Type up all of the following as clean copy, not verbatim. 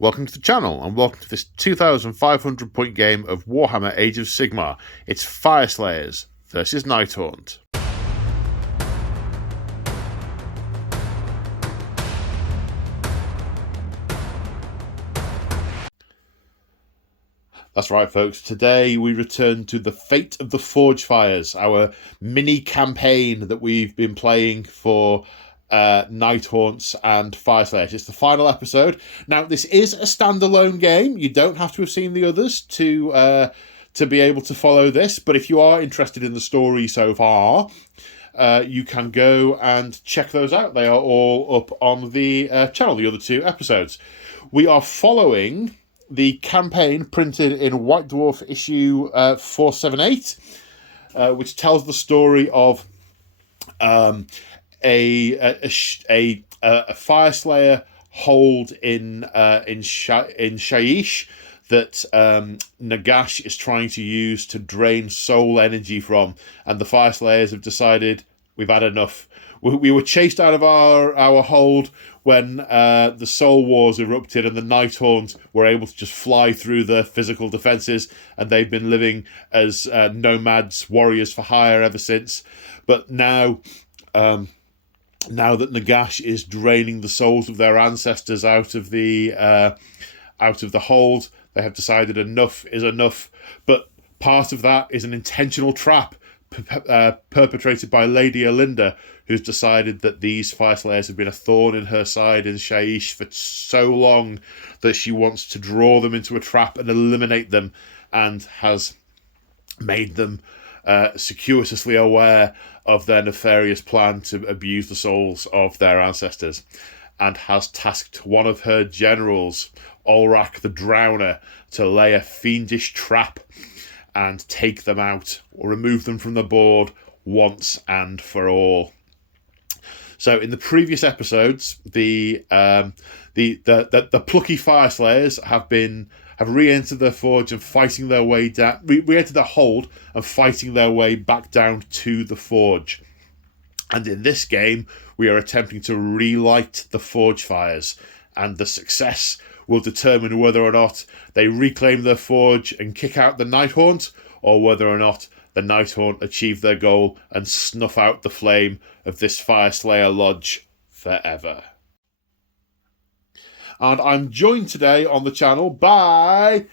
Welcome to the channel, and welcome to this 2,500 point game of Warhammer Age of Sigmar. It's Fyreslayers versus Nighthaunt. That's right, folks. Today we return to the Fate of the Forge Fires, our mini campaign that we've been playing for Nighthaunts and Fyreslayers. It's the final episode. Now, this is a standalone game. You don't have to have seen the others to be able to follow this, but if you are interested in the story so far, you can go and check those out. They are all up on the channel, the other two episodes. We are following the campaign printed in White Dwarf issue 478, which tells the story of a Fyreslayer hold in Shaiish that Nagash is trying to use to drain soul energy from, and the Fyreslayers have decided we've had enough. We were chased out of our hold when the Soul Wars erupted, and the Nighthaunt were able to just fly through the physical defences, and they've been living as nomads, warriors for hire ever since. But now that Nagash is draining the souls of their ancestors out of the hold, they have decided enough is enough. But part of that is an intentional trap perpetrated by Lady Alinda, who's decided that these Fyreslayers have been a thorn in her side in Shaiish for so long that she wants to draw them into a trap and eliminate them, and has made them circuitously aware of their nefarious plan to abuse the souls of their ancestors, and has tasked one of her generals, Ulrak the Drowner, to lay a fiendish trap and take them out, or remove them from the board once and for all. So in the previous episodes, the plucky Fyreslayers have re-entered their forge and fighting their way down, re-entered their hold and fighting their way back down to the forge. And in this game, we are attempting to relight the forge fires, and the success will determine whether or not they reclaim their forge and kick out the Nighthaunt, or whether or not the Nighthaunt achieve their goal and snuff out the flame of this Fyreslayer lodge forever. And I'm joined today on the channel by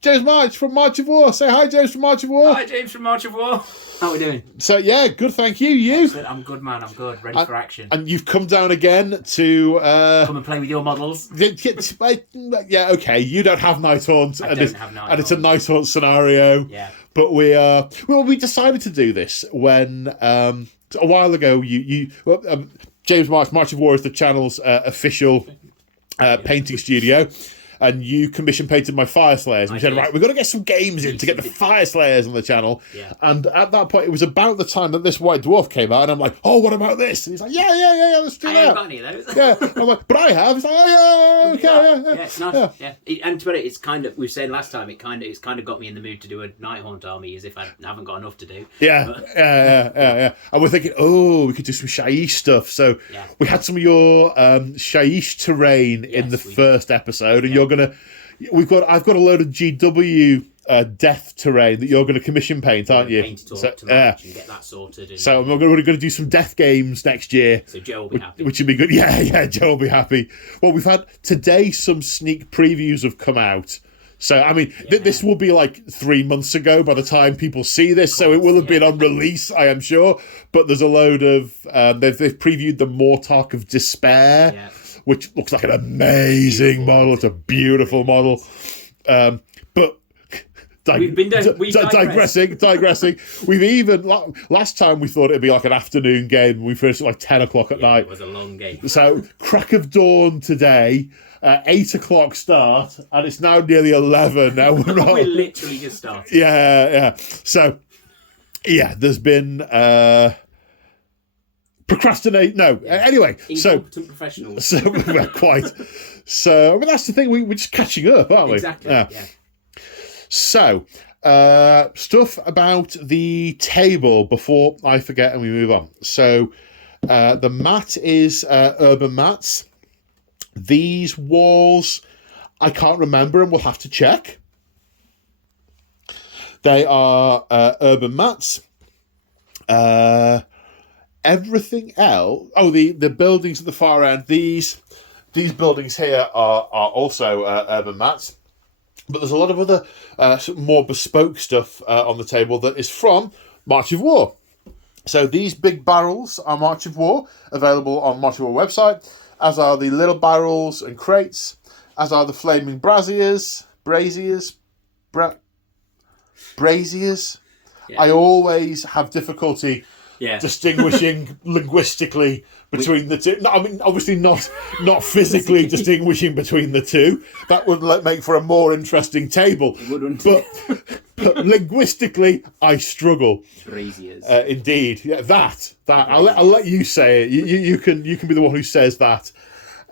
James March from March of War. Say hi, James from March of War. Hi, James from March of War. How are we doing? So, yeah, good, thank you. You? Excellent. I'm good, man. I'm good. Ready for action. And you've come down again to... come and play with your models. Yeah, okay. You don't have Nighthaunt. I don't have Nighthaunt. And it's a Nighthaunt scenario. Yeah. But we decided to do this when a while ago James March of War is the channel's official painting studio, and you commission painted my Fyreslayers. And we said, right, we've got to get some games in to get the Fyreslayers on the channel. Yeah. And at that point, it was about the time that this White Dwarf came out, and I'm like, oh, what about this? And he's like, yeah, let's do that. I haven't got any of those. Yeah. I'm like, but I have. He's like, oh, yeah, okay, yeah. Yeah, it's nice. Yeah. And to be honest, it's kind of, we were saying last time, it's kind of got me in the mood to do a Nighthaunt army, as if I haven't got enough to do. Yeah. And we're thinking, oh, we could do some Shaiish stuff. So we had some of your Shaiish terrain in the first episode, and you're gonna. I've got a load of GW death terrain that you're going to commission paint, aren't you? Paint it all up to match and get that sorted. And, so we're going to do some death games next year. So Joe will be happy. Which would be good. Yeah, Joe will be happy. Well, we've had today some sneak previews have come out. So, I mean, this will be like 3 months ago by the time people see this, so it will have been on release, I am sure. But there's a load of... they've previewed the Mortarch of Despair, which looks like an amazing model. It's a beautiful model. But digressing. We've even... Last time we thought it'd be like an afternoon game. We finished at like 10 o'clock at night. It was a long game. So, crack of dawn today... 8 o'clock start, and it's now nearly 11. Now we're literally just starting. Yeah. So, there's been procrastinate. No, anyway. Incompetent professionals. So quite. So I mean, that's the thing. We're just catching up, aren't we? Exactly. Yeah. So, stuff about the table before I forget and we move on. So, the mat is urban mats. These walls I can't remember, and we'll have to check. They are urban mats. Everything else... Oh, the buildings at the far end. These buildings here are also urban mats. But there's a lot of other more bespoke stuff on the table that is from March of War. So these big barrels are March of War, available on March of War website, as are the little barrels and crates, as are the flaming braziers. Yeah. I always have difficulty distinguishing linguistically between the two. No, I mean, obviously not physically distinguishing between the two. That would make for a more interesting table. It wouldn't. But linguistically, I struggle. Braziers. Indeed, yeah, that. I'll let you say it. You can be the one who says that.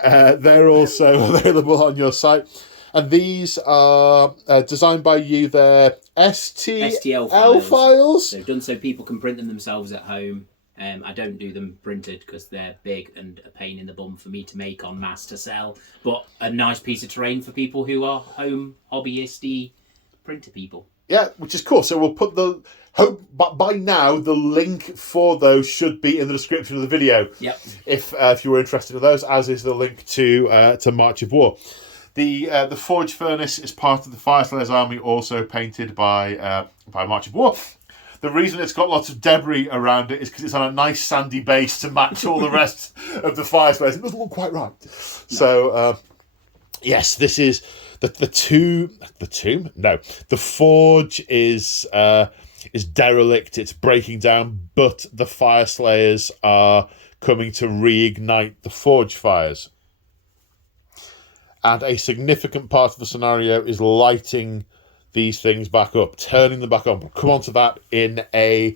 They're also available on your site. And these are designed by you. They're STL files. They're done so people can print them themselves at home. I don't do them printed because they're big and a pain in the bum for me to make en masse to sell. But a nice piece of terrain for people who are home hobbyisty printer people. Yeah, which is cool. So we'll put but by now the link for those should be in the description of the video. Yep. If you were interested in those, as is the link to March of War. The Forge Furnace is part of the Fyreslayers army, also painted by March of War. The reason it's got lots of debris around it is because it's on a nice sandy base to match all the rest of the Fyreslayers. It doesn't look quite right. No. So, yes, this is the tomb. No, the Forge is derelict. It's breaking down, but the Fyreslayers are coming to reignite the Forge fires. And a significant part of the scenario is lighting these things back up, turning them back on. We'll come on to that in a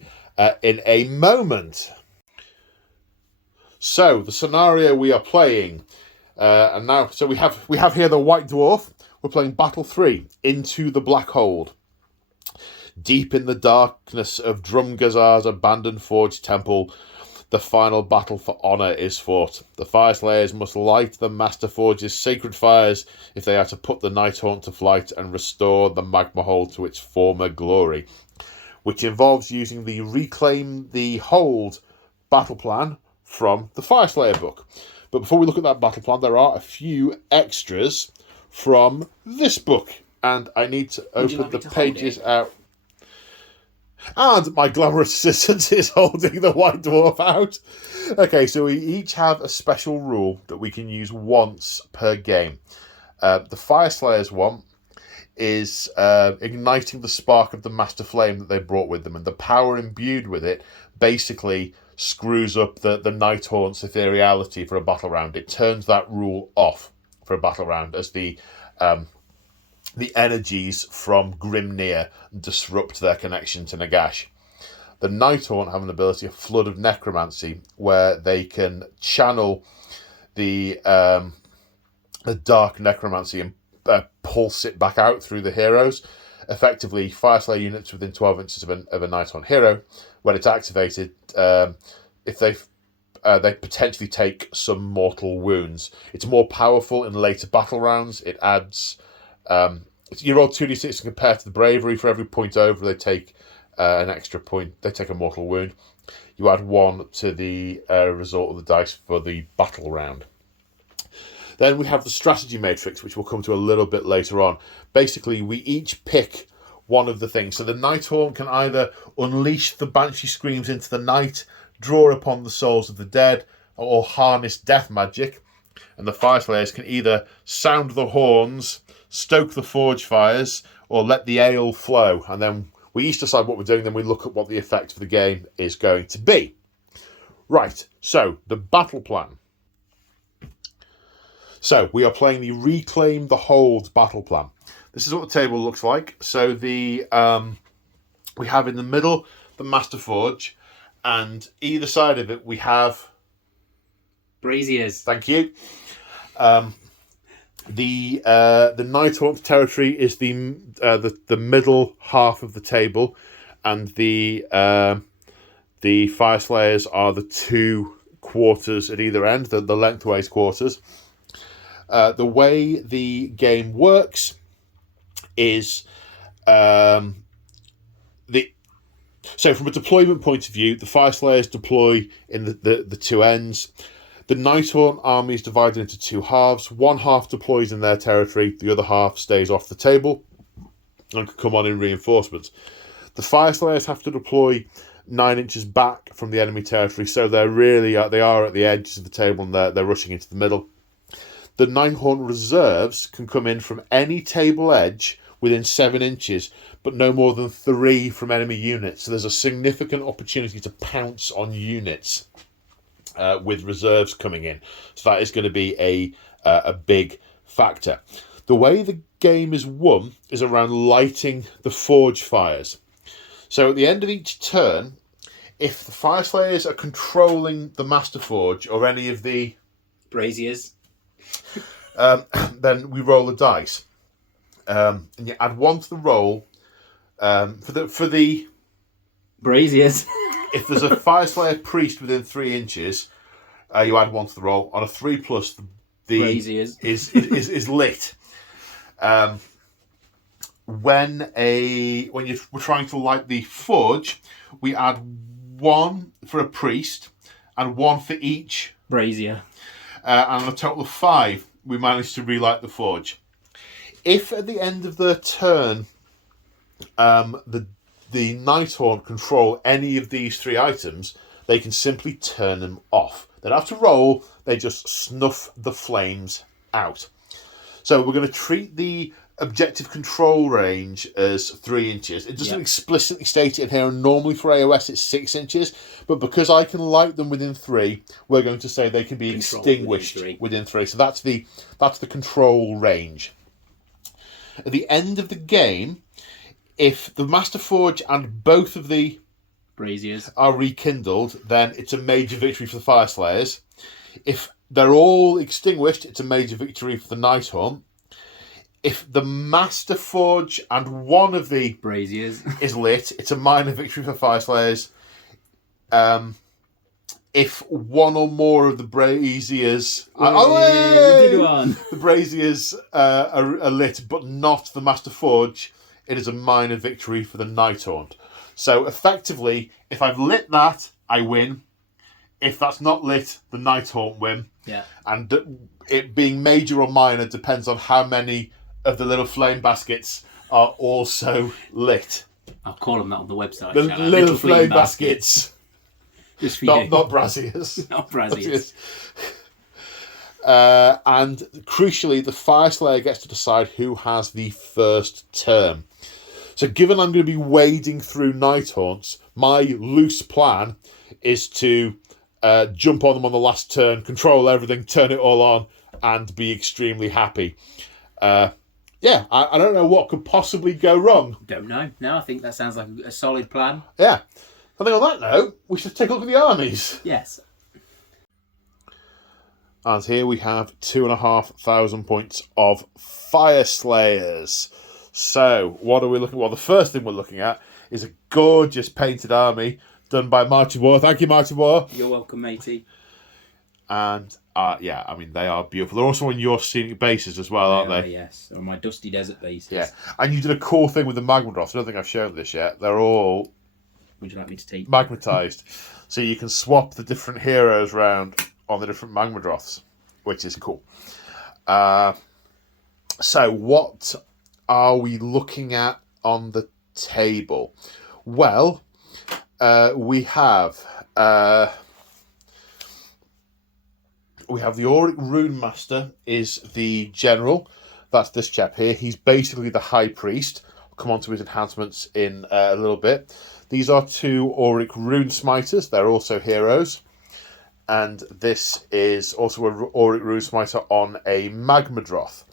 moment. So the scenario we are playing, and now, so we have here the White Dwarf. We're playing Battle 3, Into the Black Hold. Deep in the darkness of Drumgazar's abandoned forge temple, the final battle for honour is fought. The Fyreslayers must light the Master Forge's sacred fires if they are to put the Nighthaunt to flight and restore the Magma Hold to its former glory, which involves using the Reclaim the Hold battle plan from the Fyreslayer book. But before we look at that battle plan, there are a few extras from this book, and I need to open the pages out. And my glamorous assistant is holding the White Dwarf out. Okay, so we each have a special rule that we can use once per game. The Fyreslayers one is igniting the spark of the Master Flame that they brought with them, and the power imbued with it basically screws up the Nighthaunt's ethereality for a battle round. It turns that rule off for a battle round as the energies from Grimnir disrupt their connection to Nagash. The Nighthaunt have an ability, a Flood of Necromancy, where they can channel the dark necromancy and pulse it back out through the heroes. Effectively, Fyreslayer units within 12 inches of a Nighthaunt hero, when it's activated, if they potentially take some mortal wounds. It's more powerful in later battle rounds. It adds... you roll 2d6 and compare to the bravery. For every point over, they take an extra point. They take a mortal wound. You add 1 to the result of the dice for the battle round. Then we have the strategy matrix, which we'll come to a little bit later on. Basically, we each pick one of the things. So the Nighthaunt can either unleash the Banshee Screams into the night, draw upon the souls of the dead, or harness death magic. And the Fyreslayers can either sound the horns, stoke the forge fires, or let the ale flow. And then we each decide what we're doing, then we look at what the effect of the game is going to be. Right, so the battle plan. So we are playing the Reclaim the Hold battle plan. This is what the table looks like. So we have in the middle the Master Forge, and either side of it we have braziers. Thank you. The Nighthaunt territory is the middle half of the table, and the Fyreslayers are the 2 quarters at either end, the lengthways quarters. The way the game works is so from a deployment point of view, the Fyreslayers deploy in the two ends. The Nighthaunt army is divided into two halves. One half deploys in their territory, the other half stays off the table and can come on in reinforcements. The Fyreslayers have to deploy 9 inches back from the enemy territory, so they are at the edges of the table and they're rushing into the middle. The Nighthaunt reserves can come in from any table edge within 7 inches, but no more than 3 from enemy units. So there's a significant opportunity to pounce on units with reserves coming in. So that is going to be a big factor. The way the game is won is around lighting the forge fires. So at the end of each turn, if the Fyreslayers are controlling the Master Forge or any of the braziers, then we roll a dice. And you add 1 to the roll for the braziers. If there's a Fyreslayer priest within 3 inches, you add 1 to the roll. On a 3+, the braziers is lit. When we're trying to light the forge, we add 1 for a priest and 1 for each brazier, and on a total of 5, we manage to relight the forge. If at the end of the turn, the Nighthaunt control any of these 3 items, they can simply turn them off. They don't have to roll; they just snuff the flames out. So we're going to treat the objective control range as 3 inches. It doesn't explicitly state it in here, and normally for AoS it's 6 inches, but because I can light them within 3, we're going to say they can be extinguished within 3. So that's the control range. At the end of the game, if the Master Forge and both of the braziers are rekindled, then it's a major victory for the Fyreslayers. If they're all extinguished, it's a major victory for the Nighthaunt. If the Master Forge and one of the braziers is lit, it's a minor victory for Fyreslayers. If one or more of the braziers, the braziers are lit, but not the Master Forge, it is a minor victory for the Nighthaunt. So effectively, if I've lit that, I win. If that's not lit, the Nighthaunt win. Yeah. And it being major or minor depends on how many of the little flame baskets are also lit. I'll call them that on the website. The little flame baskets. Just for you. Not braziers. Not braziers. And crucially, the Fyreslayer gets to decide who has the first turn. So given I'm going to be wading through Nighthaunts, my loose plan is to jump on them on the last turn, control everything, turn it all on, and be extremely happy. I don't know what could possibly go wrong. Don't know. No, I think that sounds like a solid plan. Yeah. I think on that note, we should take a look at the armies. Yes. And here we have 2,500 points of Fyreslayers. So, what are we looking at? Well, the first thing we're looking at is a gorgeous painted army done by Marty War. Thank you, Marty War. You're welcome, matey. And, they are beautiful. They're also on your scenic bases as well, aren't they? Yes, on my dusty desert bases. Yeah, and you did a cool thing with the magma drops. I don't think I've shown this yet. They're all... Would you like me to take... magmatized. So you can swap the different heroes around on the different magma drops, which is cool. So what are we looking at on the table? Well, we have the Auric Rune Master is the general. That's this chap here. He's basically the High Priest. I'll come on to his enhancements in a little bit. These are 2 Auric Rune Smiters. They're also heroes. And this is also an Auric Rune Smiter on a Magmadroth.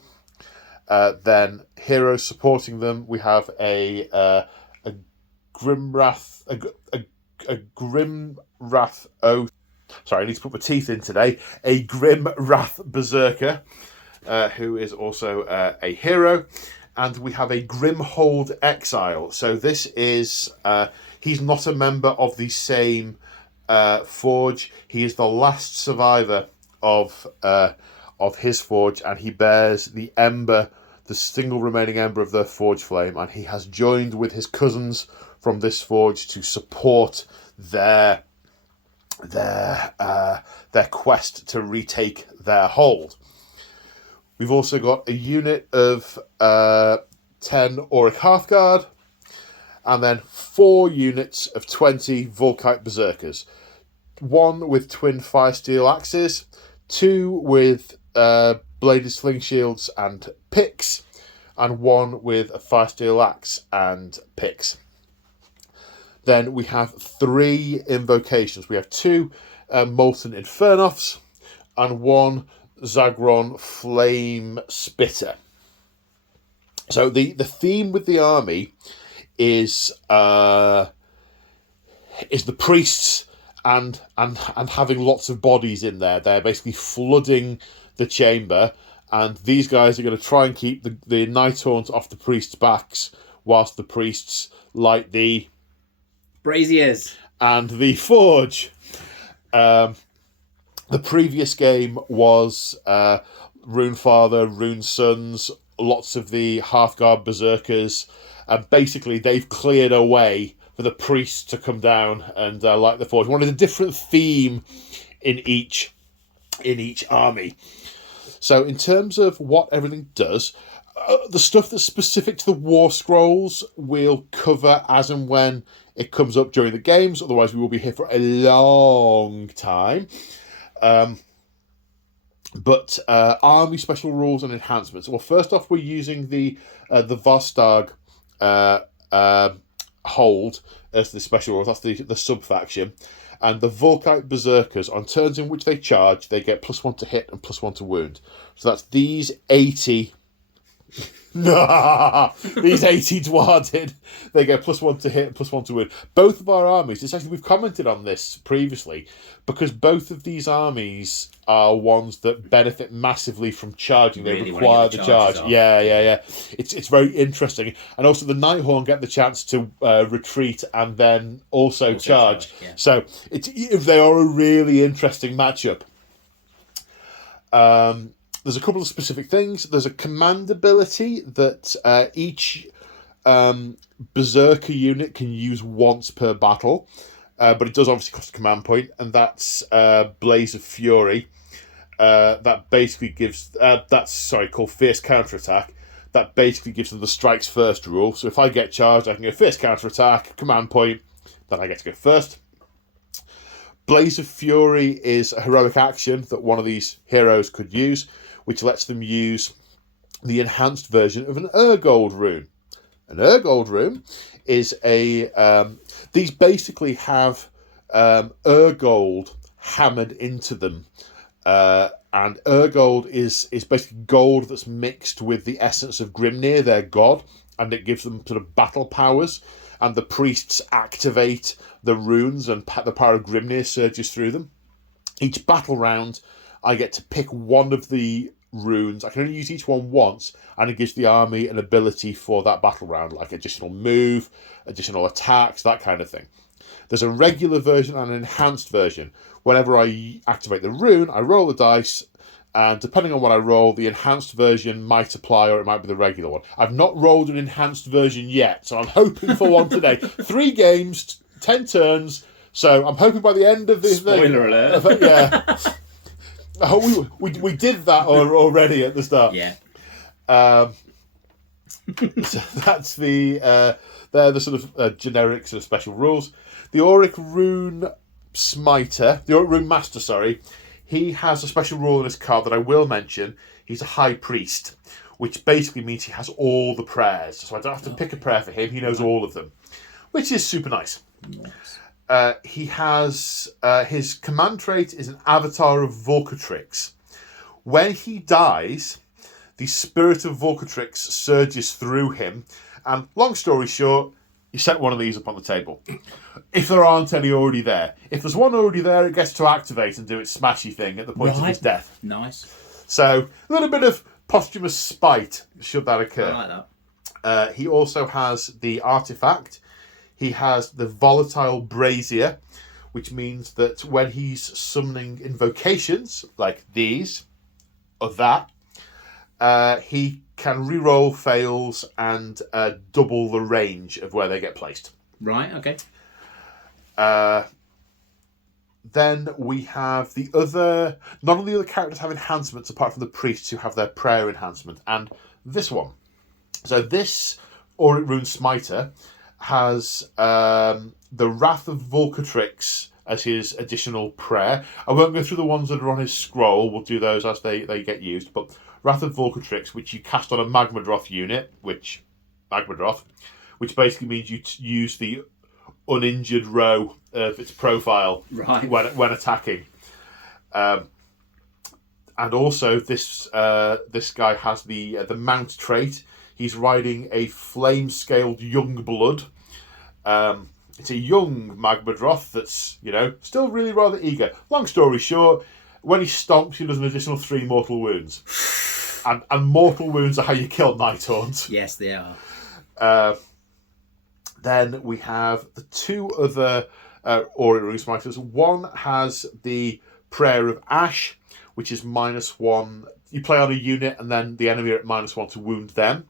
Then heroes supporting them, we have a Grimwrath... A Grimwrath Oath. Sorry, I need to put my teeth in today. A Grimwrath Berserker, who is also a hero. And we have a Grimhold Exile. So this is... he's not a member of the same forge. He is the last survivor of of his forge, and he bears the ember, the single remaining ember of the forge flame, and he has joined with his cousins from this forge to support their quest to retake their hold. We've also got a unit of 10 Auric Hearthguard, and then 4 units of 20 Volkite Berserkers. 1 with twin Firesteel axes, 2 with bladed sling shields and picks, and 1 with a Firesteel axe and picks. Then we have 3 invocations. We have 2 Molten Infernoffs and 1 Zagron Flame Spitter. So the theme with the army is the priests and having lots of bodies in there. They're basically flooding the chamber, and these guys are going to try and keep the Nighthaunt off the priests' backs, whilst the priests light the braziers and the forge. The previous game was Rune Father, Rune Sons, lots of the Hearthguard Berserkers, and basically they've cleared a way for the priests to come down and light the forge. One is a different theme in each army. So in terms of what everything does, the stuff that's specific to the War Scrolls we'll cover as and when it comes up during the games. Otherwise, we will be here for a long time. But army special rules and enhancements. Well, first off, we're using the Vostag hold as the special rules. That's the sub-faction. And the Volkite Berserkers, on turns in which they charge, they get +1 to hit and +1 to wound. So that's these 80... these 80 Dwardin, they get +1 to hit and +1 to wound. Both of our armies, it's actually, we've commented on this previously, because both of these armies are ones that benefit massively from charging. They really require the charge. Off. Yeah. It's very interesting. And also the Nighthaunt get the chance to retreat and then also charge. Yeah. So they are a really interesting matchup. There's a couple of specific things. There's a command ability that each Berserker unit can use once per battle, but it does obviously cost a command point, and that's Blaze of Fury. That basically gives... called Fierce Counterattack. That basically gives them the strikes first rule. So if I get charged, I can go Fierce Counterattack, command point, then I get to go first. Blaze of Fury is a heroic action that one of these heroes could use, which lets them use the enhanced version of an Urgold rune. An Urgold rune is a... these basically have Urgold hammered into them. And Urgold is basically gold that's mixed with the essence of Grimnir, their god, and it gives them sort of battle powers. And the priests activate the runes, and the power of Grimnir surges through them. Each battle round, I get to pick one of the runes. I can only use each one once, and it gives the army an ability for that battle round, like additional move, additional attacks, that kind of thing. There's a regular version and an enhanced version. Whenever I activate the rune, I roll the dice, and depending on what I roll, the enhanced version might apply, or it might be the regular one. I've not rolled an enhanced version yet, so I'm hoping for one today. 3 games, 10 turns, so I'm hoping by the end of this... Spoiler alert. Yeah. Oh, we did that already at the start. Yeah. So that's they're the sort of generic sort of special rules. The Auric Rune Smiter, the Auric Rune Master, sorry, he has a special rule in his card that I will mention. He's a High Priest, which basically means he has all the prayers. So I don't have to pick a prayer for him. He knows all of them, which is super nice. He has his command trait is an Avatar of Volcatrix. When he dies, the spirit of Volcatrix surges through him, and long story short, you set one of these up on the table. If there aren't any already there. If there's one already there, it gets to activate and do its smashy thing at the point of his death. Nice. So, a little bit of posthumous spite, should that occur. I like that. He also has the artifact. He has the volatile brazier, which means that when he's summoning invocations, like these, of that. He can reroll fails and double the range of where they get placed. Right, okay. Then we have the other... None of the other characters have enhancements apart from the priests who have their prayer enhancement. And this one. So this Auric Rune Smiter has the Wrath of Volcatrix as his additional prayer. I won't go through the ones that are on his scroll. We'll do those as they get used. But Wrath of Volcatrix, which you cast on a Magmadroth unit, which basically means you use the uninjured row of its profile when attacking. And also this guy has the mount trait. He's riding a flame-scaled young blood. It's a young Magmadroth that's, still really rather eager. Long story short, when he stomps, he does an additional 3 mortal wounds. And mortal wounds are how you kill Nighthaunt. Yes, they are. Then we have the 2 other Auric Rune Smiters. One has the Prayer of Ash, which is -1. You play on a unit and then the enemy are at -1 to wound them.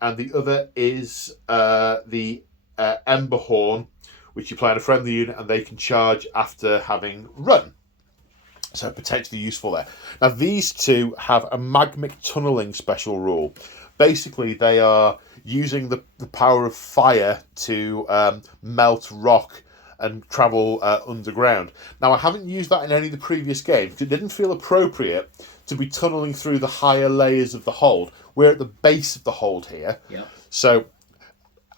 And the other is the Emberhorn, which you play on a friendly unit and they can charge after having run. So potentially useful there. Now these 2 have a magmic tunneling special rule. Basically they are using the power of fire to melt rock and travel underground. Now I haven't used that in any of the previous games because it didn't feel appropriate to be tunneling through the higher layers of the hold. We're at the base of the hold here. Yeah. So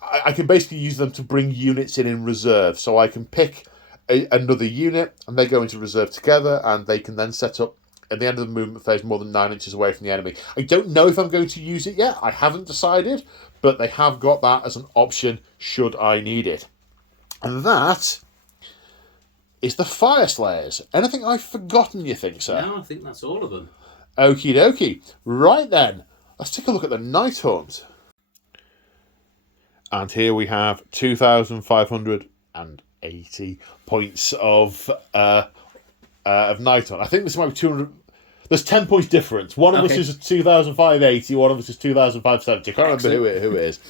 I can basically use them to bring units in reserve. So I can pick another unit and they go into reserve together and they can then set up at the end of the movement phase more than 9 inches away from the enemy. I don't know if I'm going to use it yet. I haven't decided, but they have got that as an option should I need it. And that is the Fyreslayers. Anything I've forgotten, you think, sir? No, I think that's all of them. Okie dokie. Right then, let's take a look at the Nighthaunt. And here we have 2,580 points of Nighthaunt. I think this might be 200... There's 10 points difference. One of us is 2,580, one of us is 2,570. I can't remember who it is.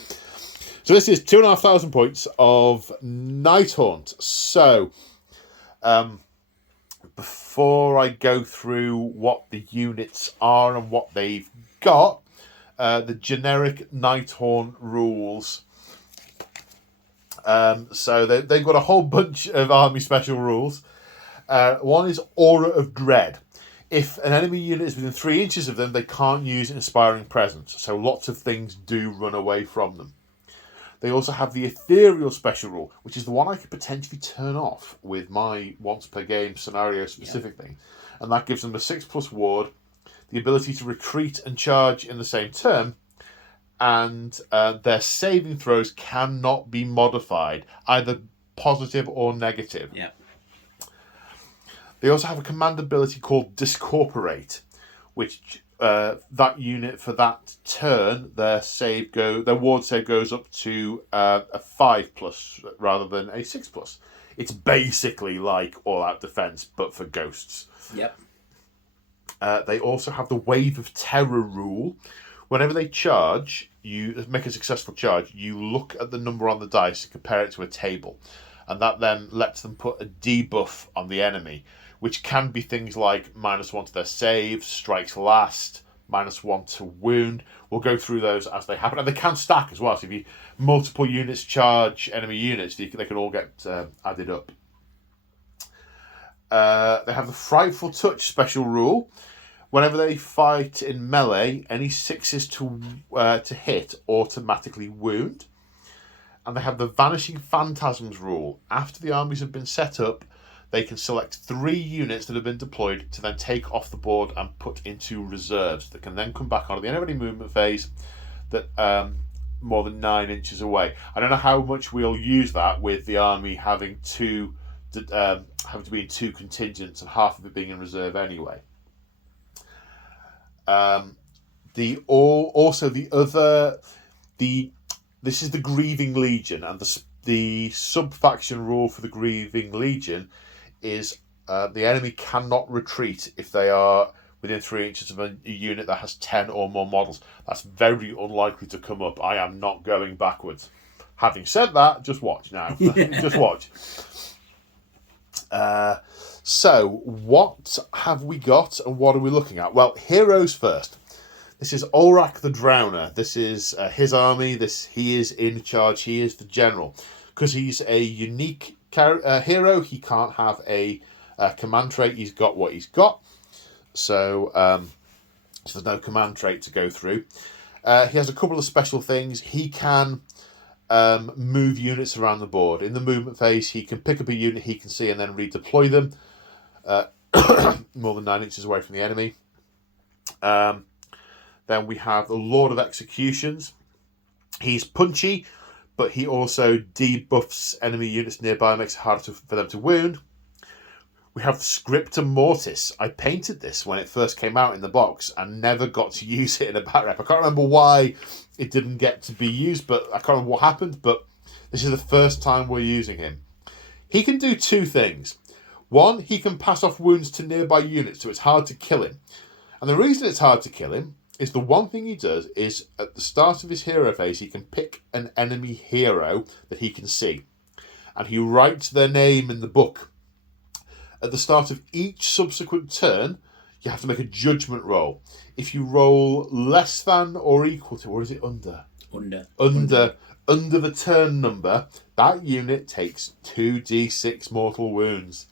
So this is 2,500 points of Nighthaunt. So, before I go through what the units are and what they've got, the generic Nighthaunt rules. So they've got a whole bunch of army special rules. One is Aura of Dread. If an enemy unit is within 3 inches of them, they can't use Inspiring Presence. So lots of things do run away from them. They also have the Ethereal special rule, which is the one I could potentially turn off with my once per game scenario specific thing. And that gives them a 6+ ward, the ability to retreat and charge in the same turn, and their saving throws cannot be modified, either positive or negative. Yeah. They also have a command ability called Discorporate, which that unit for that turn, their ward save goes up to a 5+ rather than a 6+. It's basically like all-out defense, but for ghosts. Yep. They also have the Wave of Terror rule. Whenever they charge, you make a successful charge, you look at the number on the dice and compare it to a table. And that then lets them put a debuff on the enemy, which can be things like -1 to their save, strikes last, -1 to wound. We'll go through those as they happen. And they can stack as well. So if you multiple units charge enemy units, they can all get added up. They have the Frightful Touch special rule. Whenever they fight in melee, any 6s to hit automatically wound. And they have the Vanishing Phantasms rule. After the armies have been set up, they can select 3 units that have been deployed to then take off the board and put into reserves that can then come back on at the end of any movement phase that more than 9 inches away. I don't know how much we'll use that with the army having to be in 2 contingents and half of it being in reserve anyway. This is the Grieving Legion, and the sub-faction rule for the Grieving Legion is the enemy cannot retreat if they are within 3 inches of a unit that has 10 or more models. That's very unlikely to come up. I am not going backwards. Having said that, just watch now. Just watch. So, what have we got and what are we looking at? Well, heroes first. This is Ulrak the Drowner. This is his army. He is in charge. He is the general. Because he's a unique hero, he can't have a command trait. He's got what he's got. So there's no command trait to go through. He has a couple of special things. He can move units around the board. In the movement phase, he can pick up a unit he can see and then redeploy them more than 9 inches away from the enemy. Then we have the Lord of Executions. He's punchy, but he also debuffs enemy units nearby and makes it harder for them to wound. We have Scripta Mortis. I painted this when it first came out in the box and never got to use it in a bat rep. I can't remember why it didn't get to be used, but I can't remember what happened, but this is the first time we're using him. He can do two things. One, he can pass off wounds to nearby units, so it's hard to kill him. And the reason it's hard to kill him is the one thing he does is at the start of his hero phase, he can pick an enemy hero that he can see. And he writes their name in the book. At the start of each subsequent turn, you have to make a judgment roll. If you roll less than or equal to, or is it under? Under the turn number, that unit takes 2d6 mortal wounds.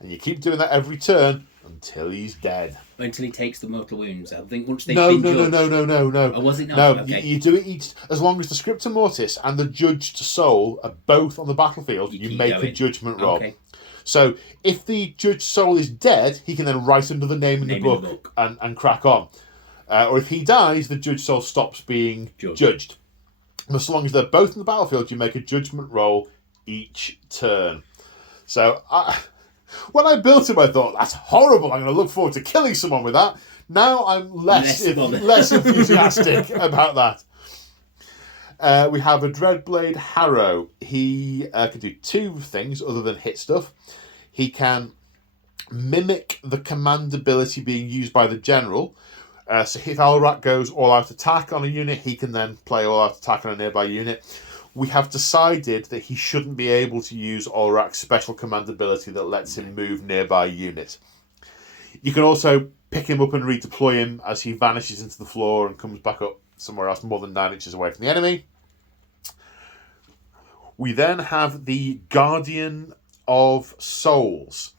And you keep doing that every turn until he's dead. Until he takes the mortal wounds. I think once they've No. Oh, was it not? No, Okay. you do it each... As long as the Scripta Mortis and the Judged Soul are both on the battlefield, you make a judgment roll. Okay. So, if the Judged Soul is dead, he can then write another name in the book. And crack on. Or if he dies, the Judged Soul stops being judged. But as long as they're both on the battlefield, you make a judgment roll each turn. So, when I built him, I thought, that's horrible. I'm going to look forward to killing someone with that. Now I'm less enthusiastic about that. We have a Dreadblade Harrow. He can do two things other than hit stuff. He can mimic the command ability being used by the general. So if Ulrak goes all-out attack on a unit, he can then play all-out attack on a nearby unit. We have decided that he shouldn't be able to use Ulrak's special command ability that lets him move nearby units. You can also pick him up and redeploy him as he vanishes into the floor and comes back up somewhere else more than 9 inches away from the enemy. We then have the Guardian of Souls.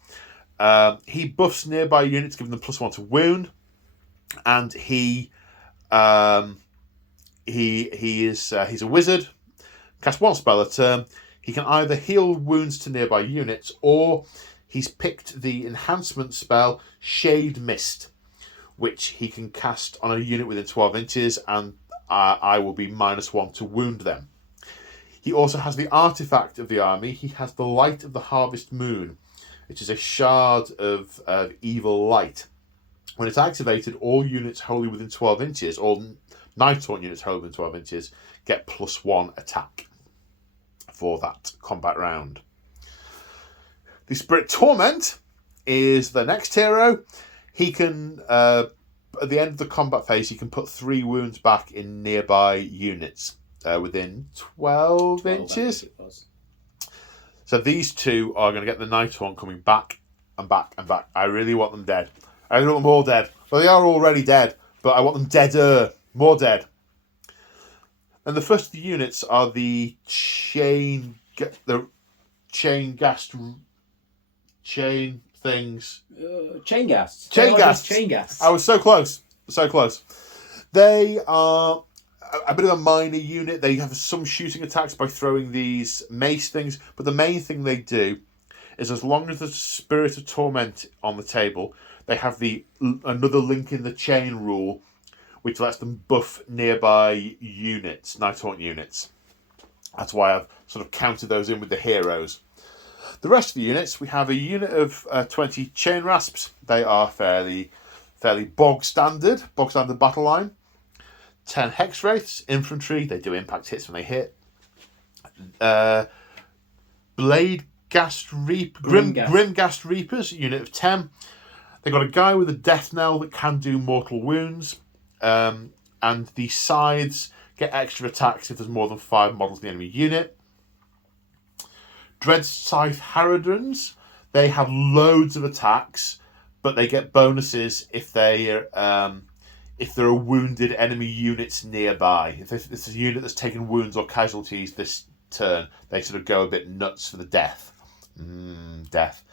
He buffs nearby units, giving them +1 to wound, and he's a wizard. Cast one spell a turn. He can either heal wounds to nearby units, or he's picked the enhancement spell Shade Mist, which he can cast on a unit within 12 inches, and I will be -1 to wound them. He also has the artifact of the army. He has the Light of the Harvest Moon, which is a shard of evil light. When it's activated, all units wholly within 12 inches, all Nighthaunt units wholly within 12 inches, get +1 attack for that combat round. The Spirit Torment is the next hero. He can, at the end of the combat phase, he can put 3 wounds back in nearby units within 12 inches. So these two are going to get the Nighthaunt coming back and back and back. I really want them dead. I really want them all dead. Well, they are already dead, but I want them deader, more dead. And the first of the units are the chain things. Chain gas. Chain gas. I was so close. So close. They are a bit of a minor unit. They have some shooting attacks by throwing these mace things, but the main thing they do is, as long as there's Spirit of Torment on the table, they have another link in the chain rule, which lets them buff nearby units, Nighthaunt units. That's why I've sort of counted those in with the heroes. The rest of the units, we have a unit of 20 Chain Rasps. They are fairly bog standard battle line. 10 Hex Wraiths, infantry. They do impact hits when they hit. Grimghast Reapers, unit of 10. They've got a guy with a death knell that can do mortal wounds. And the sides get extra attacks if there's more than 5 models in the enemy unit. Dread Scythe Harridans, they have loads of attacks, but they get bonuses if there are wounded enemy units nearby. If it's a unit that's taken wounds or casualties this turn, they sort of go a bit nuts for the death. Death.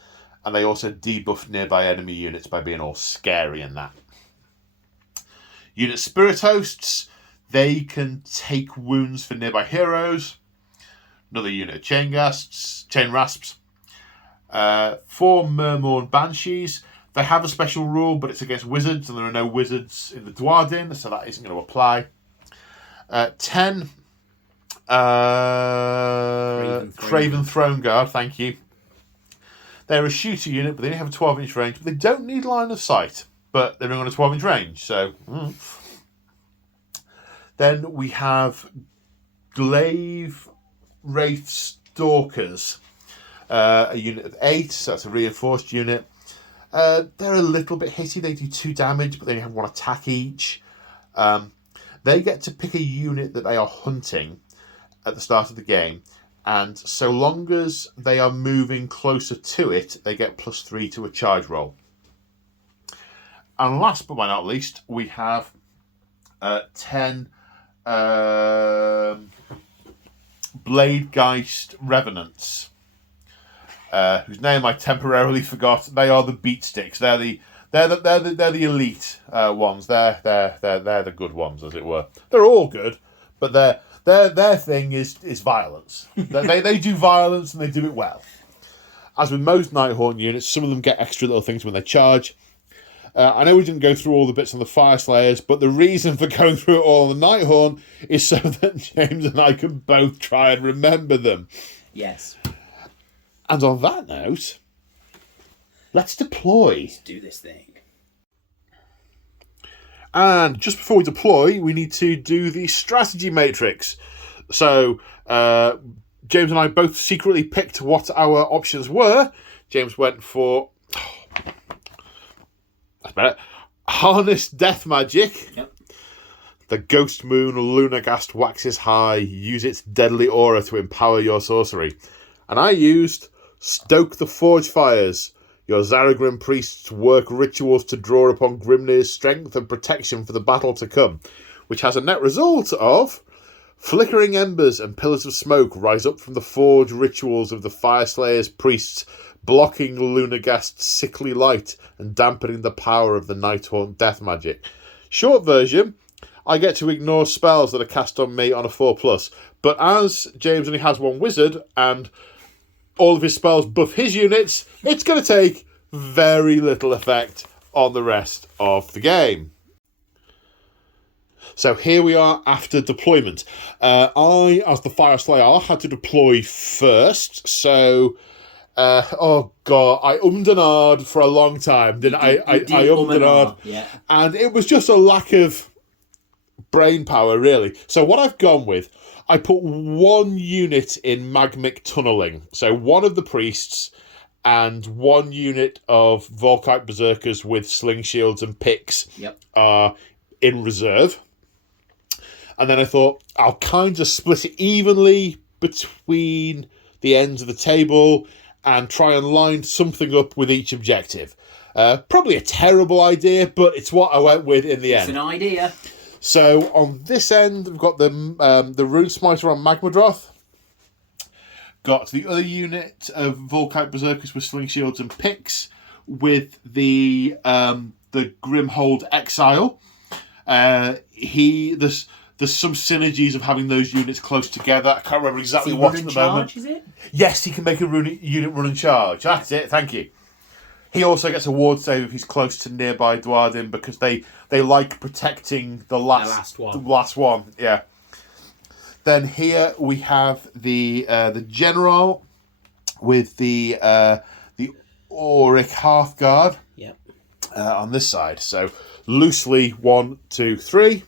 And they also debuff nearby enemy units by being all scary and that. Unit Spirit Hosts, they can take wounds for nearby heroes. Another unit of Chain Rasps. 4 Mermorn Banshees. They have a special rule, but it's against wizards, and there are no wizards in the Dwarden, so that isn't going to apply. 10 Craven Throne Guard, thank you. They're a shooter unit, but they only have a 12-inch range. But they don't need line of sight, but they're on a 12-inch range, so... Then we have Glaive Wraith Stalkers, a unit of 8, so that's a reinforced unit. They're a little bit hitty. They do 2 damage, but they only have 1 attack each. They get to pick a unit that they are hunting at the start of the game, and so long as they are moving closer to it, they get +3 to a charge roll. And last but not least, we have 10 Bladegeist Revenants, whose name I temporarily forgot. They are the Beatsticks. They're the elite ones. They're the good ones, as it were. They're all good, but their thing is violence. they do violence and they do it well. As with most Nighthaunt units, some of them get extra little things when they charge. I know we didn't go through all the bits on the Fyreslayers, but the reason for going through it all on the Nighthaunt is so that James and I can both try and remember them. Yes. And on that note, let's deploy. Let's do this thing. And just before we deploy, we need to do the strategy matrix. So, James and I both secretly picked what our options were. James went for... that's better. Harness Death Magic. Yep. The Ghost Moon Lunagast waxes high. Use its deadly aura to empower your sorcery. And I used Stoke the Forge Fires. Your Zaragrim priests work rituals to draw upon Grimnir's strength and protection for the battle to come, which has a net result of flickering embers and pillars of smoke rise up from the forge rituals of the Fyreslayers priests, blocking Lunagast's sickly light and dampening the power of the Nighthaunt death magic. Short version, I get to ignore spells that are cast on me on a 4+, but as James only has 1 wizard and all of his spells buff his units, it's going to take very little effect on the rest of the game. So here we are after deployment. I, as the Fyreslayer, had to deploy first, so... oh god, I ummed and ahed for a long time. I ummed and ahed. Yeah. And it was just a lack of brain power, really. So what I've gone with, I put 1 unit in magmic tunneling. So 1 of the priests and 1 unit of Volkite Berserkers with sling shields and picks are in reserve. And then I thought, I'll kind of split it evenly between the ends of the table and try and line something up with each objective. Probably a terrible idea, but it's what I went with in the end. It's an idea. So on this end, we've got the Rune Smiter on Magmadroth. Got the other unit of Volkite Berserkers with sling shields and picks with the Grimhold Exile. There's some synergies of having those units close together. I can't remember exactly what at the moment. Is it? Yes, he can make a unit run and charge. That's it, thank you. He also gets a ward save if he's close to nearby Dwarden because they like protecting the last one. The last one, yeah. Then here we have the General with the Auric Hearthguard. Yep. On this side. So loosely 1, 2, 3.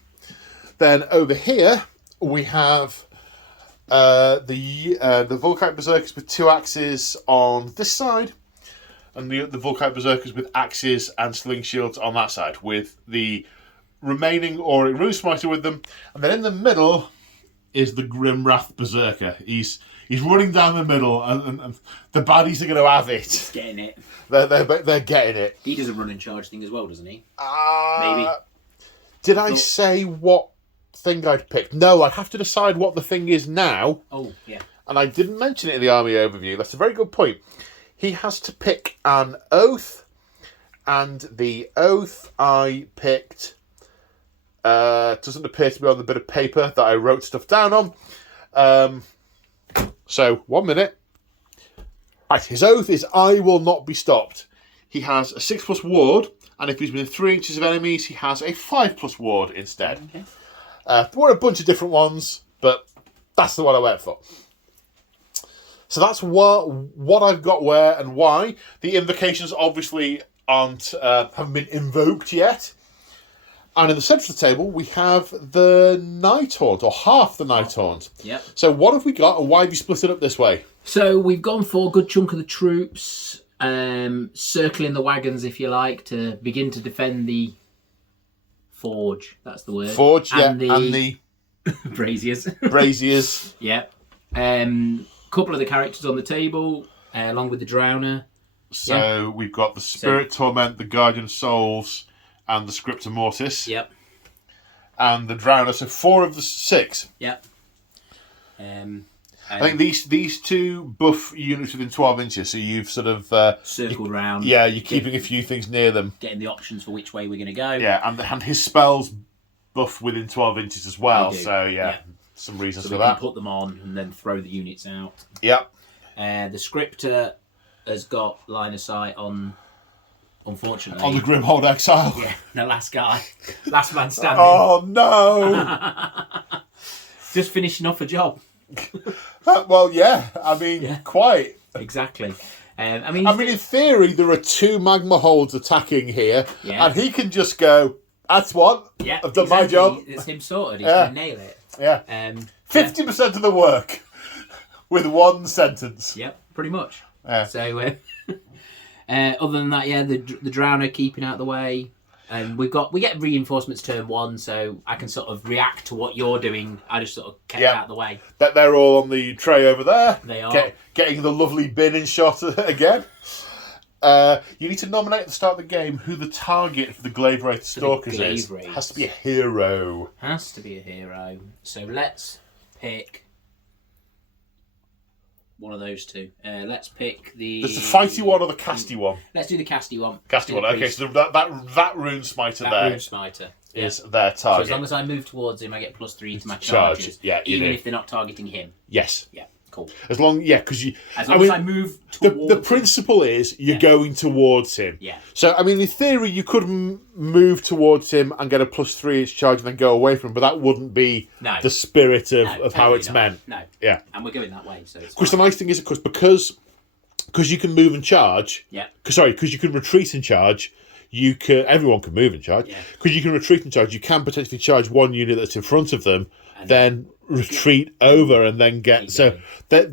Then over here we have the Volkite Berserkers with 2 axes on this side. and the Volkite Berserkers with axes and sling shields on that side, with the remaining Auric Rune Smiter with them. And then in the middle is the Grimwrath Berserker. He's running down the middle, and the baddies are going to have it. He's getting it. They're getting it. He does a run and charge thing as well, doesn't he? Maybe. Did I say what thing I'd picked? No, I'd have to decide what the thing is now. Oh, yeah. And I didn't mention it in the army overview. That's a very good point. He has to pick an oath, and the oath I picked doesn't appear to be on the bit of paper that I wrote stuff down on. So, 1 minute. Right, his oath is I will not be stopped. He has a 6+ ward, and if he's within 3 inches of enemies, he has a 5+ ward instead. Okay. There were a bunch of different ones, but that's the one I went for. So that's what I've got where and why. The invocations obviously haven't been invoked yet. And in the centre of the table, we have the Nighthaunt, or half the Nighthaunt. Yep. So what have we got, and why have you split it up this way? So we've gone for a good chunk of the troops, circling the wagons, if you like, to begin to defend the forge. That's the word. Forge, and the braziers. Braziers. Yep. Couple of the characters on the table, along with the Drowner. So we've got the Spirit Torment, the Guardian of Souls, and the Scriptor Mortis. Yep. And the Drowner. So 4 of the 6. Yep. I think these two buff units within 12 inches. So you've sort of circled round. Yeah, you're keeping a few things near them, getting the options for which way we're going to go. Yeah, and his spells buff within 12 inches as well. So yeah. Some reasons for that. Can put them on and then throw the units out. Yep. The Scriptor has got line of sight on, unfortunately, on the Grimhold Exile. Yeah, the last guy, last man standing. Oh no! Just finishing off a job. Well, yeah. I mean, quite exactly. I mean, in theory, there are 2 magma holds attacking here, and he can just go. That's one. Yeah, I've done my job. It's him sorted. He's going to nail it. Yeah. 50% of the work with 1 sentence. Yep, pretty much. Yeah. So, other than that, the Drowner keeping out the way, and we get reinforcements turn 1, so I can sort of react to what you're doing. I just sort of kept out the way. That they're all on the tray over there. They are getting the lovely bin in shot again. You need to nominate at the start of the game who the target for the Glaive Wraith Stalkers is. Has to be a hero. Has to be a hero. So let's pick one of those 2. Let's pick the... There's the fighty one or the casty one? Let's do the casty one. Casty one, okay. So that Rune Smiter there Rune Smiter is their target. So as long as I move towards him, I get +3 to my charges. Yeah, even if they're not targeting him. Yes. Yeah. Cool. As long as I move towards the principle is you're going towards him. Yeah. So in theory, you could move towards him and get a +3 each charge and then go away from him, but that wouldn't be the spirit of how it's meant. No. Yeah. And we're going that way, so. Of course, the nice thing is, of course, because you can move and charge. Yeah. Because you can retreat and charge. Everyone can move and charge. Yeah. Because you can retreat and charge, you can potentially charge 1 unit that's in front of them, and then retreat over and then get so that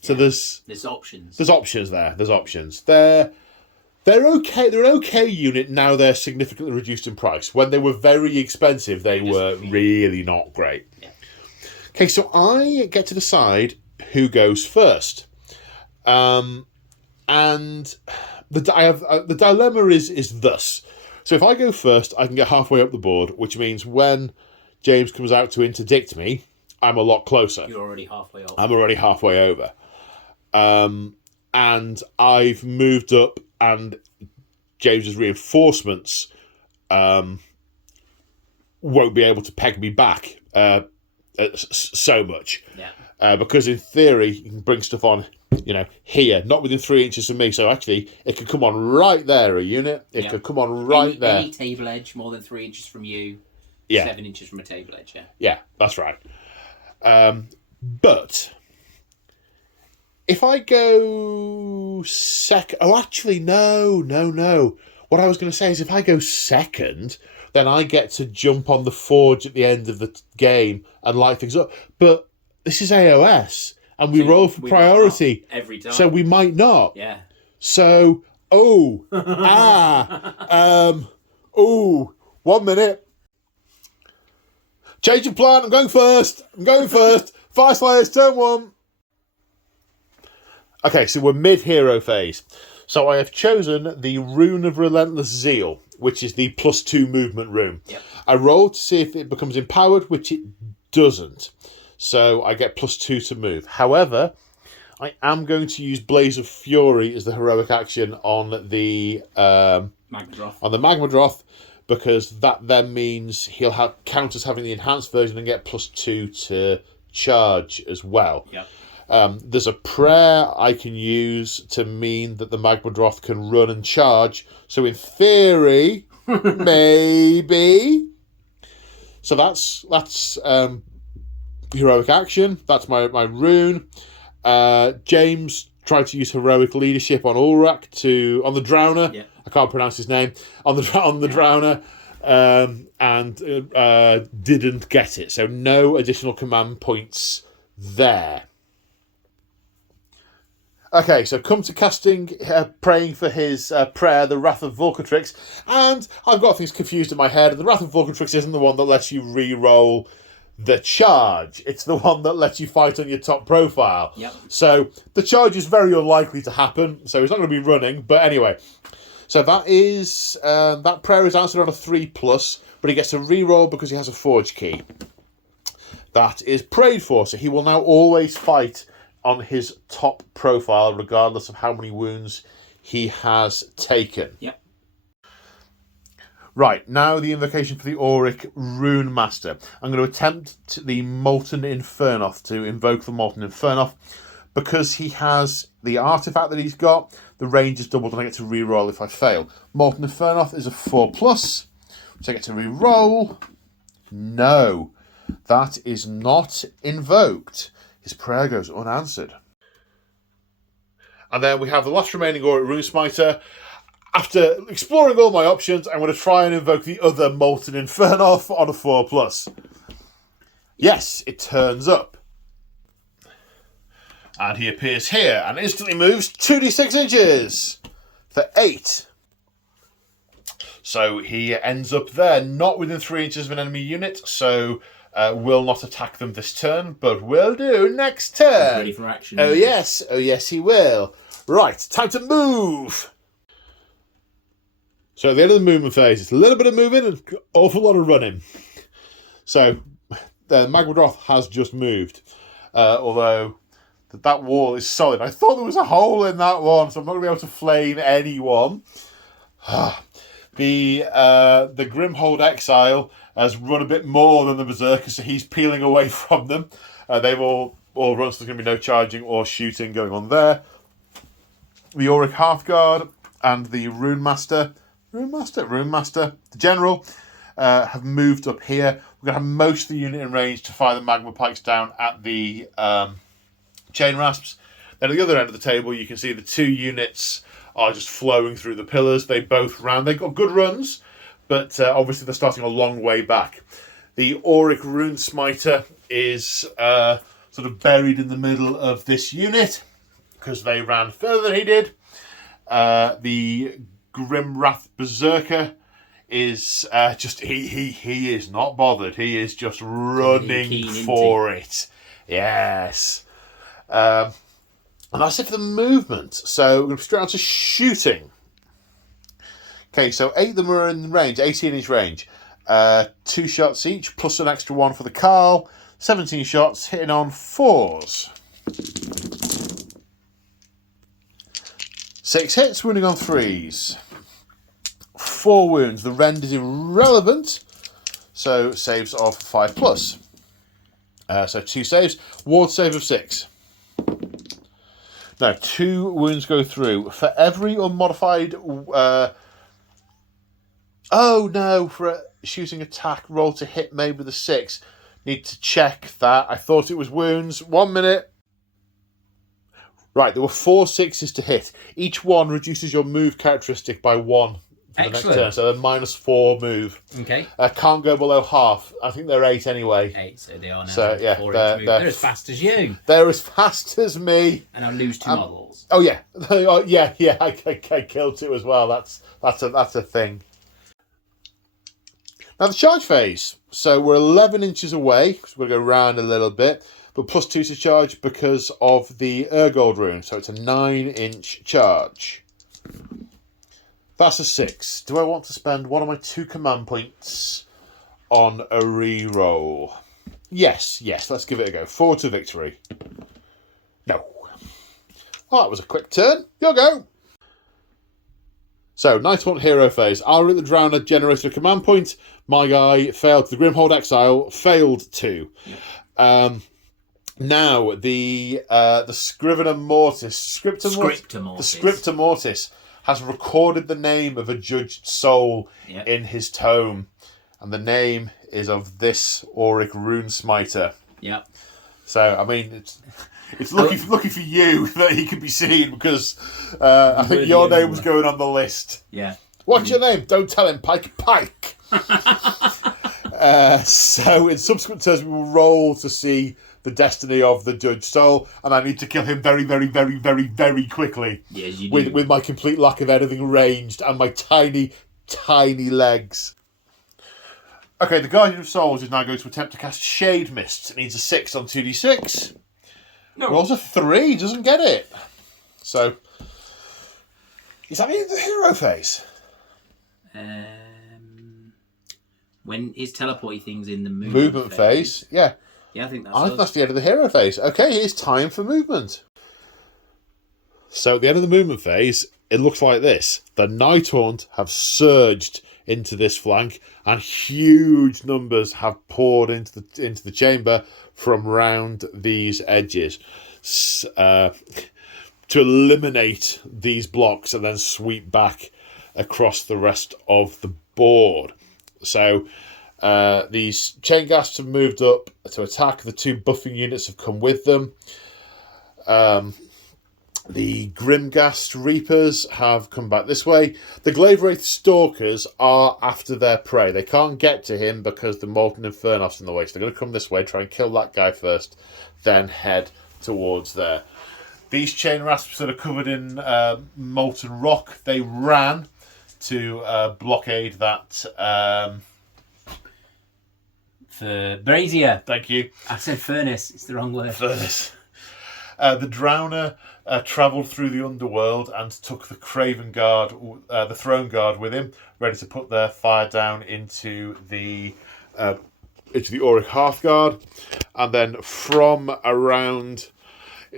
so there's options. There's options there. There's options. They're okay. They're an okay unit now. They're significantly reduced in price. When they were very expensive, they were really not great. Yeah. Okay, so I get to decide who goes first, and the dilemma is thus. So if I go first, I can get halfway up the board, which means when James comes out to interdict me, I'm a lot closer. You're already halfway up. I'm already halfway over. And I've moved up, and James's reinforcements won't be able to peg me back so much. Yeah. Because in theory, you can bring stuff on, here, not within 3 inches of me. So actually, it could come on right there, a unit. It could come on right there. Any table edge more than 3 inches from you. Yeah. 7 inches from a table edge, Yeah, that's right. But if I go second... Oh, actually, no. What I was going to say is if I go second, then I get to jump on the forge at the end of the game and light things up. But this is AoS, and we roll for priority. Every time. So we might not. Yeah. So, 1 minute. Change of plan. I'm going first. Fyreslayers, turn 1. Okay, so we're mid-hero phase. So I have chosen the Rune of Relentless Zeal, which is the +2 movement rune. Yep. I rolled to see if it becomes empowered, which it doesn't. So I get +2 to move. However, I am going to use Blaze of Fury as the heroic action on the Magmadroth, because that then means he'll count as having the enhanced version and get +2 to charge as well. Yep. There's a prayer I can use to mean that the Magmadroth can run and charge. So in theory, maybe. So that's heroic action. That's my rune. James tried to use heroic leadership on Ulrak on the Drowner. Yeah. I can't pronounce his name. On the Drowner. And didn't get it. So no additional command points there. Okay, so come to casting, praying for his prayer, the Wrath of Volcatrix, and I've got things confused in my head, and the Wrath of Volcatrix isn't the one that lets you re-roll the charge. It's the one that lets you fight on your top profile. Yep. So the charge is very unlikely to happen, so he's not going to be running, but anyway. So that prayer is answered on a 3+, but he gets a re-roll because he has a forge key. That is prayed for, so he will now always fight on his top profile, regardless of how many wounds he has taken. Yep. Right, now the invocation for the Auric Rune Master. I'm going to attempt the Molten Infernoth, to invoke the Molten Infernoth. Because he has the artifact that he's got, the range is doubled and I get to re-roll if I fail. Molten Infernoth is a 4+, which I get to re-roll. No, that is not invoked. His prayer goes unanswered. And then we have the last remaining Auric Rune Smiter. After exploring all my options, I'm going to try and invoke the other Molten Infernoth on a 4+. Yes, it turns up. And he appears here and instantly moves 2d6 inches for 8. So he ends up there, not within 3 inches of an enemy unit, so will not attack them this turn, but will do next turn. He's ready for action. Oh yes, he will. Right, time to move. So at the end of the movement phase, it's a little bit of moving and an awful lot of running. So the Magmadroth has just moved, although that wall is solid. I thought there was a hole in that one, so I'm not going to be able to flame anyone. The Grimhold Exile has run a bit more than the Berserker, so he's peeling away from them. They've all run, so there's going to be no charging or shooting going on there. The Auric Hearthguard and the Rune Master, the General, have moved up here. We're going to have most of the unit in range to fire the Magma Pikes down at the Chain Rasps. Then at the other end of the table, you can see the 2 units are just flowing through the pillars. They both ran. They've got good runs, but obviously they're starting a long way back. The Auric Rune Smiter is sort of buried in the middle of this unit because they ran further than he did. The Grimwrath Berserker is just he is not bothered. He is just running for it. Yes. And that's it for the movement. So we're going to straight on to shooting. Okay, so 8 of them are in range, 18-inch range. 2 shots each, plus an extra 1 for the Carl. 17 shots, hitting on 4s. 6 hits, wounding on 3s. 4 wounds. The rend is irrelevant, so saves of 5+. So 2 saves. Ward save of 6. Now, 2 wounds go through. For every unmodified... for a shooting attack, roll to hit made with a 6. Need to check that. I thought it was wounds. 1 minute. Right, there were 4 6s to hit. Each one reduces your move characteristic by 1 for the next Excellent. turn. So a -4 move. Okay. Can't go below half. I think they're 8 anyway. 8, so they are now. So, yeah, 4-inch move. They're as fast as you. They're as fast as me. And I'll lose 2 models. Oh yeah, yeah. I killed 2 as well. That's a thing. Now the charge phase. So we're 11 inches away. So we're going to go round a little bit, but +2 to charge because of the Urgold rune. So it's a 9-inch charge. That's a 6. Do I want to spend one of my 2 command points on a reroll? Yes. Let's give it a go. 4 to victory. No. Oh, that was a quick turn. Your go. So, Nighthaunt hero phase. Our the Drowner generated a command point. My guy failed to. The Grimhold Exile failed to. Yep. Now, the Scrivener Mortis. The Scriptor Mortis has recorded the name of a judged soul in his tome. And the name is of this Auric Runesmiter. Yep. So, I mean, it's lucky for you that he can be seen because I think your name was going on the list. Yeah. What's your name? Don't tell him, Pike. So in subsequent turns, we will roll to see the destiny of the Judge Soul, and I need to kill him very, very, very, very, very quickly. Yes, you do. With my complete lack of anything ranged and my tiny, tiny legs. Okay, the Guardian of Souls is now going to attempt to cast Shade Mist. It needs a 6 on 2d6. No. Rolls a 3, doesn't get it. So, is that the hero phase? When his teleporty thing's in the Movement phase, yeah. Yeah, I think that's the end of the hero phase. Okay, it's time for movement. So at the end of the movement phase, it looks like this. The Nighthaunt have surged into this flank, and huge numbers have poured into the chamber from round these edges to eliminate these blocks and then sweep back across the rest of the board. So these chain ghasts have moved up to attack. The 2 buffing units have come with them. The Grimghast Reapers have come back this way. The Glavewraith Stalkers are after their prey. They can't get to him because the Molten Infernos in the way. So they're going to come this way, try and kill that guy first, then head towards there. These chain rasps that are covered in molten rock, they ran to blockade that. The brazier. Thank you. I said furnace. It's the wrong word. Furnace. The Drowner travelled through the underworld and took the Craven Guard, the Throne Guard with him, ready to put their fire down into the Auric Hearthguard. And then from around,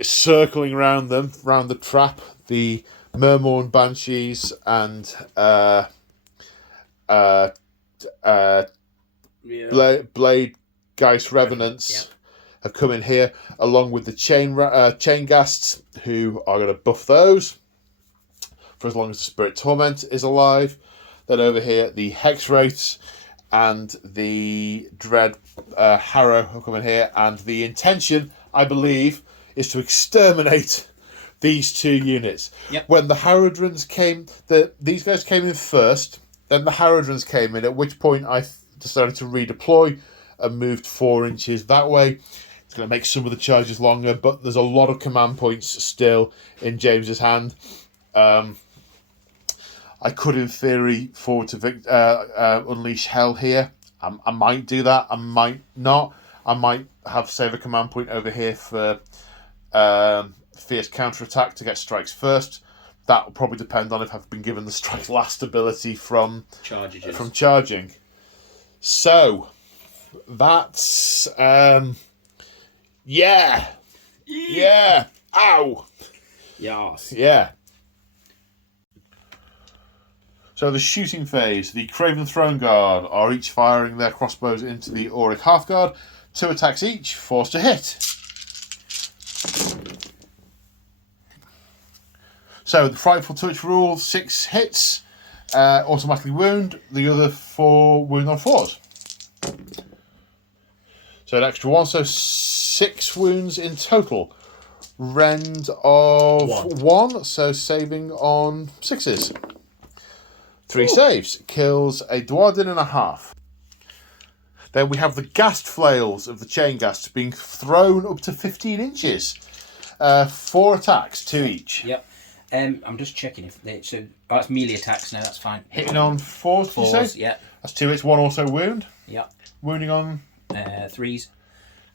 circling around them, round the trap, the Mermorn Banshees and Blade Geist Revenants have come in here, along with the chain ghasts, who are going to buff those for as long as the Spirit Torment is alive. Then over here, the Hex Wraiths and the Dread Harrow have come in here, and the intention, I believe, is to exterminate these 2 units. Yep. When the Haradrons came, these guys came in first, then the Haradrons came in, at which point I decided to redeploy and moved 4 inches that way. It's going to make some of the charges longer, but there's a lot of command points still in James's hand. I could, in theory, forward to Unleash Hell here. I might do that. I might not. I might save a command point over here for Fierce Counterattack to get strikes first. That will probably depend on if I've been given the strike last ability from charging. So that's yeah. Ow. Yes. Yeah. So the shooting phase, the Craven Throne Guard are each firing their crossbows into the Auric Hearthguard. 2 attacks each, forced to hit. So the Frightful Touch rule, 6 hits, automatically wound. The other 4 wound on 4s. So an extra 1, so 6 wounds in total. Rend of 1, so saving on 6s. 3 saves. Kills a Dwarden and a half. Then we have the Ghast Flails of the Chain Ghast being thrown up to 15 inches. 4 attacks, 2 each. Yep. I'm just checking if they... So, it's melee attacks now, that's fine. Hitting on 4s, did you say? Yeah. That's 2 hits, 1 also wound. Yep. Wounding on... 3s.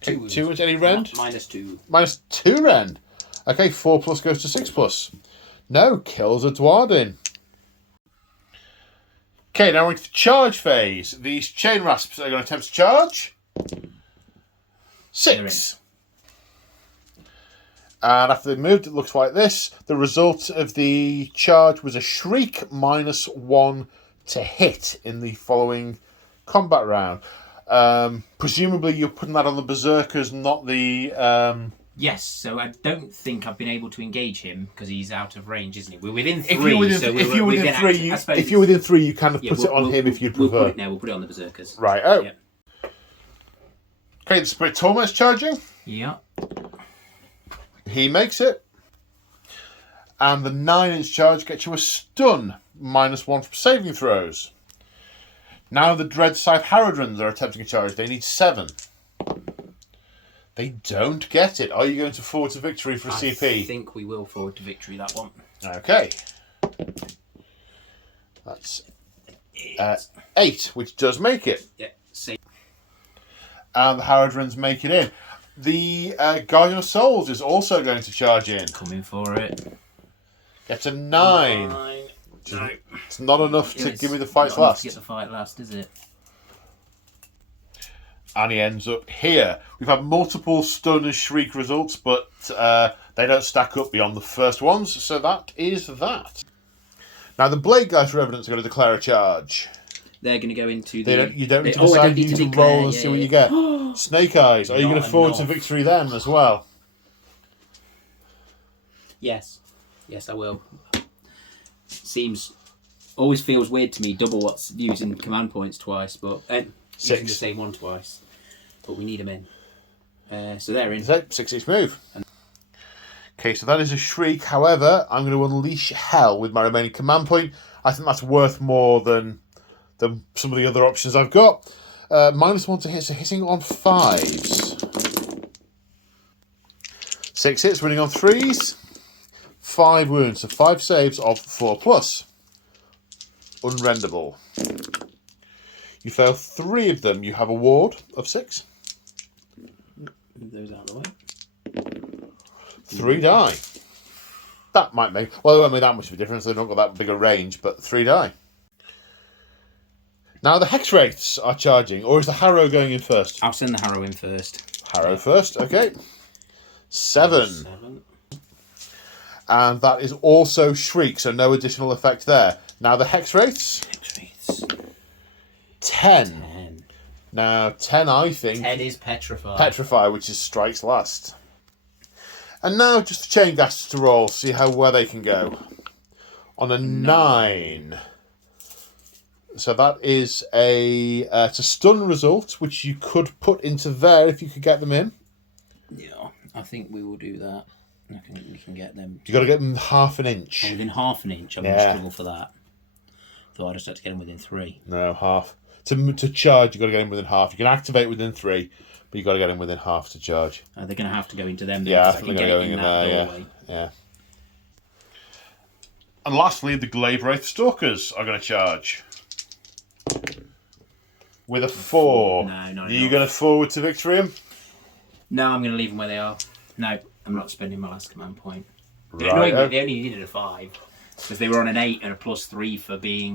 2 wounds. 2 wounds, any rend? -2. -2 rend. Okay, 4 plus goes to 6 plus. No, kills a Dwarden. Okay, now we're into the charge phase. These Chain Rasps are going to attempt to charge. 6. And after they moved, it looks like this. The result of the charge was a shriek -1 to hit in the following combat round. Presumably you're putting that on the Berserkers, not the... Yes, so I don't think I've been able to engage him because he's out of range, isn't he? We're within 3. If you're within 3, you kind of put it on him if you'd prefer. We'll put it on the Berserkers. Right, oh. Yep. Okay, the Spirit Torment's charging. Yeah. He makes it. And the 9-inch charge gets you a stun, -1 from saving throws. Now the Dread Scythe Haradrons are attempting a charge. They need 7. They don't get it. Are you going to forward to victory for CP? I think we will forward to victory, that one. Okay. That's 8, which does make it. Yeah, save. And the Haradrons make it in. The Guardian of Souls is also going to charge in. Coming for it. Gets a 9. No. It's not enough to give me the fight last. To get the fight last, is it? And he ends up here. We've had multiple stun and shriek results, but they don't stack up beyond the first ones, so that is that. Now the Blade Guys Revenants are going to declare a charge. They're going to go into the... You don't need to decide, you need to roll and see what you get. Snake Eyes, are you going to forward to victory then as well? Yes. Yes, I will. Always feels weird to me, double what's using command points twice, but... using the same one twice. But we need them in. So they're in. 6 each move. Okay, so that is a shriek. However, I'm going to unleash hell with my remaining command point. I think that's worth more than some of the other options I've got. -1 to hit, so hitting on 5s. 6 hits, winning on 3s. 5 wounds, so 5 saves of 4 plus. Unrendable. You fail 3 of them. You have a ward of 6. Move those out of the way. 3 die. That might make... Well, it won't make that much of a difference. They've not got that big a range, but 3 die. Now the Hex Wraiths are charging, or is the Harrow going in first? I'll send the Harrow in first. Harrow first, okay. 7. And that is also Shriek, so no additional effect there. Now the Hex Wraiths. 10. Now 10, I think. 10 is Petrify. Petrify, which is strikes last. And now just the Chain Ghasts to roll, see where they can go. On a 9. So that is it's a stun result, which you could put into there if you could get them in. Yeah, I think we will do that. I think we can get them. You got to get them half an inch. Within half an inch, I'm going to struggle for that. Thought I just had to get them within 3. No, half. To charge, you've got to get them within half. You can activate within 3, but you've got to get them within half to charge. They're going to have to go into them. Yeah, I think they're going in there. Yeah. And lastly, the Glaive Wraith Stalkers are going to charge. With a 4. No, not Are you going to forward to Victorium? No, I'm going to leave them where they are. No, I'm not spending my last command point. Right. They only needed a 5. Because they were on an 8 and a +3 for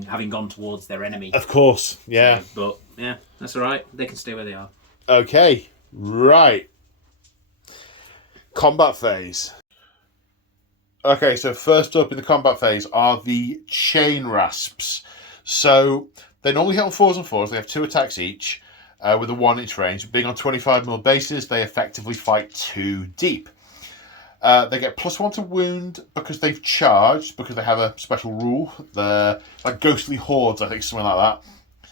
having gone towards their enemy. Of course, yeah. But, yeah, that's alright. They can stay where they are. Okay, right. Combat phase. Okay, so first up in the combat phase are the Chain Rasps. So they normally hit on 4s and 4s. They have 2 attacks each with a 1-inch range. Being on 25mm bases, they effectively fight 2 deep. They get +1 to wound because they've charged, because they have a special rule. They're like ghostly hordes, I think, something like that.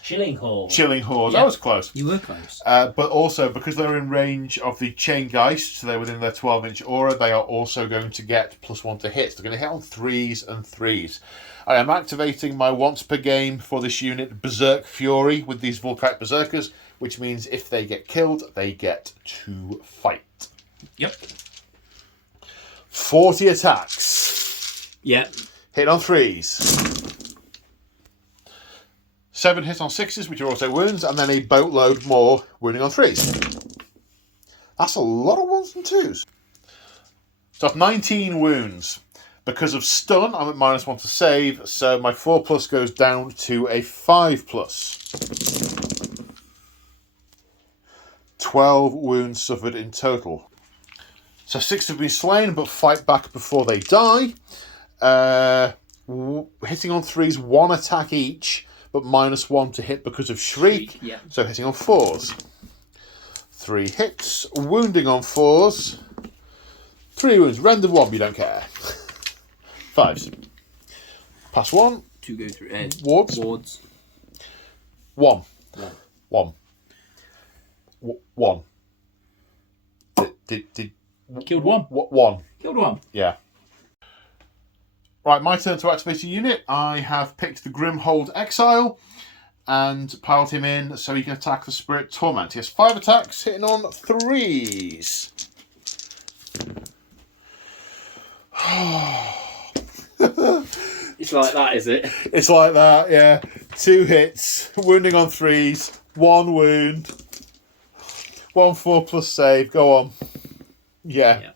Chilling Horde. Chilling Horde. Yeah. That was close. You were close. But also, because they're in range of the Chain Geist, so they're within their 12-inch aura, they are also going to get +1 to hits. They're going to hit on 3s and 3s. I am activating my once per game for this unit, Berserk Fury, with these Volkite Berserkers, which means if they get killed, they get to fight. Yep. 40 attacks. Yep. Hit on 3s. 7 hits on 6s, which are also wounds, and then a boatload more wounding on 3s. That's a lot of 1s and 2s. So that's 19 wounds. Because of stun, I'm at -1 to save, so my 4+ goes down to a 5+. 12 wounds suffered in total. So 6 have been slain, but fight back before they die. Hitting on 3s, 1 attack each, but -1 to hit because of Shriek. Yeah. So hitting on 4s. 3 hits, wounding on 4s. 3 wounds, render 1, you don't care. 5s. Pass 1. 2 go through. Wards. 1. 1. 1. Did Killed 1. 1. Killed 1. Yeah. Right, my turn to activate a unit. I have picked the Grimhold Exile and piled him in so he can attack the Spirit Torment. He has 5 attacks, hitting on 3s. It's like that, is it? It's like that, yeah. 2 hits, wounding on 3s, 1 wound, 1 4+ save. Go on. Yeah.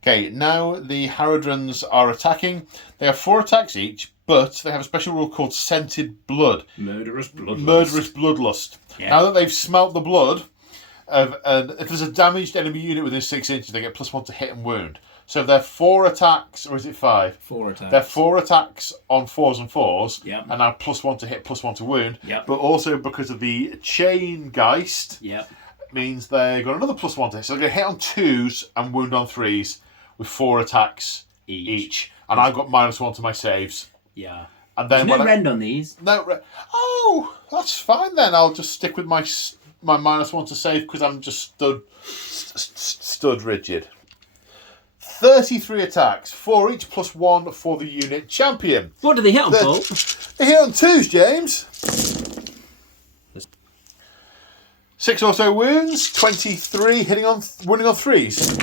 Okay, now the Haradrons are attacking. They have 4 attacks each, but they have a special rule called Scented Blood. Murderous Bloodlust. Murderous Bloodlust. Yeah. Now that they've smelt the blood, and if there's a damaged enemy unit within 6 inches, they get +1 to hit and wound. So if they're 4 attacks, or is it 5? 4 attacks. They're 4 attacks on 4s and 4s, Yep. and now +1 to hit, +1 to wound. Yep. But also because of the Chain Geist, Yep. means they've got another +1 to hit. So they're going to hit on 2s and wound on 3s with 4 attacks each. And I've got -1 to my saves. Yeah. And then There's no rend on these. Oh, that's fine then. I'll just stick with my -1 to save because I'm just stood rigid. 33 attacks, 4 each +1 for the unit champion. What do they hit on, Paul? They hit on 2s, James. 6 also wounds, 23 wounding on 3s.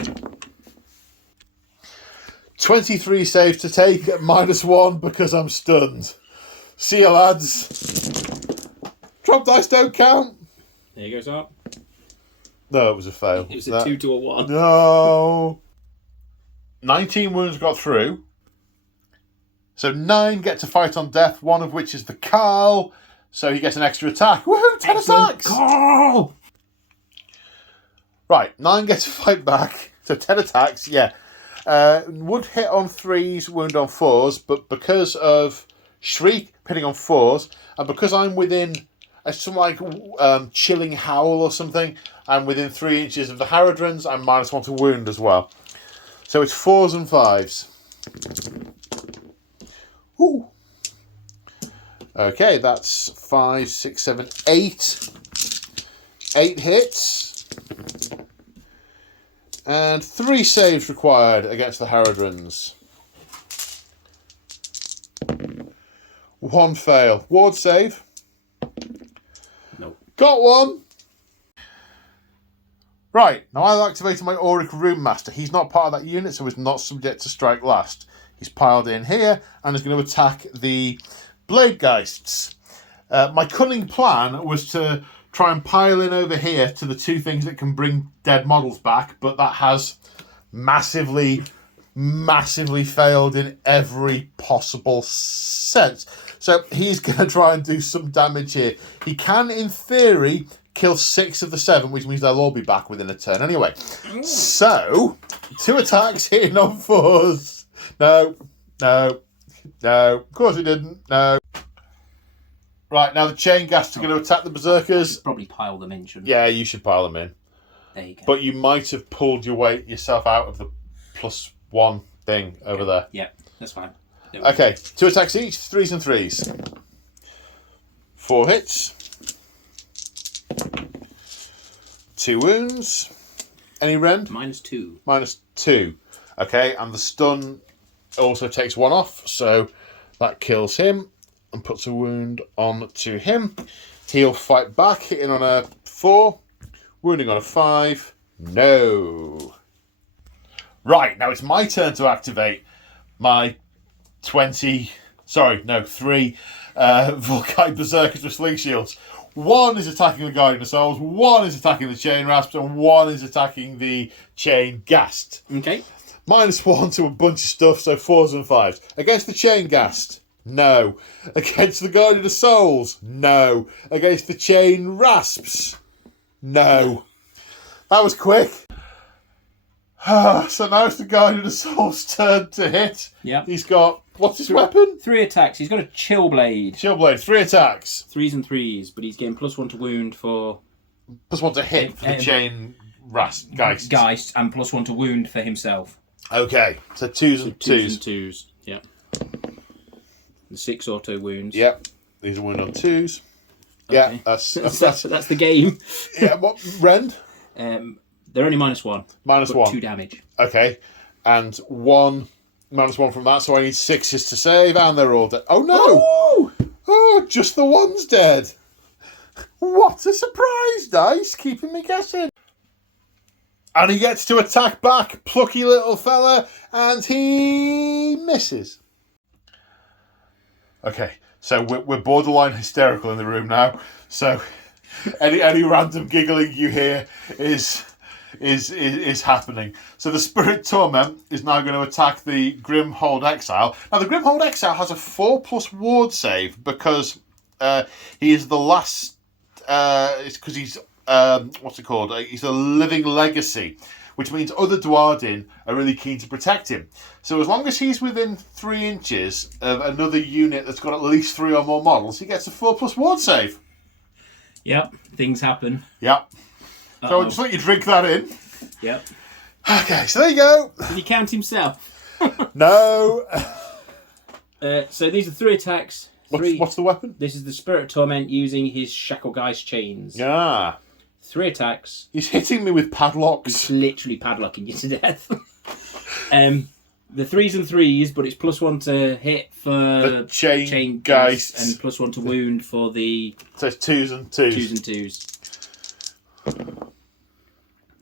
23 saves to take at -1 because I'm stunned. See you, lads. Drop dice don't count. There goes up. No, it was a fail. It was a 2 to a 1. No. 19 wounds got through. So 9 get to fight on death, one of which is the Carl. So he gets an extra attack. Woohoo! 10 attacks! Carl! Right, 9 gets to fight back. So 10 attacks, yeah. Would hit on 3s, wound on 4s, but because of Shriek hitting on 4s, and because I'm within some Chilling Howl or something, I'm within 3 inches of the Haradrons, I'm -1 to wound as well. So it's 4s and 5s. Ooh. Okay, that's 5, 6, 7, 8. 8 hits. And 3 saves required against the Haradrons. 1 fail. Ward save. Nope. Got 1. Right, now I've activated my Auric Rune Master. He's not part of that unit, so he's not subject to strike last. He's piled in here and is going to attack the Blade Geists. My cunning plan was to try and pile in over here to the 2 things that can bring dead models back, but that has massively failed in every possible sense. So he's going to try and do some damage here. He can, in theory, kill 6 of the 7, which means they'll all be back within a turn anyway. So, 2 attacks hitting on 4s. No. Of course he didn't. No. Right, now the Chain Ghasts are going to attack the Berserkers. Probably pile them in, shouldn't Yeah, you should pile them in. There you go. But you might have pulled yourself out of the +1 thing over there. Yeah. That's fine. Okay, 2 attacks each, 3s and 3s. 4 hits. 2 wounds. Any rend? -2. -2. Okay, and the stun also takes 1 off, so that kills him and puts a wound on to him. He'll fight back, hitting on a 4, wounding on a 5. No. Right, now it's my turn to activate my 3 Volkite Berserkers with Sling Shields. 1 is attacking the Guardian of Souls, 1 is attacking the Chain Rasps, and 1 is attacking the Chain Ghast. Okay. -1 to a bunch of stuff, so 4s and 5s. Against the Chain Ghast, no. Against the Guardian of Souls, no. Against the Chain Rasps, no. That was quick. So now it's the Guardian of Souls' turn to hit. Yeah. He's got, what's his weapon? 3 attacks. He's got a Chill Blade. Chill Blade, 3 attacks. 3s and 3s, but he's getting +1 to wound for... +1 to hit for the Chain Geist. Geist, and +1 to wound for himself. Okay, so 2s and 2s. 2s and 2s, yeah. The 6 auto wounds. Yep, these are wound on 2s. Okay. Yeah, that's the game. Yeah, what, rend? They're only -1. -1. 2 damage. Okay, and 1, -1 from that, so I need 6s to save, and they're all dead. Oh no! Oh, just the 1's dead. What a surprise, Dice, keeping me guessing. And he gets to attack back, plucky little fella, and he misses. Okay, so we're borderline hysterical in the room now. So any random giggling you hear is happening. So the Spirit Torment is now going to attack the Grimhold Exile. Now the Grimhold Exile has a 4+ ward save because he is the last. It's because he's what's it called? He's a living legacy, which means other Dwarden are really keen to protect him. So as long as he's within 3 inches of another unit that's got at least 3 or more models, he gets a 4+ ward save. Yep, things happen. Yep. So I'll just let you drink that in. Yep. Okay, so there you go. Did he count himself? No. So these are 3 attacks. What's the weapon? This is the Spirit Torment using his Shacklegeist chains. Yeah. 3 attacks. He's hitting me with padlocks. He's literally padlocking you to death. The 3s and 3s, but it's +1 to hit for the chain geist geists. and +1 to wound for the... So it's 2s and 2s. 2s and 2s.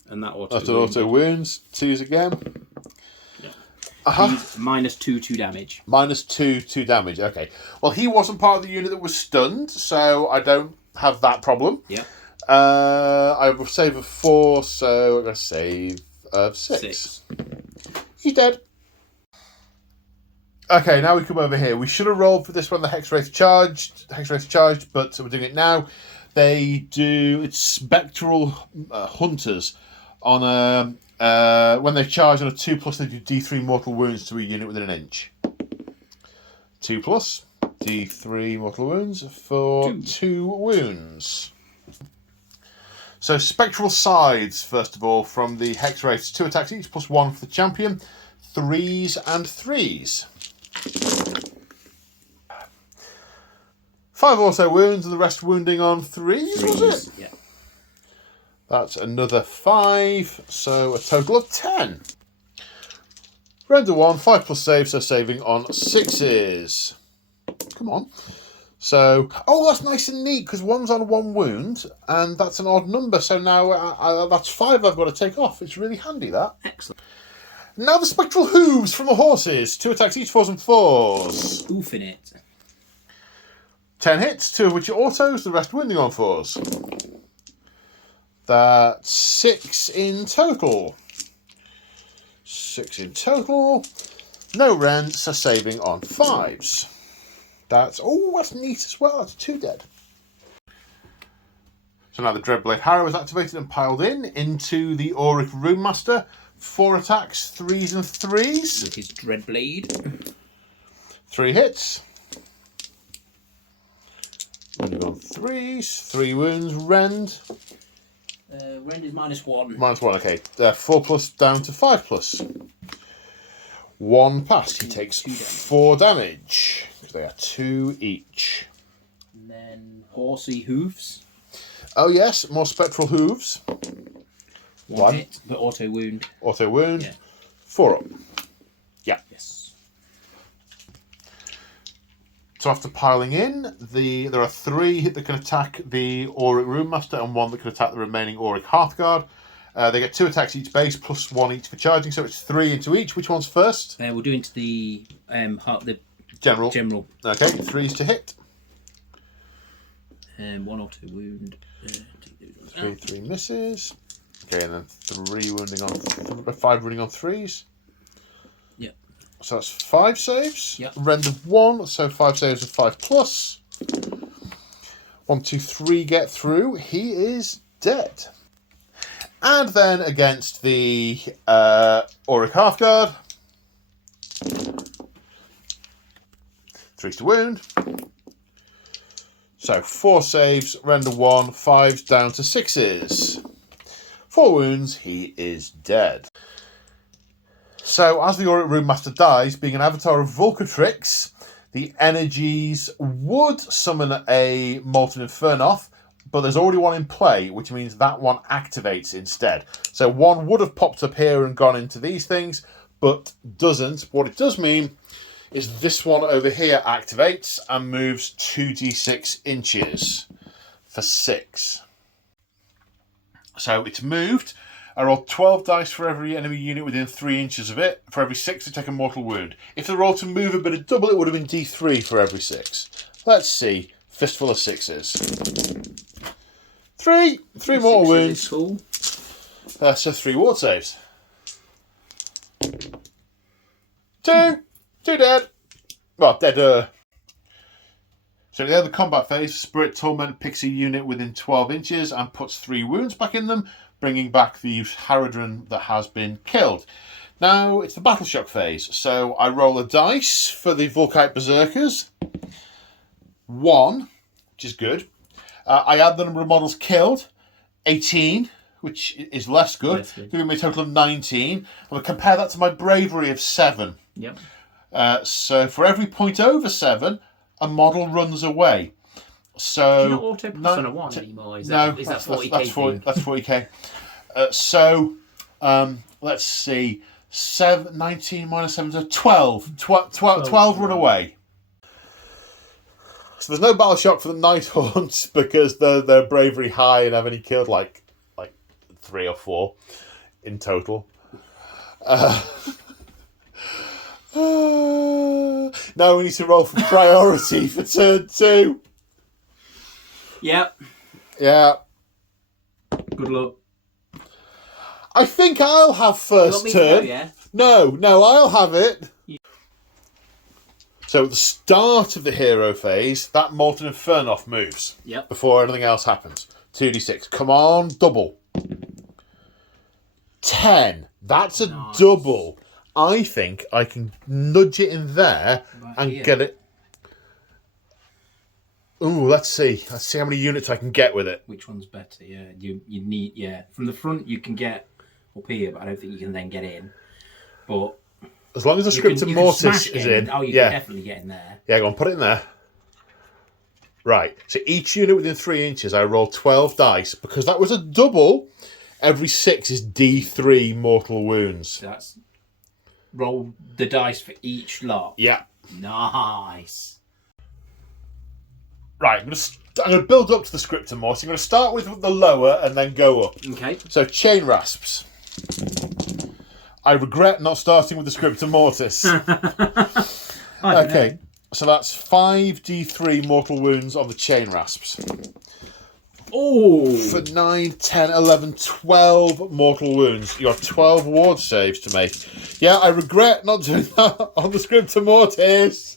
And that auto After auto wounds, 2s again. Yeah. He's -2 damage. -2 damage, okay. Well, he wasn't part of the unit that was stunned, so I don't have that problem. Yeah. I have a save of 4, so I'm going to save of 6. He's dead. Okay, now we come over here. We should have rolled for this one, the Hex Wraith charged, but we're doing it now. It's Spectral Hunters on when they charge on a 2+, they do D3 mortal wounds to a unit within an inch. 2+, D3 mortal wounds for 2 wounds. So Spectral Sides, first of all, from the Hex Wraiths. 2 attacks each, +1 for the champion. 3s and 3s. 5 auto wounds and the rest wounding on 3s, was it? Yeah. That's another 5, so a total of 10. Render 1, 5+ save, so saving on 6s. Come on. So, that's nice and neat, because 1's on 1 wound, and that's an odd number, so now that's 5 I've got to take off. It's really handy, that. Excellent. Now the Spectral Hooves from the horses. 2 attacks each, 4s and 4s. Oofing it. 10 hits, 2 of which are autos, the rest wounding on 4s. That's 6 in total. 6 in total. No rents, so saving on 5s. That's neat as well. That's 2 dead. So now the Dreadblade Harrow is activated and piled into the Auric Runemaster. 4 attacks, 3s and 3s. With his Dreadblade. 3 hits. Wounding on 3s. 3 wounds. Rend. Rend is -1. -1, okay. 4+ down to 5+. 1 pass. He takes 4 damage. They are 2 each. And then horsey hooves. Oh yes, more spectral hooves. 1 hit, but auto wound. Auto wound. Yeah. 4 up. Yeah. Yes. So after piling in, there are 3 that can attack the Auric Runemaster and 1 that can attack the remaining Auric Hearthguard. They get 2 attacks each base plus 1 each for charging, so it's 3 into each. Which one's first? We'll do into the general. General. Okay, 3s to hit. 1 auto wound. 3 misses. Okay, and then 3 wounding on 5 wounding on 3s. Yep. So that's 5 saves. Yep. Rend of 1, so 5 saves of 5 plus. 1, 2, 3 get through. He is dead. And then against the Auric Hearthguard. 3s to wound. So 4 saves, render 1, 5s down to 6s. 4 wounds, he is dead. So as the Auric Runemaster dies, being an avatar of Vulcatrix, the energies would summon a Molten Infernoth, but there's already one in play, which means that one activates instead. So one would have popped up here and gone into these things, but doesn't. What it does mean is this one over here activates and moves 2d6 inches for 6. So it's moved. I roll 12 dice for every enemy unit within 3 inches of it. For every 6, I take a mortal wound. If the roll to move a bit of double, it would have been d3 for every 6. Let's see. Fistful of 6s. 3 mortal wounds. Cool. So 3 ward saves. 2 dead. Well, deader. So at the end of the combat phase, Spirit Torment picks a unit within 12 inches and puts 3 wounds back in them, bringing back the Haradrim that has been killed. Now it's the Battle Shock phase, so I roll a dice for the Vulkite Berserkers. 1, which is good. I add the number of models killed, 18, which is less good, giving me a total of 19. I'll compare that to my bravery of 7. Yep. So for every point over 7, a model runs away. So do you not auto plus on a 1 anymore? Is no, that that's 40k? That's 40k. So let's see. 19 minus 7 is 12. 12 run away. So there's no battle shock for the Nighthaunt because they're bravery high and I've only killed like 3 or 4 in total. Now we need to roll for priority for turn 2. Yep. Yeah. Good luck. I think I'll have first turn. Go, yeah? No, I'll have it. So at the start of the hero phase, that Molten Infernoth moves. Yep. Before anything else happens. 2d6. Come on, double. 10. That's a double. I think I can nudge it in there and get it. Ooh, let's see. Let's see how many units I can get with it. Which one's better? Yeah, you need from the front you can get up here, but I don't think you can then get in. But as long as the Scriptor Mortis is in. Oh, you can definitely get in there. Yeah, go on, put it in there. Right. So each unit within 3 inches, I roll 12 dice because that was a double. Every 6 is D3 mortal wounds. So that's roll the dice for each lot. Yeah. Nice. Right, I'm going to build up to the Scriptor Mortis. I'm going to start with the lower and then go up. Okay. So, Chain Rasps. I regret not starting with the Scriptor Mortis. Okay, so that's 5d3 mortal wounds on the Chain Rasps. Oh! For 9, 10, 11, 12 mortal wounds. You have 12 ward saves to make. Yeah, I regret not doing that on the Scriptor Mortis.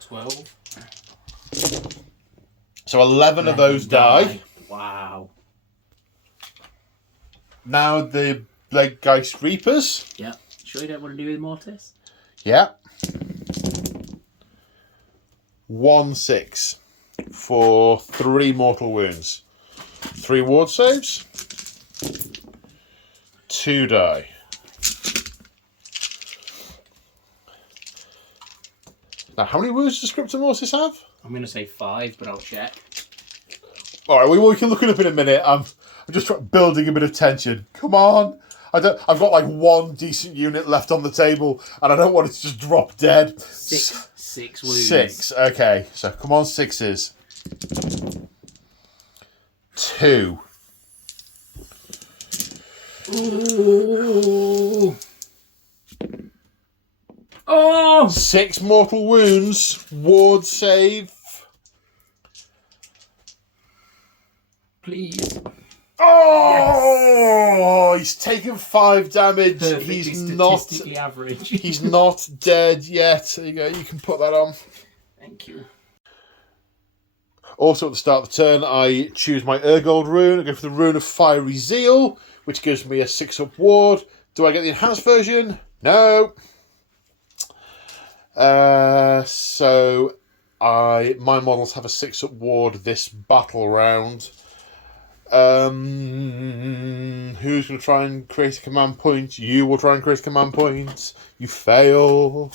12. So 11 of those die. Wow. Now the Bladegeist Reapers. Yeah. Sure you don't want to do with Mortis? Yeah. 1-6 for 3 mortal wounds. 3 ward saves. 2 die. Now, how many wounds does Scriptum Mortis have? I'm going to say 5, but I'll check. All right, we can look it up in a minute. I'm just building a bit of tension. Come on. I've got like 1 decent unit left on the table, and I don't want it to just drop dead. 6 wounds. 6. Okay, so come on, 6s. 2. Ooh. Oh! 6 mortal wounds. Ward save. Please. Oh! Yes. He's taken 5 damage. Perfectly He's not statistically average. He's not dead yet. There you go. You can put that on. Thank you. Also, at the start of the turn, I choose my Urgold rune. I go for the Rune of Fiery Zeal, which gives me a 6-up ward. Do I get the enhanced version? No. So my models have a 6-up ward this battle round. Who's going to try and create a command point? You will try and create a command point. You fail.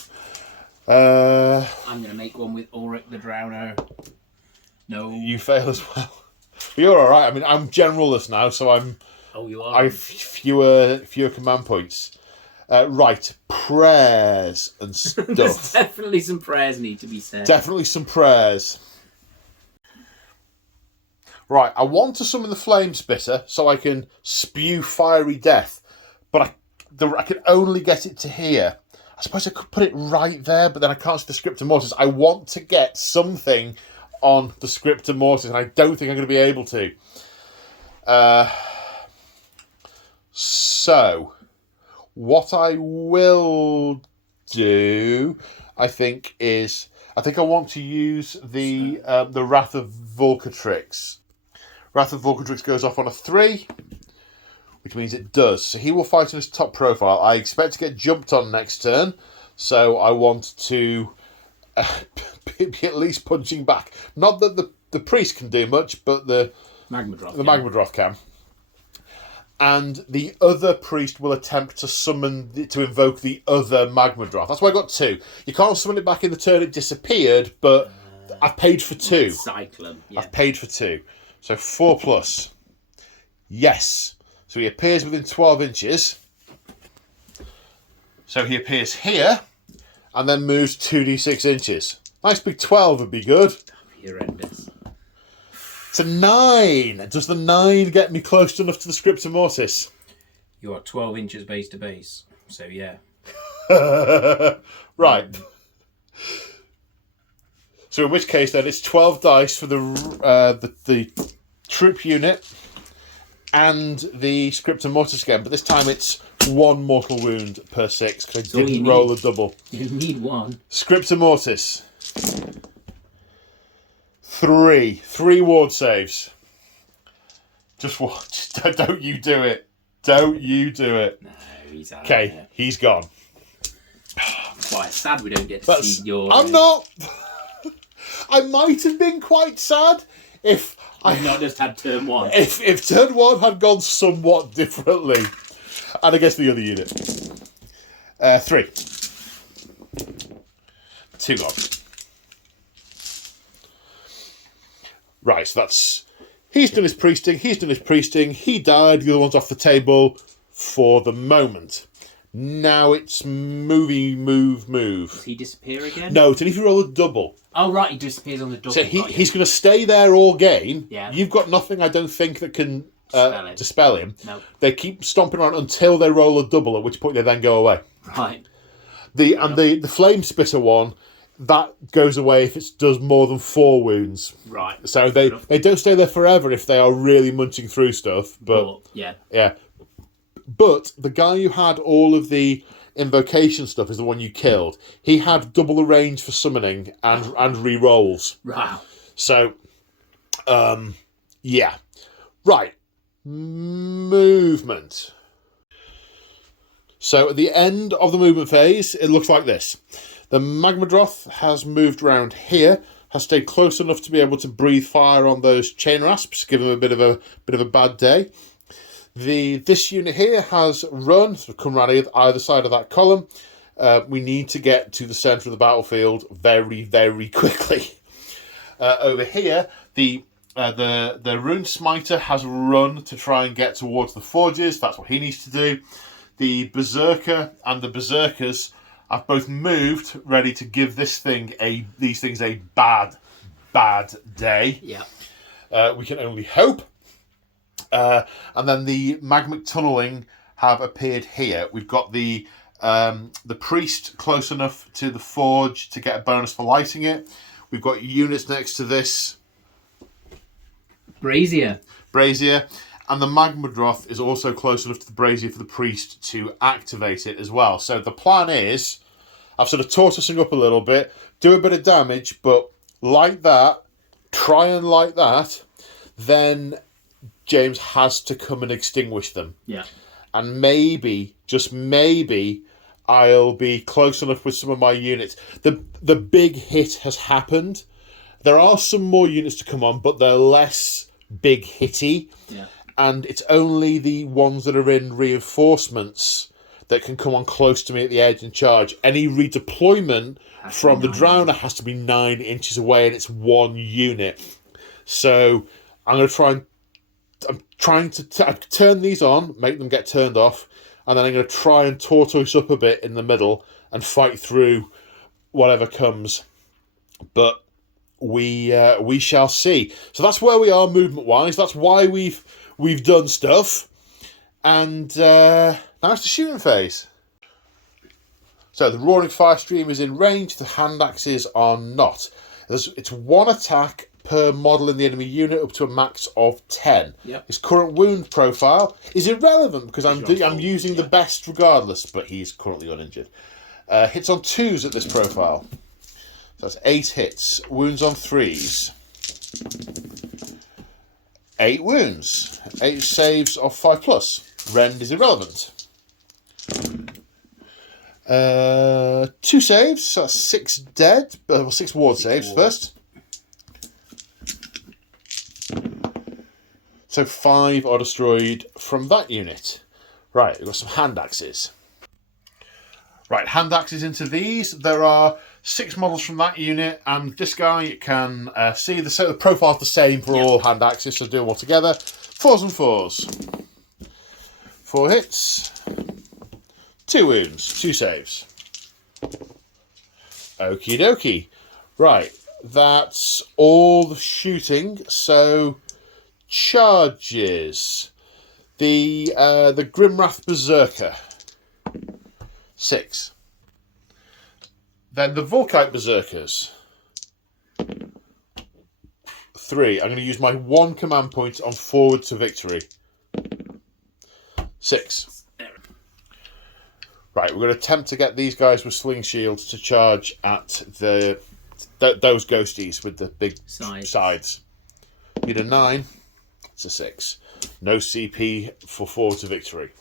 I'm going to make one with Ulrich the Drowner. No. You fail as well. But you're alright. I mean, I'm generalless now, so I'm... Oh, you are? I have fewer command points. Right. Prayers and stuff. There's definitely some prayers need to be said. Definitely some prayers. Right, I want to summon the Flame Spitter so I can spew fiery death, but I can only get it to here. I suppose I could put it right there, but then I can't see the Scriptum Mortis. I want to get something on the Scriptum Mortis, and I don't think I'm going to be able to. So, what I will do, I think I want to use the Wrath of Volcatrix. Wrath of Volcatrix goes off on a 3, which means it does. So he will fight in his top profile. I expect to get jumped on next turn, so I want to be at least punching back. Not that the priest can do much, but the Magmadroth can. And the other priest will attempt to invoke the other Magmadroth. That's why I got 2. You can't summon it back in the turn it disappeared, but I've paid for 2. Cyclone, yeah. I've paid for 2. So 4+. Yes. So he appears within 12 inches. So he appears here, and then moves 2d6 inches. Nice big 12 would be good. That'd be horrendous. It's a 9. Does the 9 get me close enough to the Scriptum Mortis? You are 12 inches base to base, so yeah. Right. So in which case then it's 12 dice for the troop unit and the Scriptum Mortis again, but this time it's 1 mortal wound per 6 because I didn't roll a double. You need 1. Scriptum Mortis. 3 ward saves. Just watch. Don't you do it. Don't you do it. No, he's out. Okay, he's gone. Quite sad we don't get to see your... I'm not. I might have been quite sad if I've not just had turn 1. If turn 1 had gone somewhat differently. And I guess the other unit. 3. 2 gone. Right, so that's... He's done his priesting, he died, the other one's off the table for the moment. Now it's move. Does he disappear again? No, it's only if you roll a double. Oh, right, he disappears on the double. So he's going to stay there all game. Yeah. You've got nothing, I don't think, that can dispel him. No. They keep stomping around until they roll a double, at which point they then go away. Right. The Flame Spitter one, that goes away if it does more than 4 wounds. Right. So they don't stay there forever if they are really munching through stuff. But yeah. But the guy who had all of the invocation stuff is the one you killed. He had double the range for summoning and re-rolls. Wow. So, yeah. Right. Movement. So at the end of the movement phase, it looks like this. The Magmadroth has moved around here, has stayed close enough to be able to breathe fire on those chain rasps, give them a bit of a bad day. This unit here has run, so come around either side of that column. We need to get to the centre of the battlefield very, very quickly. Over here, the Rune Smiter has run to try and get towards the forges. That's what he needs to do. The Berserker and the Berserkers have both moved, ready to give these things a bad day. Yeah. We can only hope. And then the magmic tunneling have appeared here. We've got the priest close enough to the forge to get a bonus for lighting it. We've got units next to this brazier, and the magmadroth is also close enough to the brazier for the priest to activate it as well. So the plan is, I've sort of tortoising up a little bit, do a bit of damage, but light that, try and light that, then James has to come and extinguish them. Yeah. And maybe, just maybe, I'll be close enough with some of my units. The big hit has happened. There are some more units to come on, but they're less big hitty. Yeah. And it's only the ones that are in reinforcements that can come on close to me at the edge and charge. Any redeployment from the Drowner has to be 9 inches away, and it's 1 unit. So I'm going to try and... I'm trying to turn these on, make them get turned off, and then I'm going to try and tortoise up a bit in the middle and fight through whatever comes. But we shall see. So that's where we are movement-wise. That's why we've done stuff. And now it's the shooting phase. So the Roaring Fire Stream is in range. The hand axes are not. It's 1 attack per model in the enemy unit up to a max of 10. Yep. His current wound profile is irrelevant because I'm using the best regardless, but he's currently uninjured. Hits on 2s at this profile. So that's 8 hits. Wounds on 3s. 8 wounds. 8 saves of 5+. Rend is irrelevant. 2 saves, so that's 6 dead. 6 ward saves first. So 5 are destroyed from that unit. Right, we've got some hand axes. Right, hand axes into these. There are 6 models from that unit, and this guy can see the profile's the same for all hand axes, so do them all together. 4s and 4s. 4 hits. 2 wounds. 2 saves. Okie dokie. Right, that's all the shooting, so... Charges. The Grimwrath Berserker. 6. Then the Volkite Berserkers. 3. I'm going to use my 1 command point on Forward to Victory. 6. Right, we're going to attempt to get these guys with sling shields to charge at those ghosties with the big sides. Need a 9. It's a 6. No CP for Forward to Victory.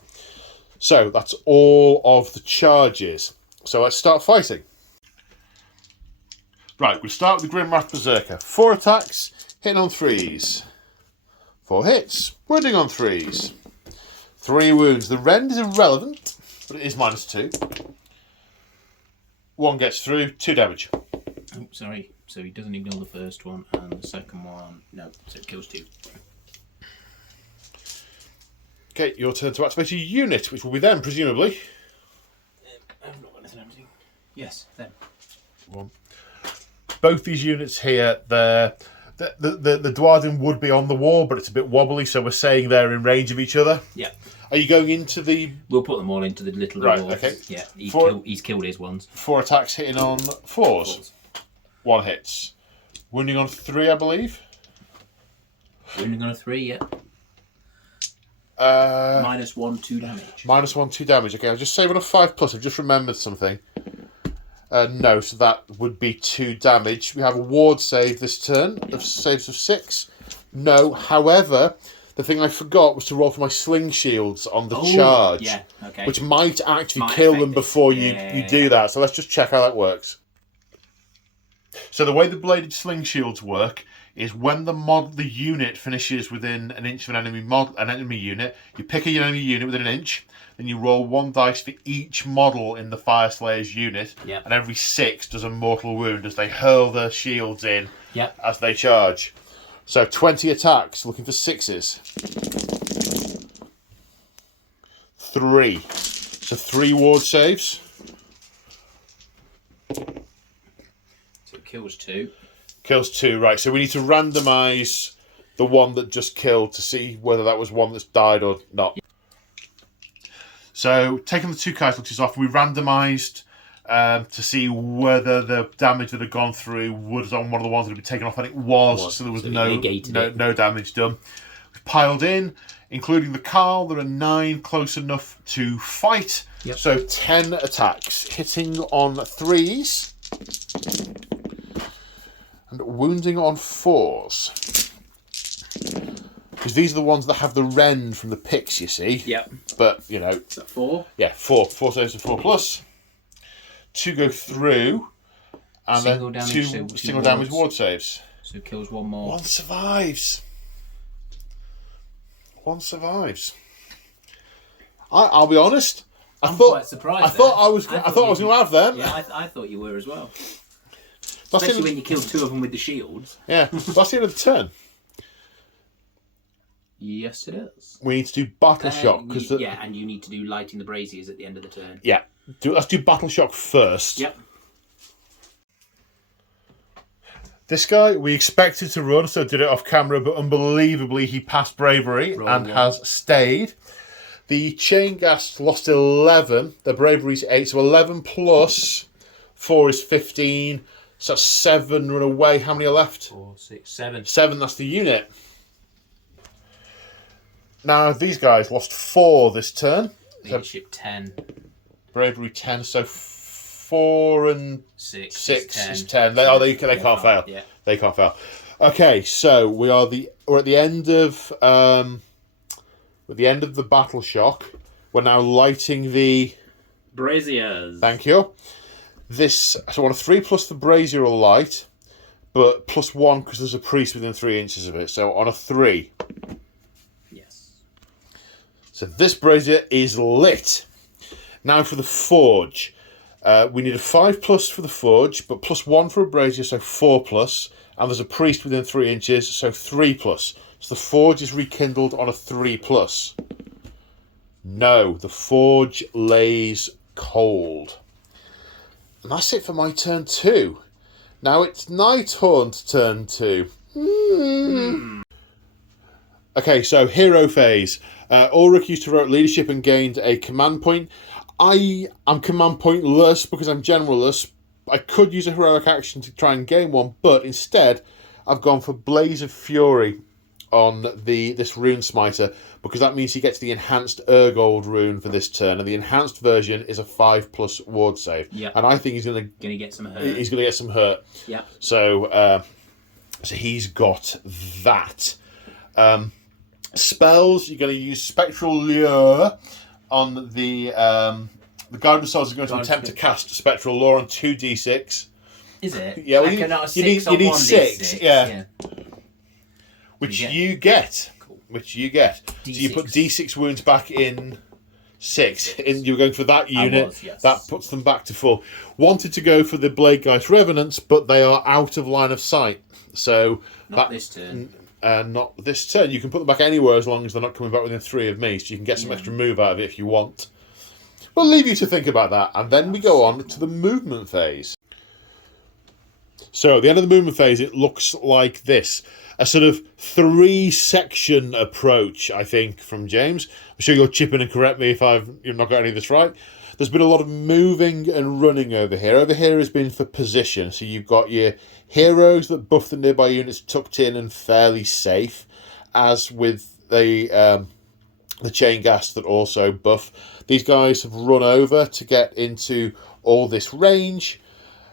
So that's all of the charges. So let's start fighting. Right, we'll start with the Grimwrath Berserker. 4 attacks, hitting on 3s. 4 hits, wounding on 3s. 3 wounds. The rend is irrelevant, but it is -2. 1 gets through, 2 damage. Oh, sorry. So he doesn't ignore the first one, and the second one, no, so it kills 2. Okay, your turn to activate a unit, which will be them, presumably. I've not got anything empty. Yes, them. 1. Both these units here, the Dwarden would be on the wall, but it's a bit wobbly, so we're saying they're in range of each other. Yeah. Are you going into the... We'll put them all into the little right, walls. okay. Yeah, he's killed his ones. 4 attacks hitting on 4s. 1 hits. Wounding on 3, I believe. Wounding on a 3, yeah. -1, 2 damage. -1, 2 damage. Okay, I'll just save on a 5+. I've just remembered something. No, so that would be 2 damage. We have a ward save this turn of saves of 6. No, however, the thing I forgot was to roll for my sling shields on the charge. Yeah, okay. Which might actually kill them before you do that. So let's just check how that works. So the way the bladed sling shields work is when the unit finishes within an inch of an enemy unit, you pick an enemy unit within an inch, then you roll 1 dice for each model in the Fyreslayers unit, and every 6 does a mortal wound as they hurl their shields in as they charge. So 20 attacks, looking for 6s. 3. So 3 ward saves. So it kills 2. Kills 2, right. So we need to randomise the one that just killed to see whether that was one that's died or not. So taking the 2 casualties off, we randomised to see whether the damage that had gone through was on one of the ones that had been taken off, and it was. So there was no damage done. We piled in, including the Carl. There are 9 close enough to fight. So 10 attacks, hitting on 3s and wounding on 4s. Because these are the ones that have the rend from the picks, you see. But, you know... Is that 4? Yeah, 4. 4 saves and 4 plus. 2 go through. And single then damage, 2 single damage ward saves. So it kills 1 more. 1 survives. 1 survives. I'll be honest. I'm quite surprised. I thought I was going to have them. Yeah, I thought you were as well. Especially when you killed 2 of them with the shields. Yeah, that's the end of the turn. Yes, it is. We need to do Battle Shock. And you need to do Lighting the Braziers at the end of the turn. Yeah. Let's do Battle Shock first. This guy, we expected to run, so did it off camera, but unbelievably he passed Bravery has stayed. The Chaingast lost 11. The Bravery's 8, so 11 plus 4 is 15. So that's 7 run away. How many are left? 4, 6, 7. 7, that's the unit. Now, these guys lost 4 this turn. Leadership 10. Bravery 10, so 4 and 6 is 10. They can't fail. Yeah. They can't fail. Okay, so we're at the end of the Battle Shock. We're now lighting the Braziers. Thank you. So on a 3 plus the Brazier will light, but plus 1 because there's a priest within 3 inches of it. So on a 3. Yes. So this Brazier is lit. Now for the Forge. We need a 5 plus for the Forge, but plus 1 for a Brazier, so 4 plus. And there's a priest within 3 inches, so 3 plus. So the Forge is rekindled on a 3 plus. No, the Forge lays cold. And that's it for my turn 2. Now it's Nighthaunt turn 2. Okay, so hero phase. Ulrich used to rote leadership and gained a command point. I am command pointless because I'm generalless. I could use a heroic action to try and gain one, but instead I've gone for Blaze of Fury on this Rune Smiter because that means he gets the enhanced Urgold rune for this turn, and the enhanced version is a 5 plus ward save. And I think he's going to get some hurt. He's going to get some hurt. So he's got that. Spells, you're going to use Spectral Lure on the Guardian Souls is going to attempt to cast Spectral Lure on 2d6. Is it? Yeah, you need 6. Yeah. Which you get. Cool. Which you get. D6. So you put d6 wounds back in 6. You were going for that unit. Yes. That puts them back to 4. Wanted to go for the Bladegeist Revenants, but they are out of line of sight. So not this turn. Not this turn. You can put them back anywhere as long as they're not coming back within 3 of me, so you can get some extra move out of it if you want. We'll leave you to think about that, and then we go on to the movement phase. So at the end of the movement phase, it looks like this. A sort of 3-section approach, I think, from James. I'm sure you'll chip in and correct me if you've not got any of this right. There's been a lot of moving and running over here. Over here has been for position. So you've got your heroes that buff the nearby units tucked in and fairly safe, as with the Chaingast that also buff. These guys have run over to get into all this range.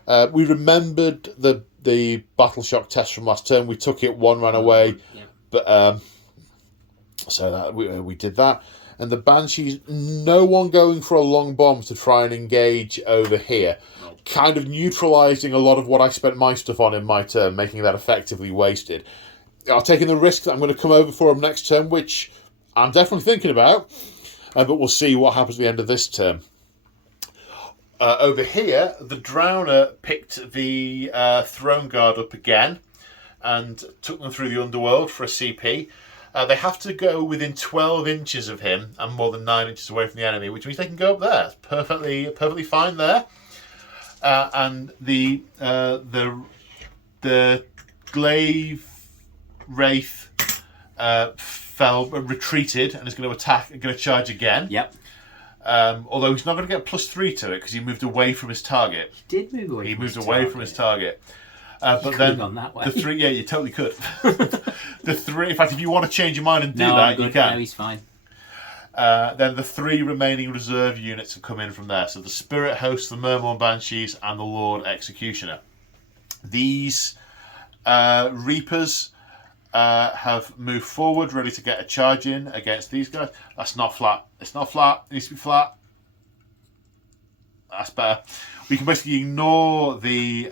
We remembered the Battle Shock test from last turn. We took it, 1 ran away, but so that we did that. and the Banshees, no one going for a long bomb to try and engage over here. Kind of neutralising a lot of what I spent my stuff on in my turn, making that effectively wasted. I'm taking the risk that I'm going to come over for them next turn, which I'm definitely thinking about, but we'll see what happens at the end of this turn. Over here, the Drowner picked the Throne Guard up again and took them through the Underworld for a CP. They have to go within 12 inches of him and more than 9 inches away from the enemy, which means they can go up there. It's perfectly fine there. And the Glaive Wraith retreated and is going to attack, going to charge again. Yep. Although he's not going to get +3 to it because he moved away from his target. He did move away. He moved away from his target. But then gone that way. The 3, yeah, you totally could. The 3, in fact, if you want to change your mind and do that, you can. No, he's fine. Then the 3 remaining reserve units have come in from there. So the Spirit Host, the Mermon Banshees, and the Lord Executioner. These Reapers have moved forward, ready to get a charge in against these guys. That's not flat. It's not flat. It needs to be flat. That's better. We can basically ignore the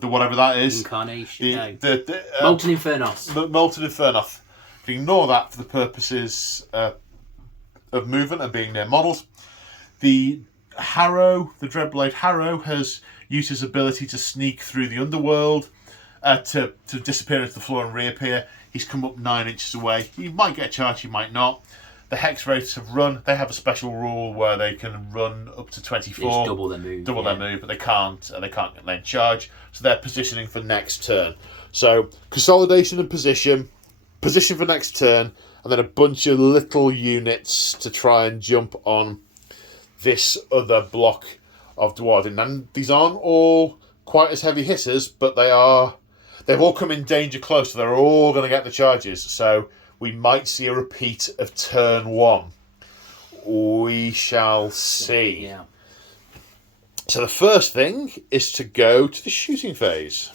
whatever that is. Incarnation. The Molten Infernos. Molten Infernos. We ignore that for the purposes of movement and being near models. The Harrow, the Dreadblade Harrow, has used his ability to sneak through the Underworld, to disappear into the floor and reappear. He's come up 9 inches away. He might get a charge, he might not. The Hex Wraiths have run. They have a special rule where they can run up to 24. It's double their move. Their move, but they can't then charge. So they're positioning for next turn. So consolidation and position for next turn, and then a bunch of little units to try and jump on this other block of Dwarven. And these aren't all quite as heavy hitters, but they've all come in danger close, so they're all going to get the charges. So we might see a repeat of turn 1. We shall see. Yeah. So the first thing is to go to the shooting phase.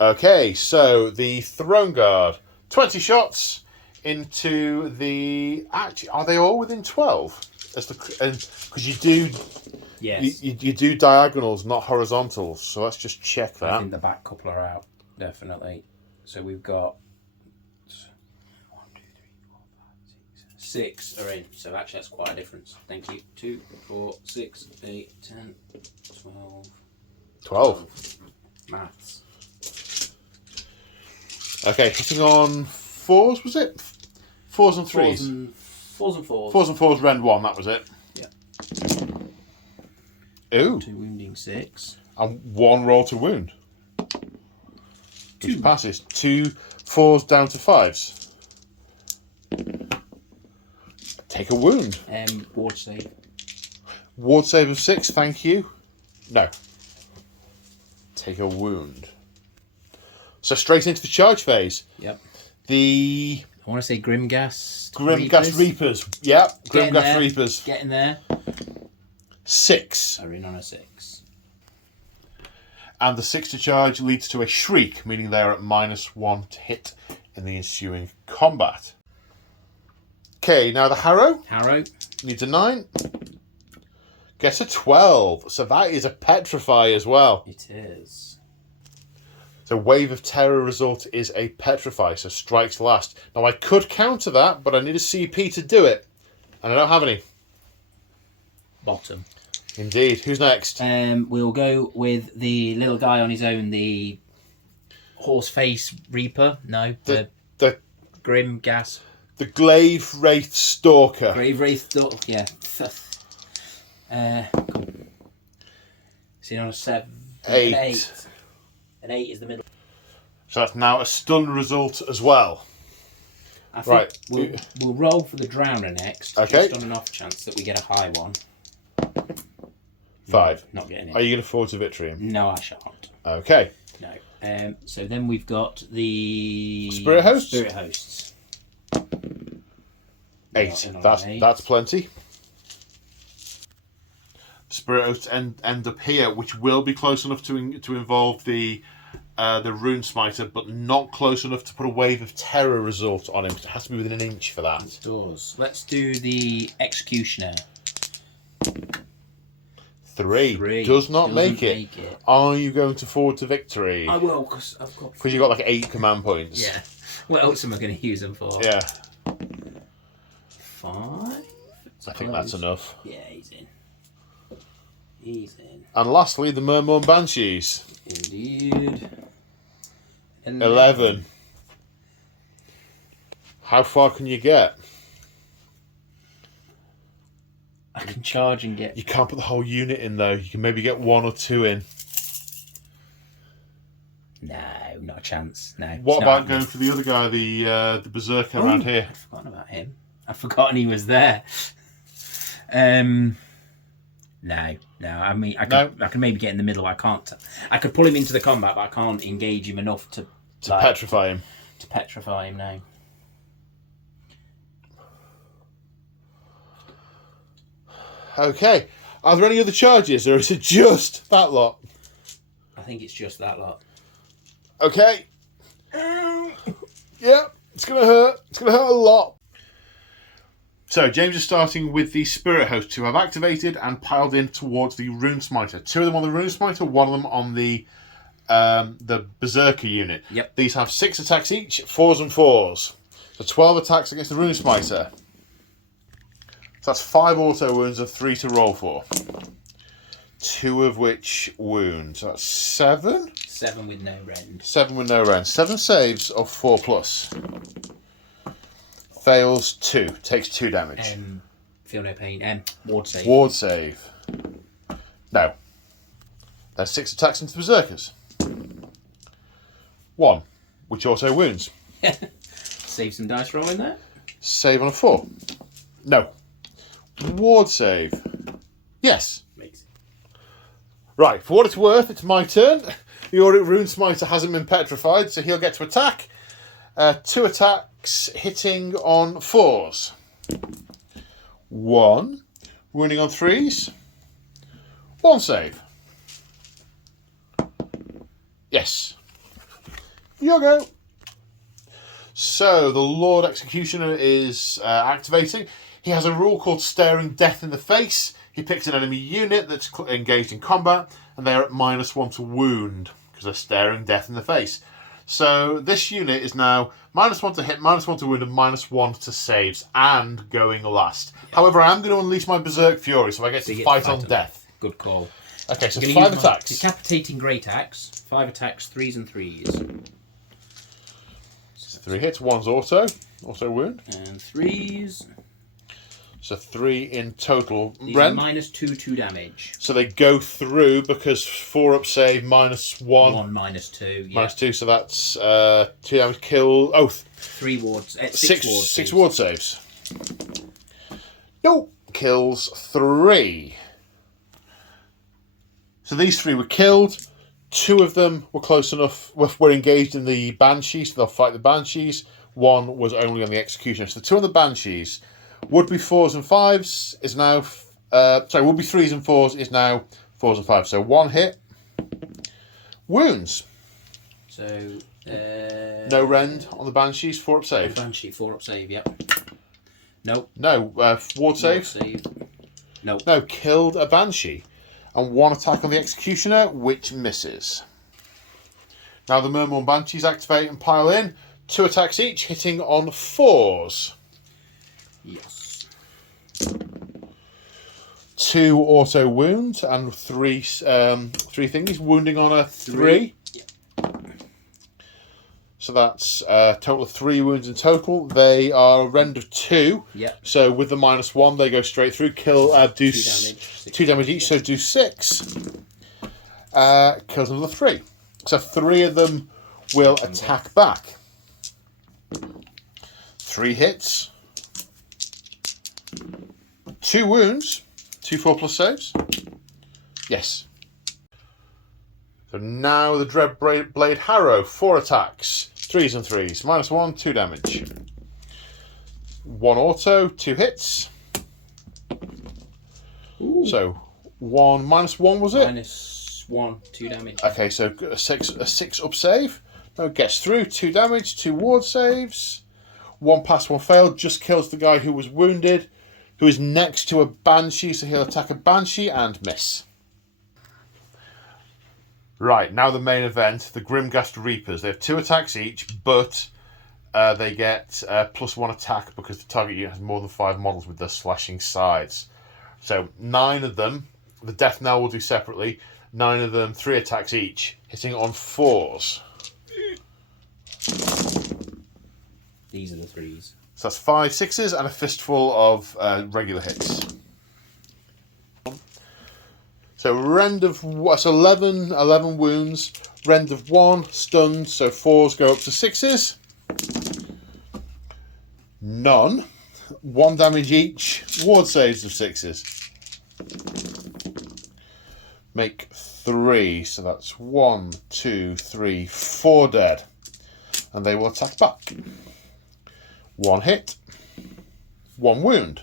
Okay, so the Throne Guard. 20 shots into the... Actually, are they all within 12? Because you do... Yes. You do diagonals, not horizontals. So let's just check that. I think the back couple are out, definitely. So we've got 1, 2, 3, 4, 5, 6, 6 are in. So actually, that's quite a difference. Thank you. 2, 4, 6, 8, 10, 12. 12. Maths. Okay, hitting on 4s, was it? 4s and 3s. 4s and 4s. 4s and 4s, rend 1, that was it. Yeah. Ooh. 2 wounding 6. And 1 roll to wound. 2 which passes. 2 4s down to 5s. Take a wound. Ward save. Ward save of 6, thank you. No. Take a wound. So straight into the charge phase. Yep. I want to say Grimghast. Grimghast Reapers. Yep. Grimghast Reapers. Get in there. 6. Are in on a 6. And the 6 to charge leads to a shriek, meaning they're at -1 to hit in the ensuing combat. Okay, now the Harrow. Harrow. Needs a 9. Gets a 12. So that is a Petrify as well. It is. So Wave of Terror result is a Petrify, so strikes last. Now I could counter that, but I need a CP to do it. And I don't have any. Bottom. Indeed. Who's next? We'll go with the little guy on his own, the Horseface Reaper. No, the Grimghast. The Glaive Wraith Stalker. Glaive Wraith Stalker, yeah. Cool. Is he on a 7? 8. An 8 is the middle. So that's now a stun result as well. I think we'll roll for the Drowner next. Okay. Just on an off chance that we get a high one. 5. Not getting it. Are you going to forward to victory? No, I shan't. Okay. No. So then we've got the Spirit Hosts. 8. That's plenty. Spirit Hosts end up here, which will be close enough to involve the the Rune Smiter, but not close enough to put a Wave of Terror result on him. It has to be within an inch for that. It does. Let's do the Executioner. 3. Does not make it. Are you going to forward to victory? I will, because I've got... Because you've got like 8 command points. Yeah. What else am I going to use them for? Yeah. 5? I think that's enough. Yeah, he's in. He's in. And lastly, the Murmur Banshees. Indeed. 11. How far can you get? I can charge and get... You can't put the whole unit in, though. You can maybe get 1 or 2 in. No, not a chance. No. What about going for the other guy, the Berserker around here? I've forgotten about him. I've forgotten he was there. No. I mean, I can maybe get in the middle. I can't. I could pull him into the combat, but I can't engage him enough to petrify him. To petrify him now. Okay. Are there any other charges, or is it just that lot? I think it's just that lot. Okay. Yeah, it's going to hurt. It's going to hurt a lot. So, James is starting with the Spirit Host, who have activated and piled in towards the Rune Smiter. 2 of them on the Rune Smiter, 1 of them on the Berserker unit. Yep. These have 6 attacks each, 4s and 4s. So 12 attacks against the Rune Smiter. So that's 5 auto wounds and 3 to roll for. 2 of which wound. So that's 7? 7 with no rend. 7 with no rend. 7 saves of 4+. Fails 2. Takes 2 damage. Feel no pain. Ward save. Ward save. No. There's 6 attacks into Berserkers. 1, which also wounds. Save some dice rolling there. Save on a 4. No. Ward save. Yes. Makes it. Right, for what it's worth, it's my turn. The Rune Smiter hasn't been petrified, so he'll get to attack. 2 attacks hitting on 4s. 1 wounding on 3s. 1 save. Yes. You go. So the Lord Executioner is activating. He has a rule called Staring Death in the Face. He picks an enemy unit that's engaged in combat, and they're at -1 to wound because they're staring death in the face. So this unit is now -1 to hit, -1 to wound, and -1 to saves, and going last. Yeah. However, I am going to unleash my Berserk Fury, so I get to fight on death. Good call. Okay, so 5 attacks. Decapitating Great Axe. 5 attacks, 3s and 3s. So 3 hits, 1's auto wound. And 3s. So 3 in total. These are -2 damage. So they go through because 4 up save, -1. 1 -2. Yeah. -2, so that's 2 damage kill. Oh, 3 wards. 6 ward saves. Nope. Kills 3. So these 3 were killed. 2 of them were close enough, were engaged in the Banshees, so they'll fight the Banshees. 1 was only on the Executioner. So the 2 on the Banshees would be 4s and 5s is now, would be 3s and 4s is now 4s and 5s. So 1 hit. Wounds. So, no rend on the Banshees, 4 up save. Banshee, 4 up save, yep. Nope. No, ward save. Nope. No, killed a Banshee. And 1 attack on the Executioner, which misses. Now the Murmur Banshees activate and pile in. 2 attacks each, hitting on 4s. Yes. 2 auto wounds and 3 thingies. Wounding on a 3. Yep. So that's a total of 3 wounds in total. They are a rend of 2. Yep. So with the -1, they go straight through. Kill, do 2 damage each, so do 6. Kills another 3. So 3 of them will attack back. 3 hits. 2 wounds. 2 4+ saves. Yes. So now the Dread Blade Harrow. 4 attacks. 3s and 3s. -1, 2 damage. 1 auto, 2 hits. Ooh. So 1 -1 was it? +1, 2 damage. Okay, so a six up save. No, gets through. 2 damage. 2 ward saves. 1 pass, 1 failed. Just kills the guy who was wounded, who is next to a Banshee, so he'll attack a Banshee and miss. Right, now the main event, the Grimghast Reapers. They have 2 attacks each, but they get +1 attack because the target unit has more than 5 models with their slashing sides. So 9 of them, the Death Knell will do separately. 9 of them, 3 attacks each, hitting on 4s. These are the 3s. So that's 5 6s and a fistful of regular hits. So rend of 11 wounds, rend of 1, stunned, so 4s go up to 6s. None. 1 damage each, ward saves of 6s. Make 3, so that's 1, 2, 3, 4 dead. And they will attack back. 1 hit, 1 wound.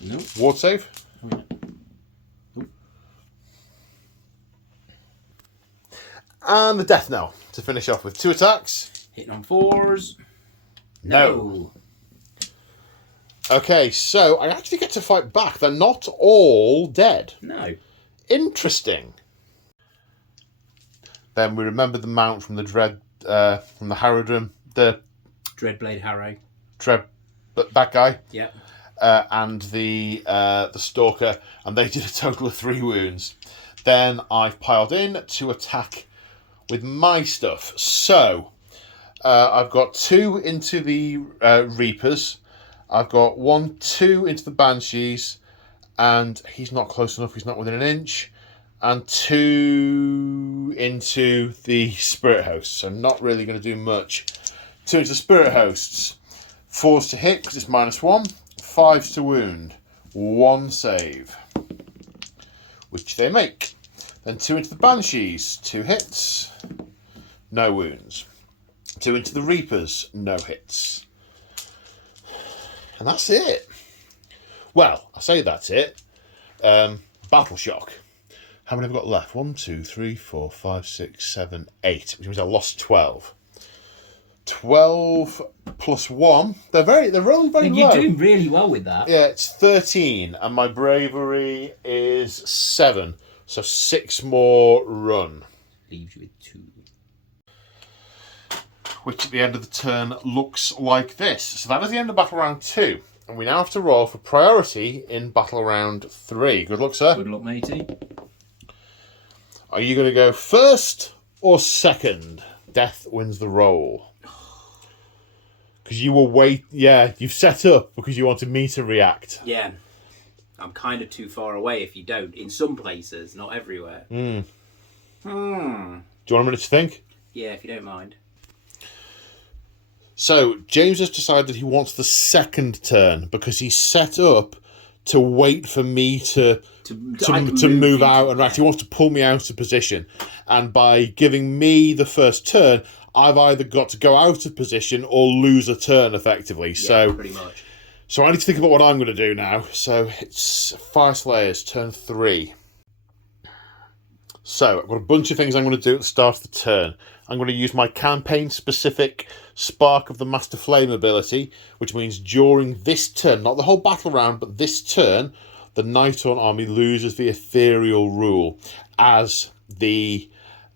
No. Ward save. And the Death Knell to finish off with 2 attacks. Hitting on 4s. No. Okay, so I actually get to fight back. They're not all dead. No. Interesting. Then we remember the mount from the from the Harrodrim, the Dreadblade Harrow. that guy. Yep. And the Stalker, and they did a total of 3 wounds. Then I've piled in to attack with my stuff. So I've got 2 into the Reapers. I've got 1, 2 into the Banshees, and he's not close enough. He's not within an inch. And 2 into the Spirit Hosts. So not really going to do much. 2 into the Spirit Hosts. 4s to hit because it's -1. 5s to wound. 1 save, which they make. Then 2 into the Banshees. 2 hits. No wounds. 2 into the Reapers. No hits. And that's it. Well, I say that's it. Battle Shock. How many have I got left? 1, 2, 3, 4, 5, 6, 7, 8. Which means I lost 12. 12 plus 1. They're rolling very low. You're doing really well with that. Yeah, it's 13, and my bravery is 7. So 6 more run. Leaves you with 2. Which at the end of the turn looks like this. So that is the end of Battle Round 2. And we now have to roll for priority in Battle Round 3. Good luck, sir. Good luck, matey. Are you going to go first or second? Death wins the roll. Because you will wait. Yeah, you've set up because you wanted me to react. Yeah. I'm kind of too far away if you don't. In some places, not everywhere. Do you want a minute to think? Yeah, if you don't mind. So, James has decided he wants the second turn because he's set up to wait for me to move out and react. He wants to pull me out of position. And by giving me the first turn, I've either got to go out of position or lose a turn effectively. Yeah, so pretty much. So I need to think about what I'm going to do now. So it's Fyreslayers, turn 3. So I've got a bunch of things I'm going to do at the start of the turn. I'm going to use my campaign-specific Spark of the Master Flame ability, which means during this turn, not the whole battle round, but this turn, the Nighthaunt army loses the ethereal rule as the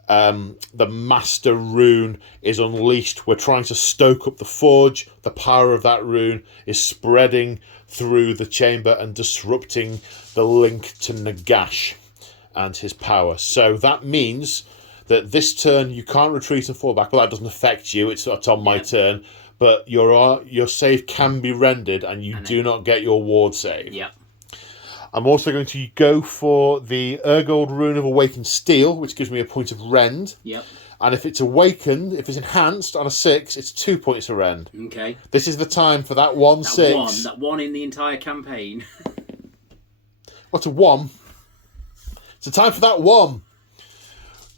Master Rune is unleashed. We're trying to stoke up the forge. The power of that rune is spreading through the chamber and disrupting the link to Nagash and his power. So that means that this turn you can't retreat and fall back. Well, that doesn't affect you. It's on my turn. But your save can be rendered and you do not get your ward save. Yeah. I'm also going to go for the Urgold Rune of Awakened Steel, which gives me a point of rend. Yep. And if it's awakened, if it's enhanced on a 6, it's 2 points of rend. Okay. This is the time for that 1 6. That one in the entire campaign. What's a 1? It's the time for that 1.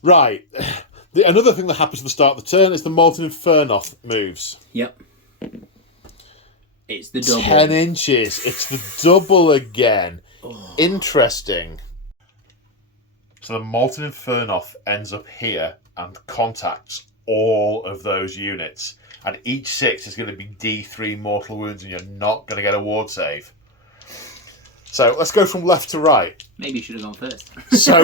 Right. Another thing that happens at the start of the turn is the Molten Infernoth moves. Yep. It's the double. 10 inches. It's the double again. Oh. Interesting. So the Molten Infernoth ends up here and contacts all of those units. And each 6 is going to be D3 mortal wounds, and you're not going to get a ward save. So let's go from left to right. Maybe you should have gone first. So,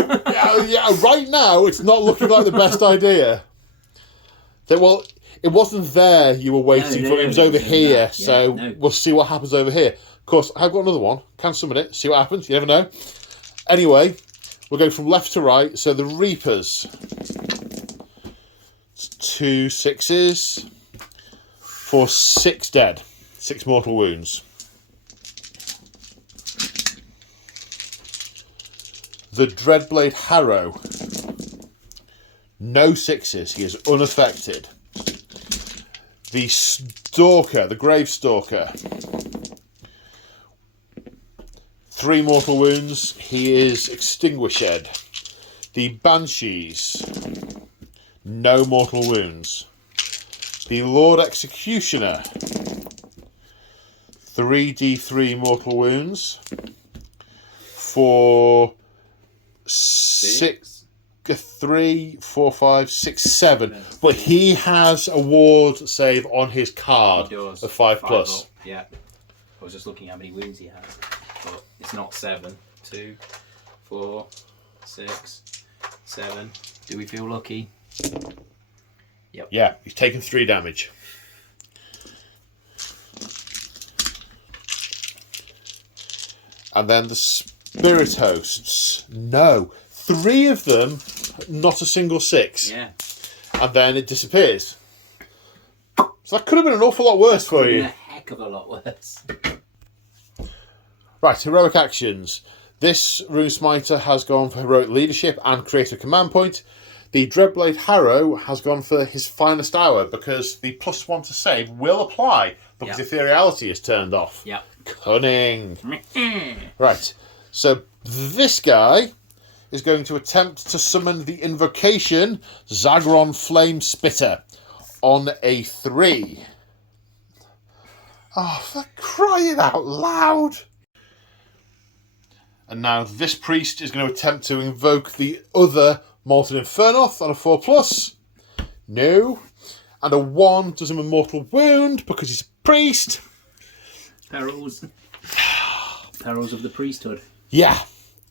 yeah, right now it's not looking like the best idea. Well, it wasn't there you were waiting for. It was over here. We'll see what happens over here. Of course, I've got another one. Can summon it. See what happens. You never know. Anyway, we'll go from left to right. So the Reapers. It's 2 6s for 6 dead. 6 mortal wounds. The Dreadblade Harrow. No 6s. He is unaffected. The Stalker, the Grave Stalker. 3 mortal wounds. He is extinguished. The Banshees. No mortal wounds. The Lord Executioner. 3d3 mortal wounds. For 6, 3, 4, 5, 6, 7. But he has a ward save on his card of 5+. Yeah. I was just looking how many wounds he has. But it's not 7. 2, 4, 6, 7. Do we feel lucky? Yep. Yeah, he's taken 3 damage. And then the Spirit Hosts. No. 3 of them, not a single 6. Yeah. And then it disappears. So that could have been an awful lot worse for you. A heck of a lot worse. Right, heroic actions. This Rune Smiter has gone for heroic leadership and create a command point. The Dreadblade Harrow has gone for his finest hour because the +1 to save will apply because ethereality is turned off. Yep. Cunning. Right, so this guy is going to attempt to summon the invocation Zagron Flame Spitter on a 3. Oh, for crying out loud! And now this priest is going to attempt to invoke the other Molten Infernoth on a 4+. No. And a 1 does him a mortal wound because he's a priest. Perils. Perils of the priesthood. Yeah.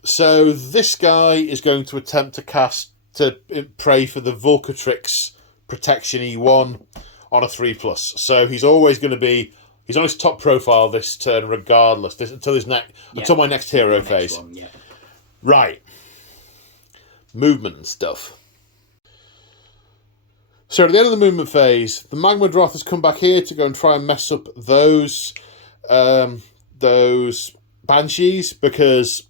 So this guy is going to attempt to pray for the Volcatrix Protection E1 on a 3+. So he's always going to be... He's on his top profile this turn regardless, until my next hero phase. Right. Movement and stuff. So at the end of the movement phase, the Magma Droth has come back here to go and try and mess up those Banshees because,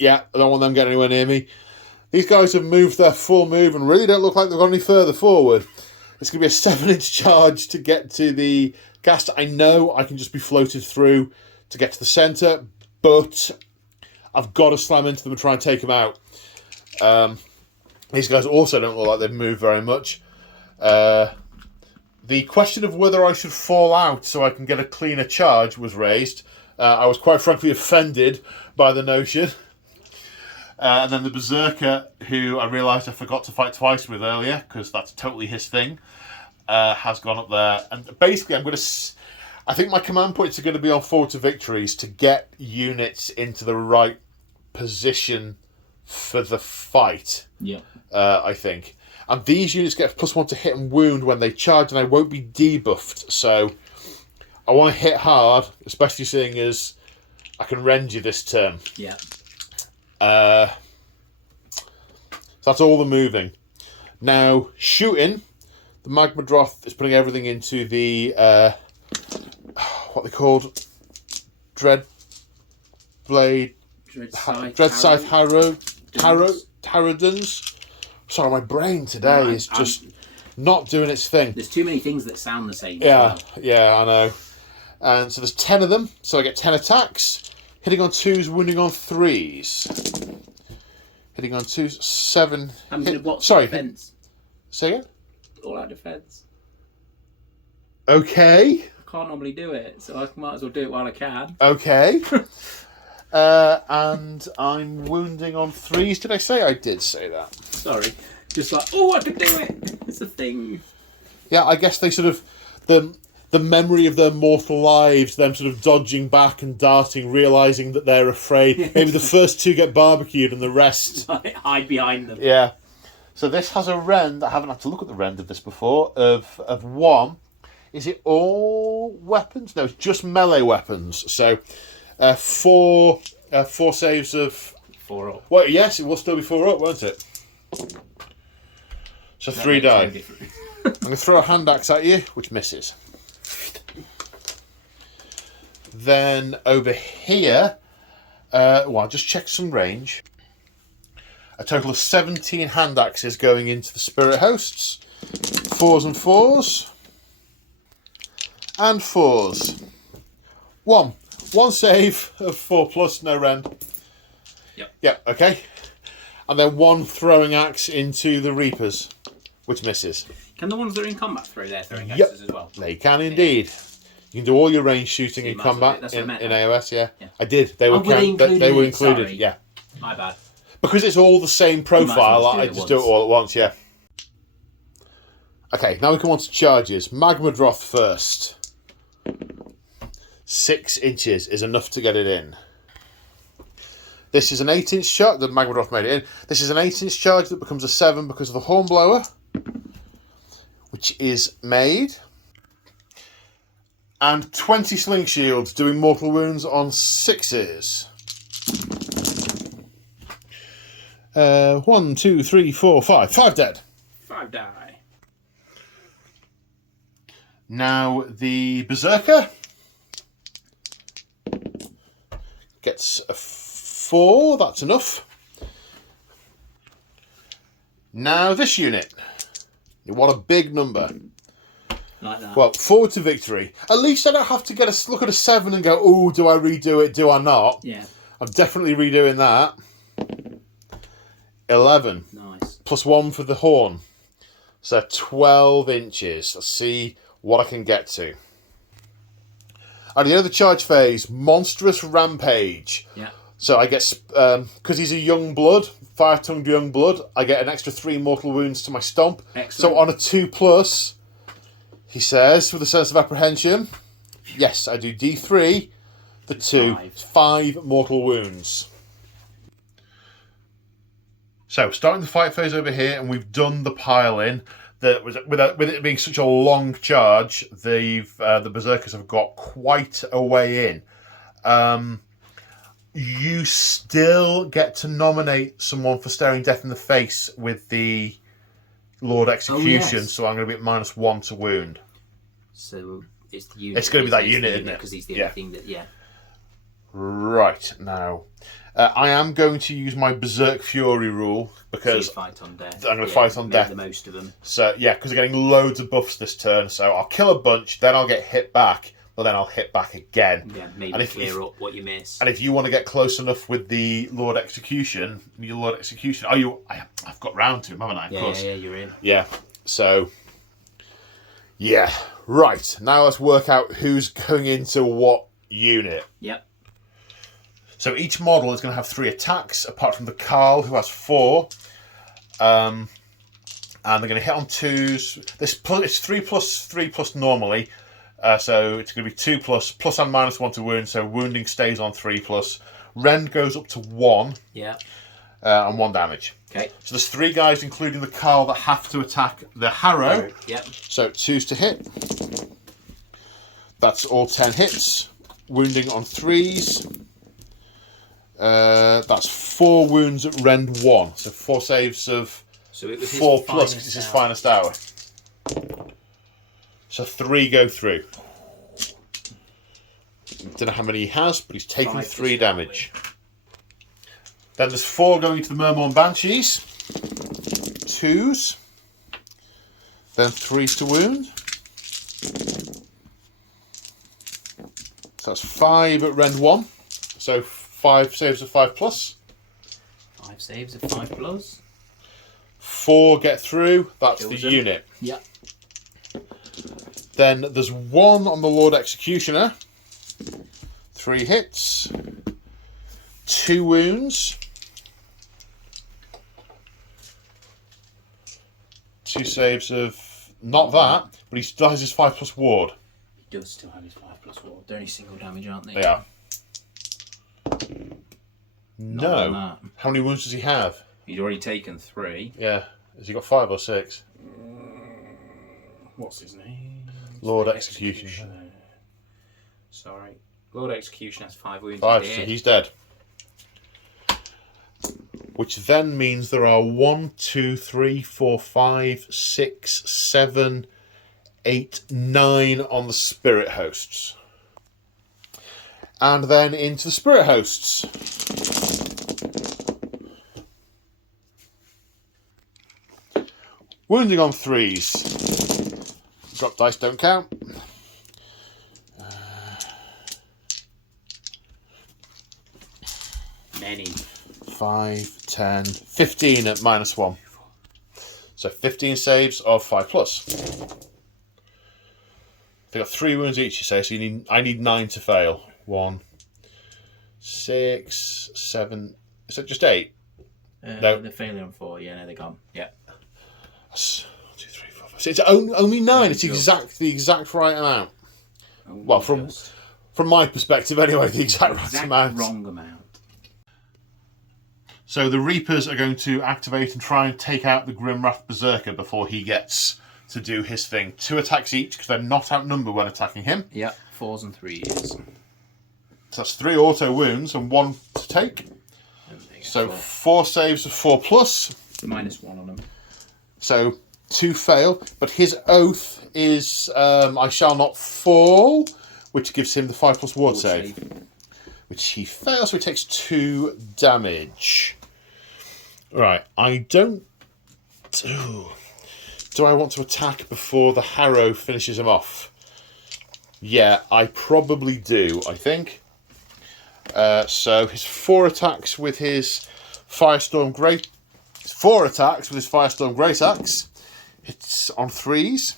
I don't want them getting anywhere near me. These guys have moved their full move and really don't look like they've gone any further forward. It's going to be a 7-inch charge to get to the cast. I know I can just be floated through to get to the centre, but I've got to slam into them and try and take them out. These guys also don't look like they've moved very much. The question of whether I should fall out so I can get a cleaner charge was raised. I was quite frankly offended by the notion. And then the Berserker, who I realised I forgot to fight twice with earlier, because that's totally his thing, has gone up there. And basically, I think my command points are going to be on forward to victories to get units into the right position for the fight. Yeah. I think. And these units get +1 to hit and wound when they charge, and I won't be debuffed. So I want to hit hard, especially seeing as I can rend you this turn. Yeah. So that's all the moving. Now, shooting, the Magma Droth is putting everything into the, what they called, Dread Scythe Harrodans. Sorry, my brain today is just not doing its thing. There's too many things that sound the same. Yeah, I know. And so there's 10 of them, so I get 10 attacks. Hitting on 2s, wounding on 3s. Hitting on 2s, 7. Sorry. Defense. Say again? All out defense. Okay. I can't normally do it, so I might as well do it while I can. Okay. And I'm wounding on 3s. Did I say? I did say that. Sorry. Just like, oh, I can do it. It's a thing. Yeah, I guess they sort of the memory of their mortal lives, them sort of dodging back and darting, realising that they're afraid. Maybe the first 2 get barbecued and the rest hide behind them. Yeah. So this has a rend. I haven't had to look at the rend of this before. Of 1. Is it all weapons? No, it's just melee weapons. So 4 saves of 4 up. Well, yes, it will still be 4 up, won't it? So 3 die. I'm going to throw a hand axe at you, which misses. Then over here, I'll just check some range. A total of 17 hand axes going into the spirit hosts. 4s and 4s. And 4s. 1 save of 4+, no rend. Yep, okay. And then 1 throwing axe into the reapers, which misses. Can the ones that are in combat throw their throwing axes as well? They can indeed. You can do all your range shooting in combat in AoS, yeah. I did. They were included, Sorry. yeah. My bad. Because it's all the same profile, I just do it all at once, yeah. Okay, now we come on to charges. Magma Droth first. 6 inches is enough to get it in. This is an 8-inch charge. The Magma Droth made it in. This is an 8-inch charge that becomes a 7 because of the Hornblower, which is made. And 20 sling shields doing mortal wounds on 6s. 1, 2, 3, 4, 5. 5 dead. 5 die. Now the Berserker gets a 4. That's enough. Now this unit. What a big number. Like that. Well, forward to victory. At least I don't have to get a look at a 7 and go, oh, do I redo it? Do I not? Yeah. I'm definitely redoing that. 11. Nice. +1 for the horn. So 12 inches. Let's see what I can get to. And the other charge phase, Monstrous Rampage. Yeah. So I get, because he's a young blood, 5-tongued young blood, I get an extra 3 mortal wounds to my stomp. Excellent. So on a 2+, he says, with a sense of apprehension, yes, I do D3, the 2, 5 mortal wounds. So, starting the fight phase over here, and we've done the pile-in. With it being such a long charge, the Berserkers have got quite a way in. You still get to nominate someone for staring death in the face with the Lord Execution, so I'm going to be at -1 to wound. So it's the unit. It's going to be that unit, isn't it? Because he's the only thing that, Right, now, I am going to use my Berserk Fury rule, because fight on death. I'm going to fight on death. The most of them. So, yeah, because they're getting loads of buffs this turn, so I'll kill a bunch, then I'll get hit back, but then I'll hit back again. Yeah, maybe clear up what you miss. And if you want to get close enough with the Lord Execution, I've got round to him, haven't I? Of course. Yeah, you're in. Yeah, so, yeah. Right, now let's work out who's going into what unit. Yep. So each model is going to have 3 attacks, apart from the Carl, who has 4. And they're going to hit on 2s. It's 3+3+ normally. So it's going to be 2+, plus and -1 to wound, so wounding stays on 3+. Rend goes up to 1. Yeah. And 1 damage. Okay. So there's 3 guys, including the Carl, that have to attack the Harrow. Yep. So 2s to hit. That's all 10 hits. Wounding on 3s. That's 4 wounds at Rend 1. So 4 saves of 4+, because it's his finest hour. So 3 go through. Don't know how many he has, but he's taken 3 damage. Then there's 4 going to the Murmurn Banshees. 2s. Then 3s to wound. So that's 5 at Rend 1. So 5 saves of 5+. 5 saves of 5+. 4 get through. That's the unit. Yep. Then there's 1 on the Lord Executioner. 3 hits. 2 wounds. 2 saves of not that, but he still has his 5+ ward. He does still have his 5+ ward. They're only single damage, aren't they? They are. Not on No. that. How many wounds does he have? He's already taken 3. Yeah. Has he got 5 or 6? What's his name? Lord Execution. Sorry. Lord Execution has 5 wounds. 5, so he's dead. Which then means there are 1, 2, 3, 4, 5, 6, 7, 8, 9 on the spirit hosts. And then into the spirit hosts. Wounding on 3s. Drop dice don't count. 5, 10, 15 at -1. So 15 saves of 5+. They got 3 wounds each, you say, so I need 9 to fail. 1, 6, 7. Is that just 8? No. They're failing on 4, yeah, no, they're gone. Yeah. That's 1, 2, 3, 4, 5. So it's only 9. It's the exact right amount. Well, from my perspective anyway, the exact right amount. Wrong amount. So the Reapers are going to activate and try and take out the Grimwrath Berserker before he gets to do his thing. 2 attacks each, because they're not outnumbered when attacking him. Yep, 4s and 3s. So that's 3 auto wounds and 1 to take. So 4 saves of 4+. -1 on them. So 2 fail, but his oath is I shall not fall, which gives him the 5+ ward save. Which he fails, so he takes 2 damage. Right, I don't... Do I want to attack before the Harrow finishes him off? Yeah, I probably do, I think. So his 4 attacks with his Firestorm Great... 4 attacks with his Firestorm Great Axe. It's on 3s.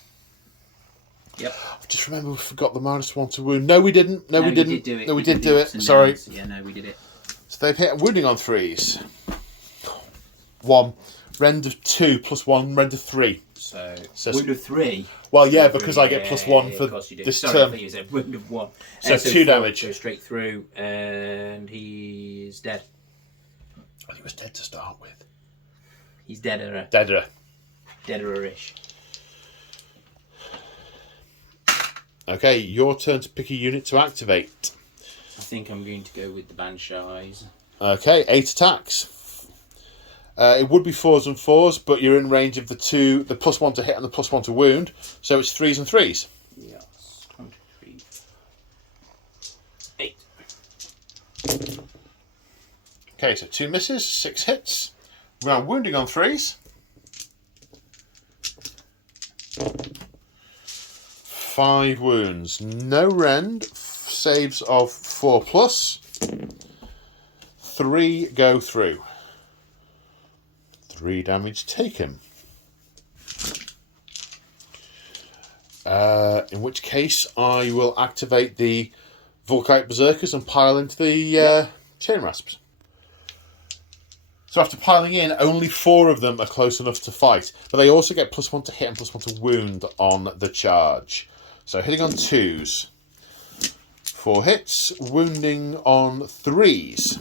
Yep. I just remember we forgot the -1 to wound. No, we didn't. No, we didn't. Did do it. No, we did do it. Sorry. Yeah, no, we did it. So they've hit wounding on 3s. 1. Rend of 2 plus 1, rend of 3. So wound of 3. Well, yeah, because I get +1 for this Sorry, turn. I think you said wound of 1. So 2 damage. Goes straight through, and he's dead. I think he was dead to start with. He's deader. Deader-ish. Okay, your turn to pick a unit to activate. I think I'm going to go with the Banshees. Okay, 8 attacks. It would be 4s and 4s, but you're in range of the +1 to hit and the +1 to wound, so it's 3s and 3s. Yes, 23. 8. Okay, so 2 misses, 6 hits. We're on wounding on 3s. 5 wounds. No rend. Saves of 4+. 3 go through. 3 damage taken. In which case, I will activate the Volkite Berserkers and pile into the Chain Rasps. So after piling in, only 4 of them are close enough to fight. But they also get +1 to hit and +1 to wound on the charge. So hitting on 2s. 4 hits. Wounding on 3s.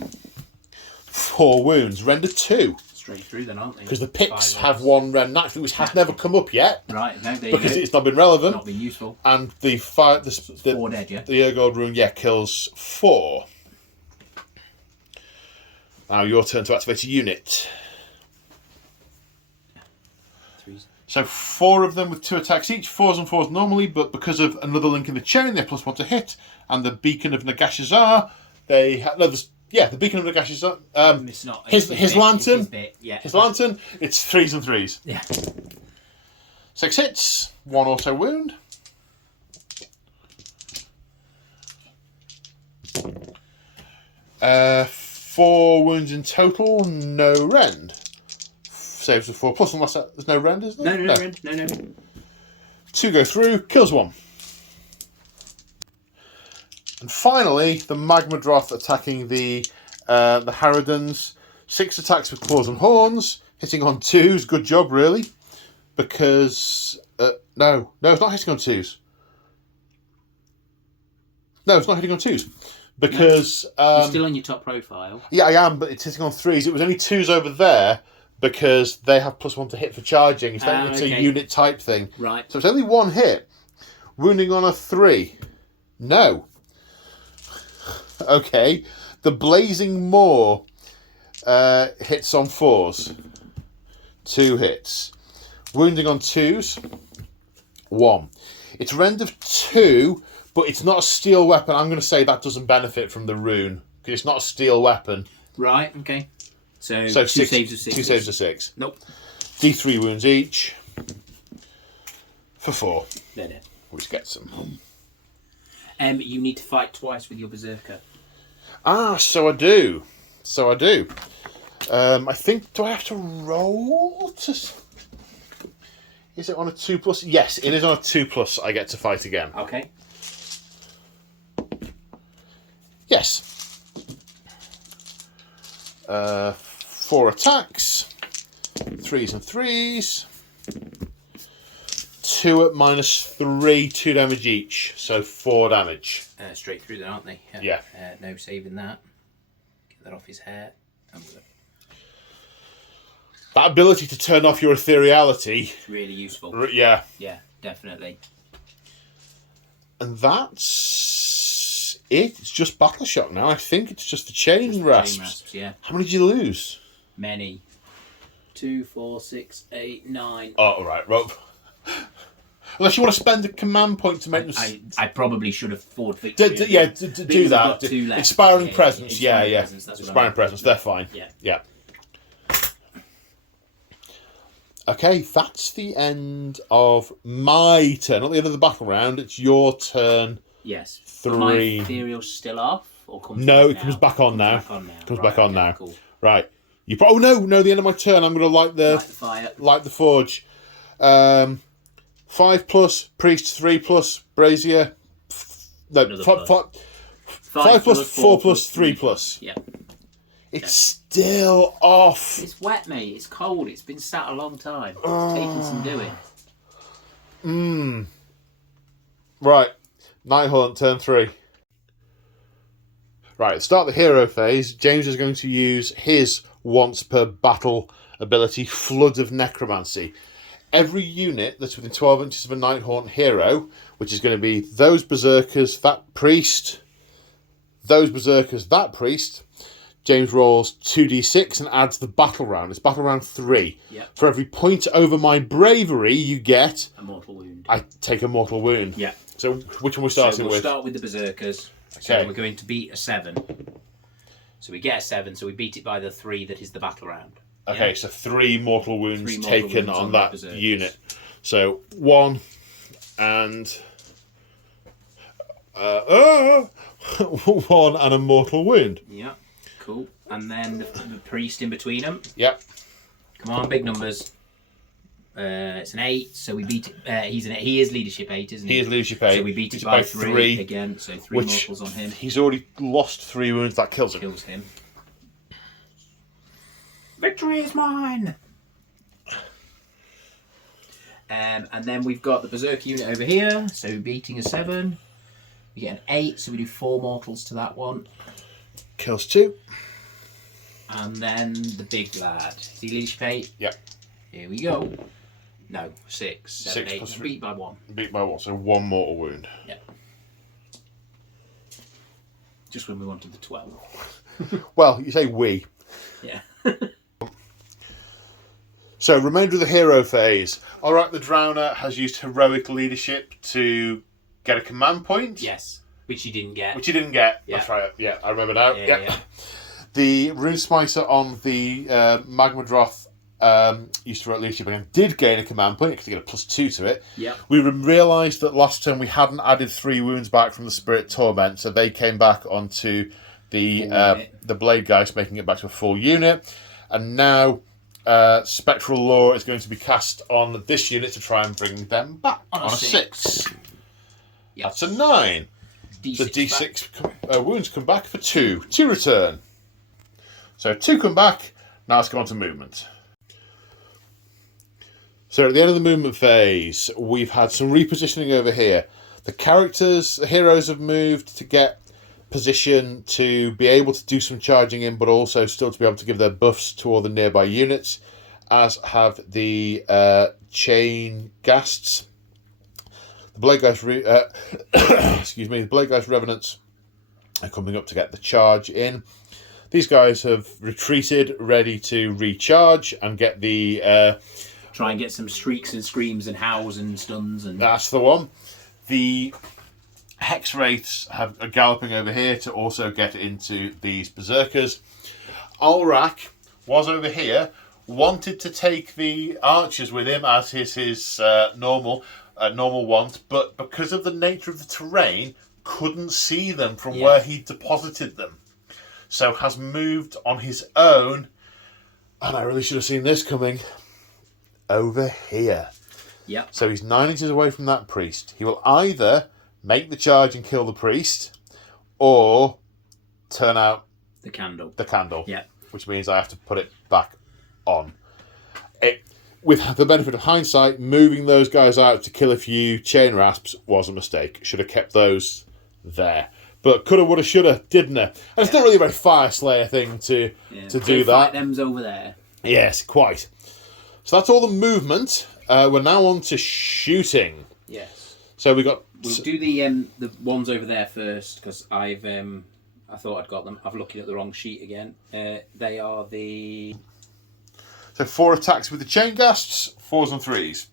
4 wounds. Render 2. Straight through then, aren't they? Because the Picts have 1 rend naturally, which has never come up yet. Right, no, there because it's not been relevant. Not been useful. And the 4 dead, yeah? The Urgold rune, kills 4. Now your turn to activate a unit. 3s. So 4 of them with 2 attacks each, 4s and 4s normally, but because of another link in the chain, they're +1 to hit, and the Beacon of Nagashazar, they have the Beacon of Nagashazar. It's not his lantern. His lantern. It's 3s and 3s. Yeah. 6 hits, 1 auto wound. Uh, 4 wounds in total, no rend. Saves with 4+, unless there's no rend, is there? No rend. No. 2 go through, kills 1. And finally, the Magmadroth attacking the the Harridans. 6 attacks with claws and horns, hitting on 2s. Good job, really. Because no, it's not hitting on 2s. No, it's not hitting on 2s. Because you're still on your top profile. Yeah, I am, but it's hitting on 3s. It was only 2s over there because they have +1 to hit for charging. It's a unit type thing. Right. So it's only 1 hit. Wounding on a 3. No. Okay. The Blazing Maw hits on 4s. 2 hits. Wounding on 2s. 1. It's rend of 2, but it's not a steel weapon. I'm going to say that doesn't benefit from the rune because it's not a steel weapon. Right. Okay. So 2 6, saves of 6. 2 saves of 6. Nope. D3 wounds each for 4. They're dead. Which gets them. You need to fight twice with your berserker. So I do. I think, do I have to roll to... Is it on a 2+? Yes, it is on a 2+. I get to fight again. Okay. Yes. 4 attacks. 3s and 3s. 2 at -3, 2 damage each. So 4 damage. Straight through then, aren't they? Yeah. No saving that. Get that off his hair. That ability to turn off your ethereality. Really useful. Yeah. Yeah, definitely. And that's it. It's just Battle Shock now. I think it's just the chain rasps. Yeah. How many did you lose? Many. 2, 4, 6, 8, 9. Oh, all right. Rob. Unless you want to spend a command point to make them... I probably should have fought victory. Do that. Expiring Presence. Yeah. Expiring Presence. They're fine. Yeah. Okay, that's the end of my turn. Not the end of the battle round. It's your turn. Yes. 3. My ethereal's still off? Or comes comes back on now. Comes back on now. Cool. Right. No, the end of my turn. I'm going to light the fire. Light the forge. 5+, priest, 3+, brazier. No, 5+, 4+, 3+. Yeah. It's still off. It's wet, mate. It's cold. It's been sat a long time. It's taking some doing. Right. Nighthaunt, turn 3. Right, start the hero phase. James is going to use his once per battle ability, Flood of Necromancy. Every unit that's within 12 inches of a Nighthaunt hero, which is going to be those berserkers, that priest, those berserkers, that priest, James rolls 2d6 and adds the battle round. It's battle round 3. Yep. For every point over my bravery, you get... a mortal wound. I take a mortal wound. Yeah. So which one are we starting with? We'll start with the berserkers. Okay. So we're going to beat a 7. So we get a 7, so we beat it by the 3 that is the battle round. Okay, so 3 mortal wounds taken on that berserkers. unit. So 1 and... 1 and a mortal wound. Yeah. Cool. And then the priest in between them. Yep. Come on, big numbers. It's an 8, so we beat it. He is leadership 8, isn't he? He is leadership 8. So we beat it by 3 again, so 3 mortals on him. He's already lost 3 wounds, that kills him. Kills him. Victory is mine! And then we've got the berserker unit over here, so beating a 7. We get an 8, so we do 4 mortals to that one. Kills 2. And then the big lad. Is he leadership 8? Yep. Here we go. No, 6, 7, 8. plus 3. Beat by 1. Beat by 1, so 1 mortal wound. Yep. Just when we wanted the 12. Well, you say we. Yeah. So, remainder of the hero phase. Alright, the Drowner has used heroic leadership to get a command point. Yes, which you didn't get. Which you didn't get. Yeah. That's right. Yeah, I remember now. Yeah. The Runesmiter on the Magmadroth used to write leadership and did gain a command point because they get a +2 to it. Yeah. We realised that last turn we hadn't added 3 wounds back from the Spirit Torment, so they came back onto the Blade Geist, making it back to a full unit. And now Spectral Law is going to be cast on this unit to try and bring them back on a 6. Yep. That's a 9. D6 so D6 wounds come back for 2. 2 return. So 2 come back. Now let's go on to movement. So at the end of the movement phase, we've had some repositioning over here. The characters, the heroes have moved to get position to be able to do some charging in, but also still to be able to give their buffs to all the nearby units, as have the chain ghasts. The Blade Geist, excuse me, the Blade Geist Revenants are coming up to get the charge in. These guys have retreated, ready to recharge and get the... try and get some shrieks and screams and howls and stuns. And that's the one. The Hex Wraiths are galloping over here to also get into these Berserkers. Ulrak was over here, wanted to take the archers with him as his normal want, but because of the nature of the terrain, couldn't see them from where he deposited them. So has moved on his own, and I really should have seen this coming, over here. Yep. So he's 9 inches away from that priest. He will either make the charge and kill the priest, or turn out the candle. Yeah. Which means I have to put it back on. With the benefit of hindsight, moving those guys out to kill a few chain rasps was a mistake. Should have kept those there. But coulda, woulda, shoulda, didn't it? And it's not really a very Fyreslayer thing to do that. Fight them's over there. Yes, quite. So that's all the movement. We're now on to shooting. Yes. So we got. We'll do the ones over there first, because I thought I'd got them. I've looking at the wrong sheet again. They are the. So 4 attacks with the chain ghasts, 4s and 3s.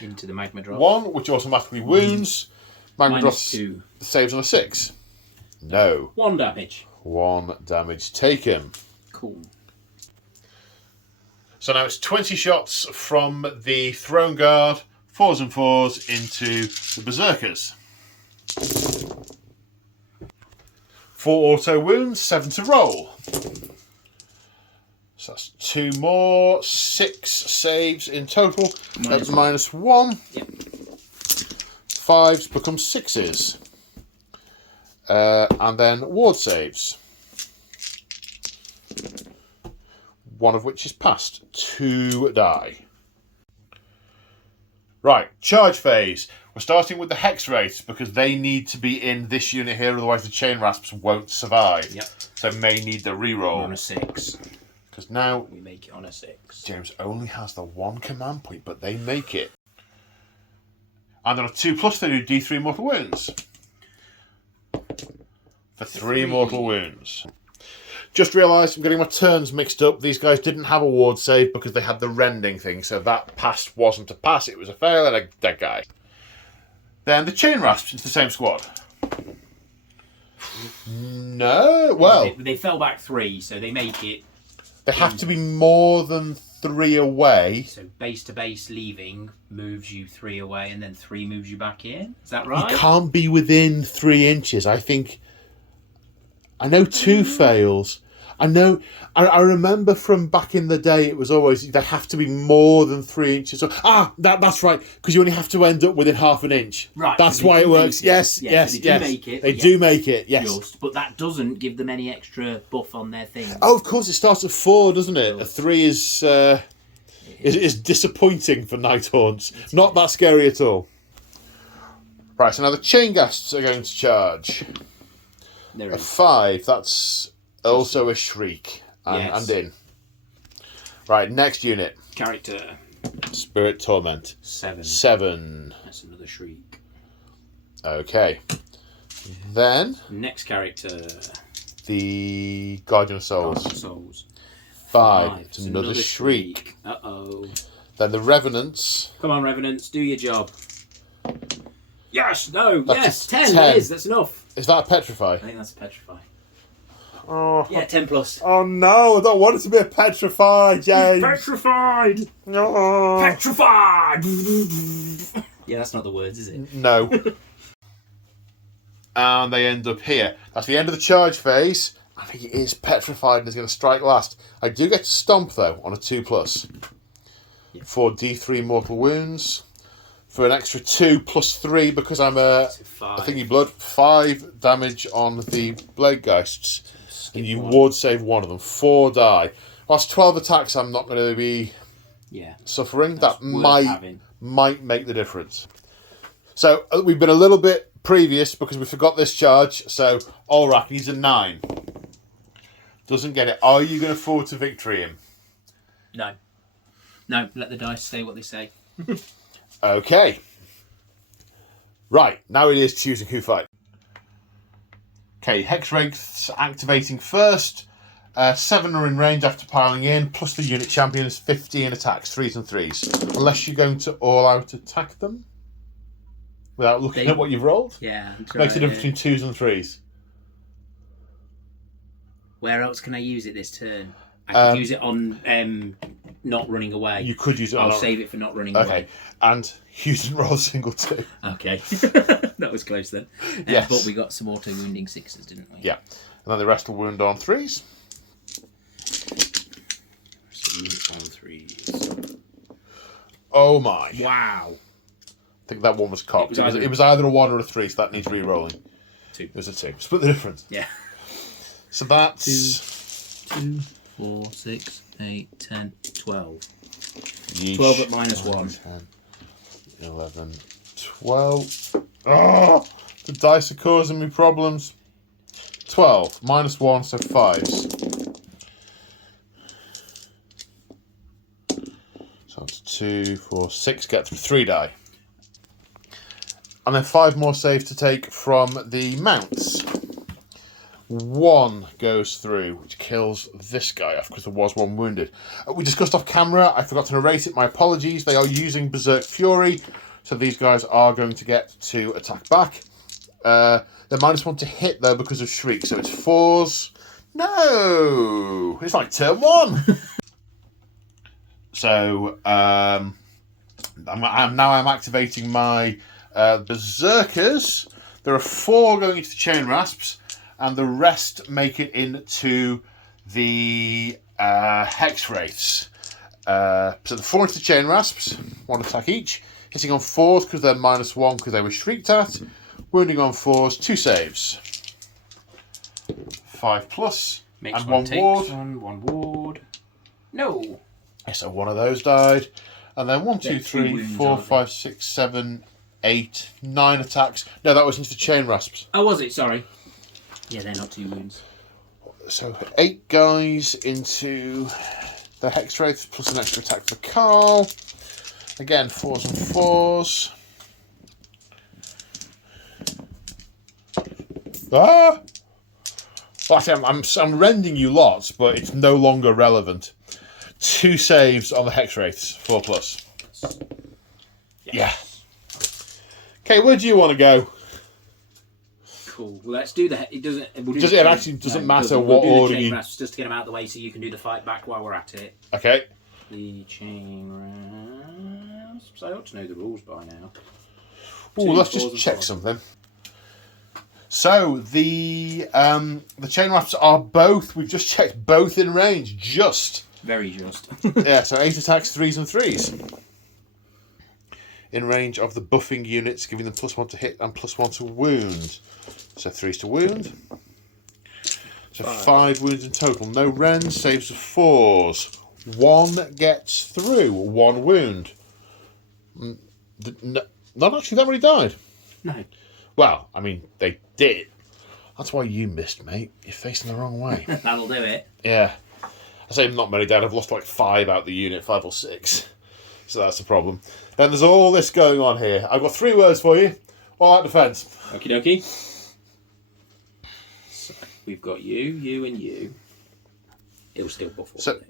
Into the magma drop. 1, which automatically wounds. Magma drop -2. Saves on a 6. No. 1 damage. 1 damage taken. Cool. So now it's 20 shots from the Throne Guard, 4s and 4s into the Berserkers. 4 auto wounds, 7 to roll. So that's 2 more, 6 saves in total. That's -1. Yep. 5s become 6s. And then ward saves. 1 of which is passed. 2 die. Right, charge phase. We're starting with the Hex Wraiths because they need to be in this unit here, otherwise the Chain Rasps won't survive. Yep. So may need the reroll. On a 6. Because now We make it on a 6. James only has the 1 command point, but they make it. And on a 2+, they do D3 mortal wounds. For 3 mortal wounds. Just realised I'm getting my turns mixed up. These guys didn't have a ward save because they had the rending thing, so that pass wasn't a pass, it was a fail and a dead guy. Then the Chain Rasps into the same squad. No, well... They fell back 3, so they make it... They have to be more than 3 away. So base to base leaving moves you 3 away, and then 3 moves you back in? Is that right? You can't be within 3 inches. I think... I know 2 fails. I remember from back in the day, it was always, they have to be more than 3 inches. So, that's right, because you only have to end up within half an inch. Right. That's why it works. Yes. They do make it. They do make it, yes. Just, but that doesn't give them any extra buff on their thing. Oh, of course, it starts at 4, doesn't it? A 3 is disappointing for Nighthaunts. Not that scary at all. Right, so now the Chain Ghasts are going to charge. A 5, that's also a shriek. And in. Right, next unit. Character. Spirit Torment. 7. That's another shriek. Okay. Then. Next character. The Guardian of Souls. 5. It's another shriek. Uh-oh. Then the Revenants. Come on, Revenants, do your job. Yes, no, That's yes, 10, 10. it is, that's enough. Is that a Petrify? I think that's a Petrify. Oh. Yeah, 10+. Oh no, I don't want it to be a Petrify, James. Petrified! No. Petrified! Yeah, that's not the words, is it? No. And they end up here. That's the end of the charge phase. And he is petrified and is going to strike last. I do get to stomp, though, on a 2+. Yeah. For D3 mortal wounds. For an extra 2 + 3 because I'm a thingy blood. 5 damage on the Blade Geists. And you ward save one of them. 4 die. That's 12 attacks I'm not going to be suffering. That's that might make the difference. So we've been a little bit previous because we forgot this charge. So Olrak needs a 9. Doesn't get it. Are you going to forward to victory him? No. No, let the dice say what they say. Okay. Right, now it is choosing who fight. Okay, Hex Wraiths activating first. 7 are in range after piling in, plus the unit champion is 15 attacks, 3s and 3s. Unless you're going to all-out attack them without looking at what you've rolled. Yeah. Makes a difference between 2s and 3s. Where else can I use it this turn? I could use it on not running away. You could use it on... I'll save it for not running away. Okay, and use and roll a single 2. Okay. That was close then. Yes. But we got some auto-wounding 6s, didn't we? Yeah. And then the rest will wound on 3s. On 3s. Oh my. Wow. I think that one was cocked. It was either a 1 or a 3, so that needs re-rolling. 2. It was a 2. Split the difference. Yeah. So that's... 2, 4, 6, 8, 10, 12. Yeesh. 12 at -1. 10, 11, 12. Oh, the dice are causing me problems. 12, -1, so 5s. So that's 2, 4, 6, get through 3 die. And then 5 more saves to take from the mounts. 1 goes through, which kills this guy off because there was 1 wounded. We discussed off camera, I forgot to narrate it, my apologies. They are using Berserk Fury, so these guys are going to get to attack back. They're -1 to hit though because of Shriek, so it's 4s. No! It's like turn 1! So, I'm activating my Berserkers. There are 4 going into the Chain Rasps, and the rest make it into the Hex Wraiths. So the 4 into the Chain Rasps, 1 attack each, hitting on 4s because they're -1 because they were shrieked at, wounding on 4s, 2 saves. 5 plus, Makes and 1 ward. 1 ward. No! So 1 of those died. And then 1, 2, They're 3, wounds, 4, aren't 5, 6, 7, 8, 9 attacks. No, that was into the Chain Rasps. Oh, was it? Sorry. Yeah, they're not 2 wounds. So 8 guys into the Hex Wraiths plus an extra attack for Carl. Again, 4s and 4s. Ah! Well, actually, I'm rending you lots, but it's no longer relevant. 2 saves on the Hex Wraiths, 4 plus. Yes. Yeah. Okay, where do you want to go? Cool. Well, let's do the. It doesn't. It actually doesn't matter what order you. Just to get them out of the way, so you can do the fight back while we're at it. Okay. The chain rasps. I ought to know the rules by now. Oh, let's just check something. So the chain rasps are both. We've just checked both in range. Just. Very just. Yeah. So 8 attacks, 3s and 3s. In range of the buffing units, giving them +1 to hit and +1 to wound. So 3s to wound. So 5 wounds in total. No rends, saves of 4s. 1 gets through, 1 wound. Not actually that many died. No. Well, I mean, they did. That's why you missed, mate. You're facing the wrong way. That'll do it. Yeah. I say not many died. I've lost like 5 out the unit, 5 or 6. So that's the problem. Then there's all this going on here. I've got 3 words for you. All out defence. Okie dokie. So we've got you, and you. It'll still buff all So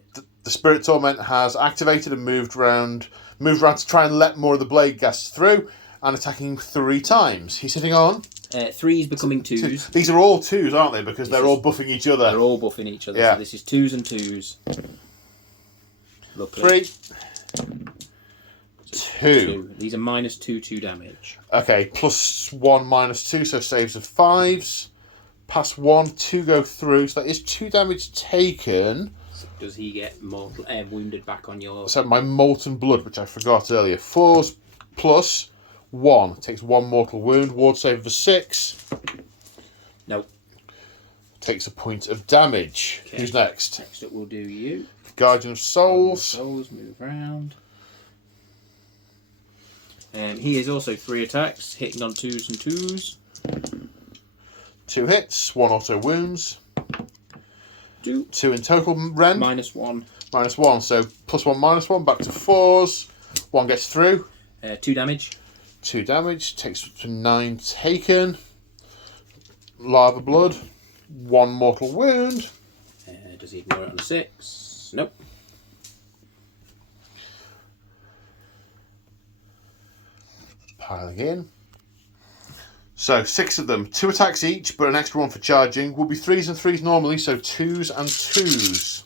the Spirit Torment has activated and moved round to try and let more of the blade gas through, and attacking 3 times. He's hitting on 3s becoming 2s. These are all 2s, aren't they? Because they're all buffing each other. They're all buffing each other. Yeah. So this is 2s and 2s. Lovely. 3. 2. These are -2 damage. Okay, +1, -2, so saves of 5s. Pass 1, 2 go through, so that is 2 damage taken. So does he get mortal, wounded back on your... So my Molten Blood, which I forgot earlier. 4s plus 1. Takes 1 mortal wound. Ward save of 6. Nope. takes a point of damage. Okay. Who's next? Next up, we'll do you. Guardian of Souls. Souls, move around. He is also 3 attacks, hitting on 2s and 2s. 2 hits, 1 auto wounds. 2 in total, Ren. -1. -1, so +1, -1, back to 4s. 1 gets through. 2 damage. 2 damage, takes up to 9 taken. Lava Blood. 1 mortal wound. Does he ignore it on a 6? Nope. Piling in. So 6 of them, 2 attacks each, but an extra 1 for charging. Will be 3s and 3s normally, so 2s and 2s.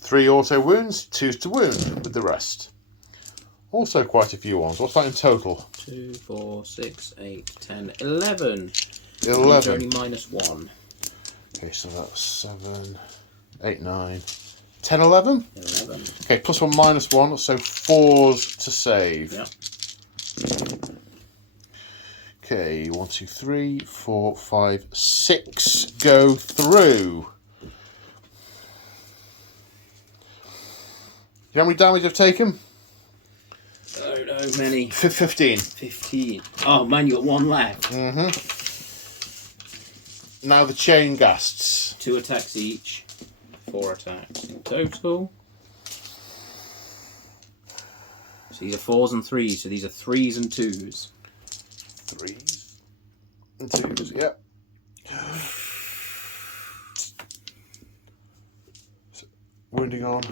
3 auto wounds, 2s to wound with the rest. Also quite a few ones. What's that in total? 2, 4, 6, 8, 10, 11. 11. He's only -1. Okay, so that's 7, 8, 9, 10, 11? 11. Okay, +1, -1, so 4s to save. Yeah. Okay, 1, 2, 3, 4, 5, 6 go through. You know how many damage I've taken? Oh no, many. 15. 15. Oh man, you got 1 left. Now the chain ghasts. 2 attacks each. 4 attacks in total. So these are 4s and 3s, so these are 3s and 2s. 3s and 2s, yep. So, wounding on.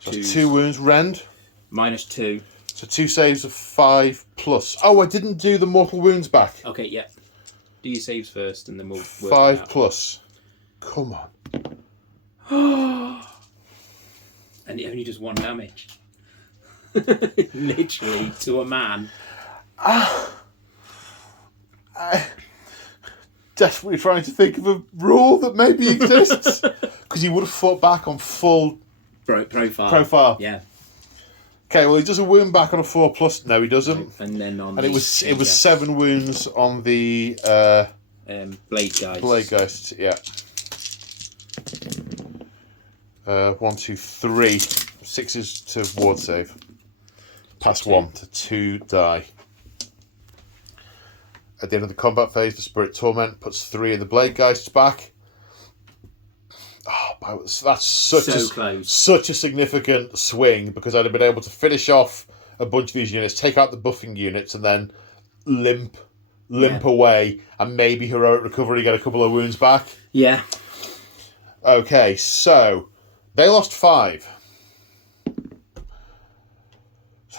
So 2 wounds, rend. -2. So 2 saves of 5 plus. Oh, I didn't do the mortal wounds back. Okay, yeah. Do your saves first and then we'll work 5 it out. plus. Come on. And it only does 1 damage. Literally, to a man. Desperately trying to think of a rule that maybe exists. Because he would have fought back on full Profile. Yeah. Okay, well he does a wound back on a 4 plus. No, he doesn't. And then on And it was 7 wounds on the Blade Geist. Blade Geist, yeah. 1, 2, 3. 6s to ward save. Pass 1 to 2 die. At the end of the combat phase, the Spirit Torment puts 3 in the Blade Geist's back. Oh, that's such a significant swing, because I'd have been able to finish off a bunch of these units, take out the buffing units, and then limp away, and maybe heroic recovery, get a couple of wounds back. Yeah. Okay, so they lost 5.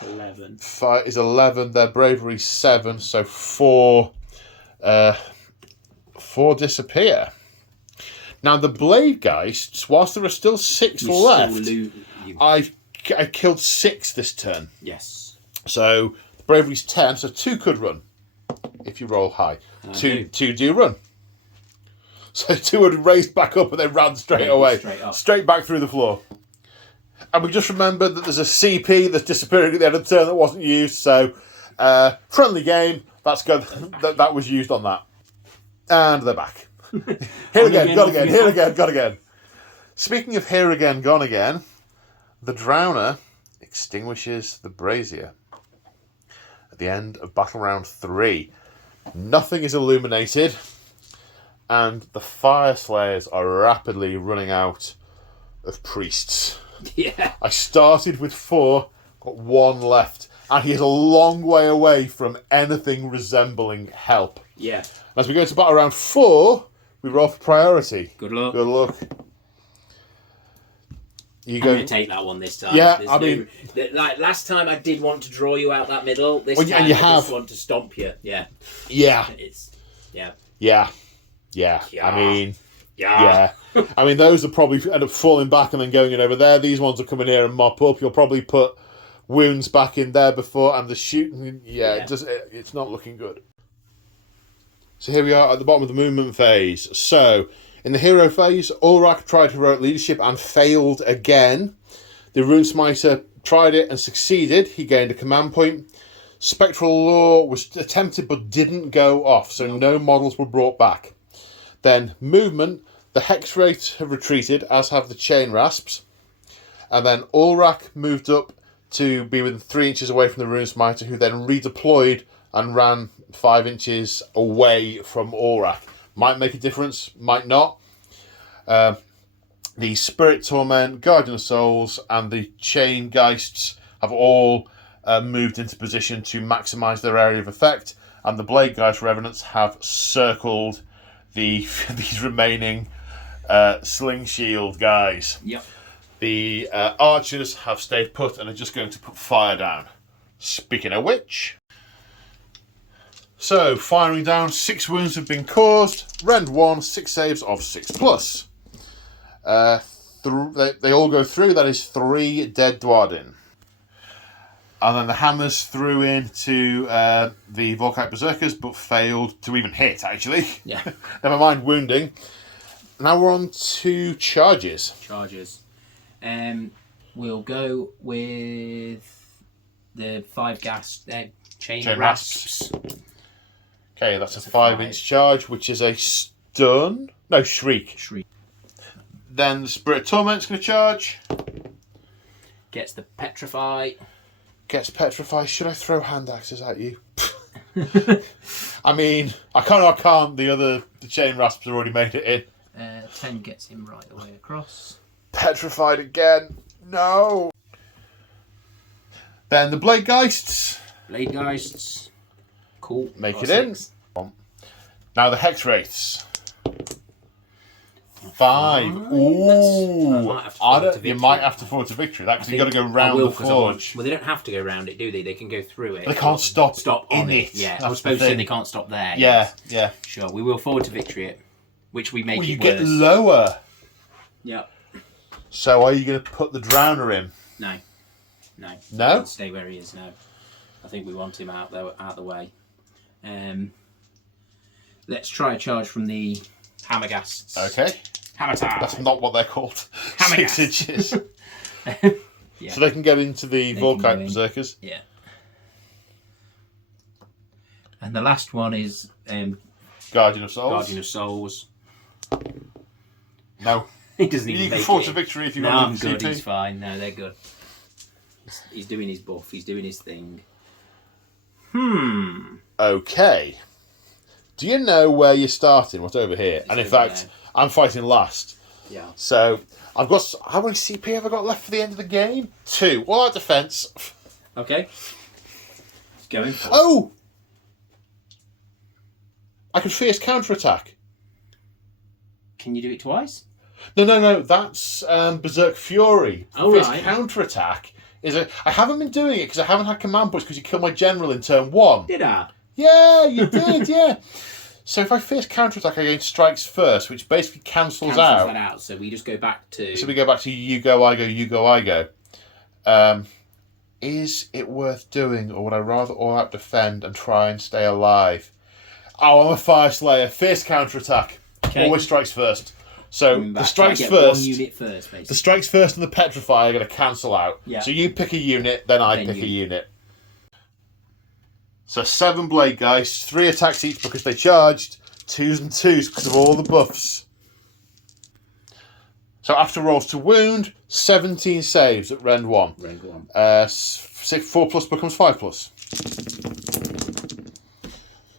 11. 5 is 11. Their bravery 7, so 4 disappear. Now the Blade Geists, whilst there are still 6 left, I killed 6 this turn. Yes. So the bravery's 10, so 2 could run if you roll high. 2 do run. So 2 had raised back up and then ran straight away, straight back through the floor. And we just remembered that there's a CP that's disappearing at the end of the turn that wasn't used. So friendly game. That's good. That was used on that. And they're back. Here again, gone again. Here again, gone again. Speaking of here again, gone again, the Drowner extinguishes the Brazier. At the end of battle round 3, nothing is illuminated, and the Fyreslayers are rapidly running out of priests. Yeah. I started with 4, got 1 left, and he is a long way away from anything resembling help. Yeah. As we go to battle round 4, we roll for priority. Good luck. Good luck. I'm going to take that one this time. Yeah, There's I mean... Like, last time I did want to draw you out that middle. This time and you I just want to stomp you. Yeah. Yeah. Yeah. Yeah. I mean... Yeah. I mean, those will probably end up falling back and then going in over there. These ones will come in here and mop up. You'll probably put wounds back in there before, and the shooting... Yeah. It's not looking good. So here we are at the bottom of the movement phase. So, in the hero phase, Ulrak tried heroic leadership and failed again. The Runesmiter tried it and succeeded. He gained a command point. Spectral Law was attempted but didn't go off, so no models were brought back. Then movement, the hex rates have retreated, as have the chain rasps. And then Ulrak moved up to be within 3 inches away from the Rune Smiter, who then redeployed and ran 5 inches away from Ulrak. Might make a difference, might not. The Spirit Torment, Guardian of Souls, and the Chain Geists have all moved into position to maximise their area of effect, and the Blade Geist Revenants have circled these remaining Sling Shield guys. Yep. The archers have stayed put and are just going to put fire down. Speaking of which... So, firing down, 6 wounds have been caused. Rend 1, 6 saves of 6+. They all go through, that is 3 dead Dwarden. And then the hammers threw into the Volkite Berserkers, but failed to even hit, actually. Yeah. Never mind wounding. Now we're on to charges. Charges. We'll go with the 5 gas chain rasps. Okay, that's a 5-inch charge, which is a stun. No, shriek. Then the Spirit Torment's going to charge. Gets the petrify. Gets petrified. Should I throw hand axes at you? I mean, I can't. The chain rasps have already made it in. 10 gets him right the way across. Petrified again. No. Then the Blade Geists. Blade Geists. Cool. Make it in. Now the Hex Wraiths. 5. Ooh. You might have to forge to victory. Because you've got to go round the forge. Well, they don't have to go round it, do they? They can go through it. They can't stop on it. Yeah, I was supposed to say they can't stop there. Yeah, yes. yeah. Sure, we will forward to victory it, which we make it you worse. get lower. Yep. So are you going to put the Drowner in? No. No? Stay where he is now. I think we want him out the way. Let's try a charge from the Hammerghasts. Okay. Hammer time. That's not what they're called. Hammerghast. 6 inches. Yeah. So they can get into the Volkite Berserkers. Yeah. And the last one is Guardian of Souls. Guardian of Souls. No. He doesn't even You make can forge it. a victory if you No, want I'm to. good. He's fine. No, they're good. He's doing his buff. He's doing his thing. Okay. Do you know where you're starting? What's over here? And in fact, there. I'm fighting last. Yeah. So I've got... How many CP have I got left for the end of the game? 2. All out defense. Okay. Going for it. Oh! I can fierce counterattack. Can you do it twice? No. That's Berserk Fury. Oh, fierce right. counterattack is a... I haven't been doing it because I haven't had command points because you killed my general in turn 1. Did I? Yeah, you did, yeah. So if I fierce counterattack against strikes first, which basically cancels out. that out, so we just go back to... So we go back to you go, I go, you go, I go. Is it worth doing, or would I rather all out defend and try and stay alive? Oh, I'm a Fyreslayer. Fierce counterattack. Okay. Always strikes first. So the strikes get first. One unit first, basically. The strikes first and the petrify are going to cancel out. Yeah. So you pick a unit, then I pick a unit. So 7 Blade Geists, 3 attacks each because they charged, 2s and 2s because of all the buffs. So after rolls to wound, 17 saves at Rend 1. Rend 1. 4 plus becomes 5 plus.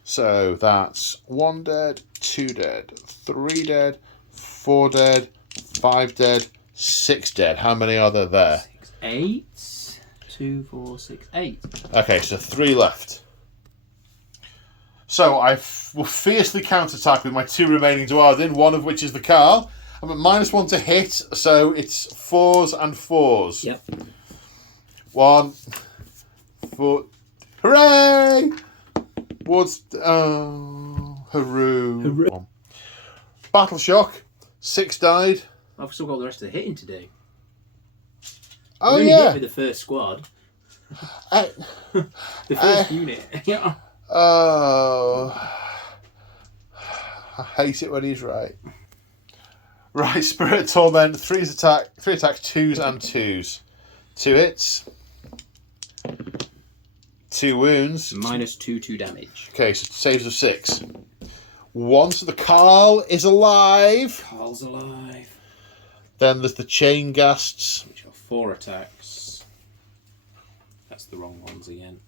So that's 1 dead, 2 dead, 3 dead, 4 dead, 5 dead, 6 dead. How many are there? 6, 8. 2, 4, 6, 8. Okay, so 3 left. So I will fiercely counterattack with my 2 remaining Dwarden, one of which is the Carl. I'm at -1 to hit, so it's 4s and 4s. Yep. 1, 4. Hooray! What's... Oh, hooray. Battle Shock. 6 died. I've still got the rest of the hitting to do. Oh, Hit yeah. with the first squad. The The first unit. Yeah. Oh, I hate it when he's right. Right, Spirit Torment, 3 attacks, 2s and 2s. 2 hits. 2 wounds. -2 damage. Okay, so saves of 6. 1. So the Carl is alive. Carl's alive. Then there's the chain ghasts. Which are 4 attacks. That's the wrong ones again.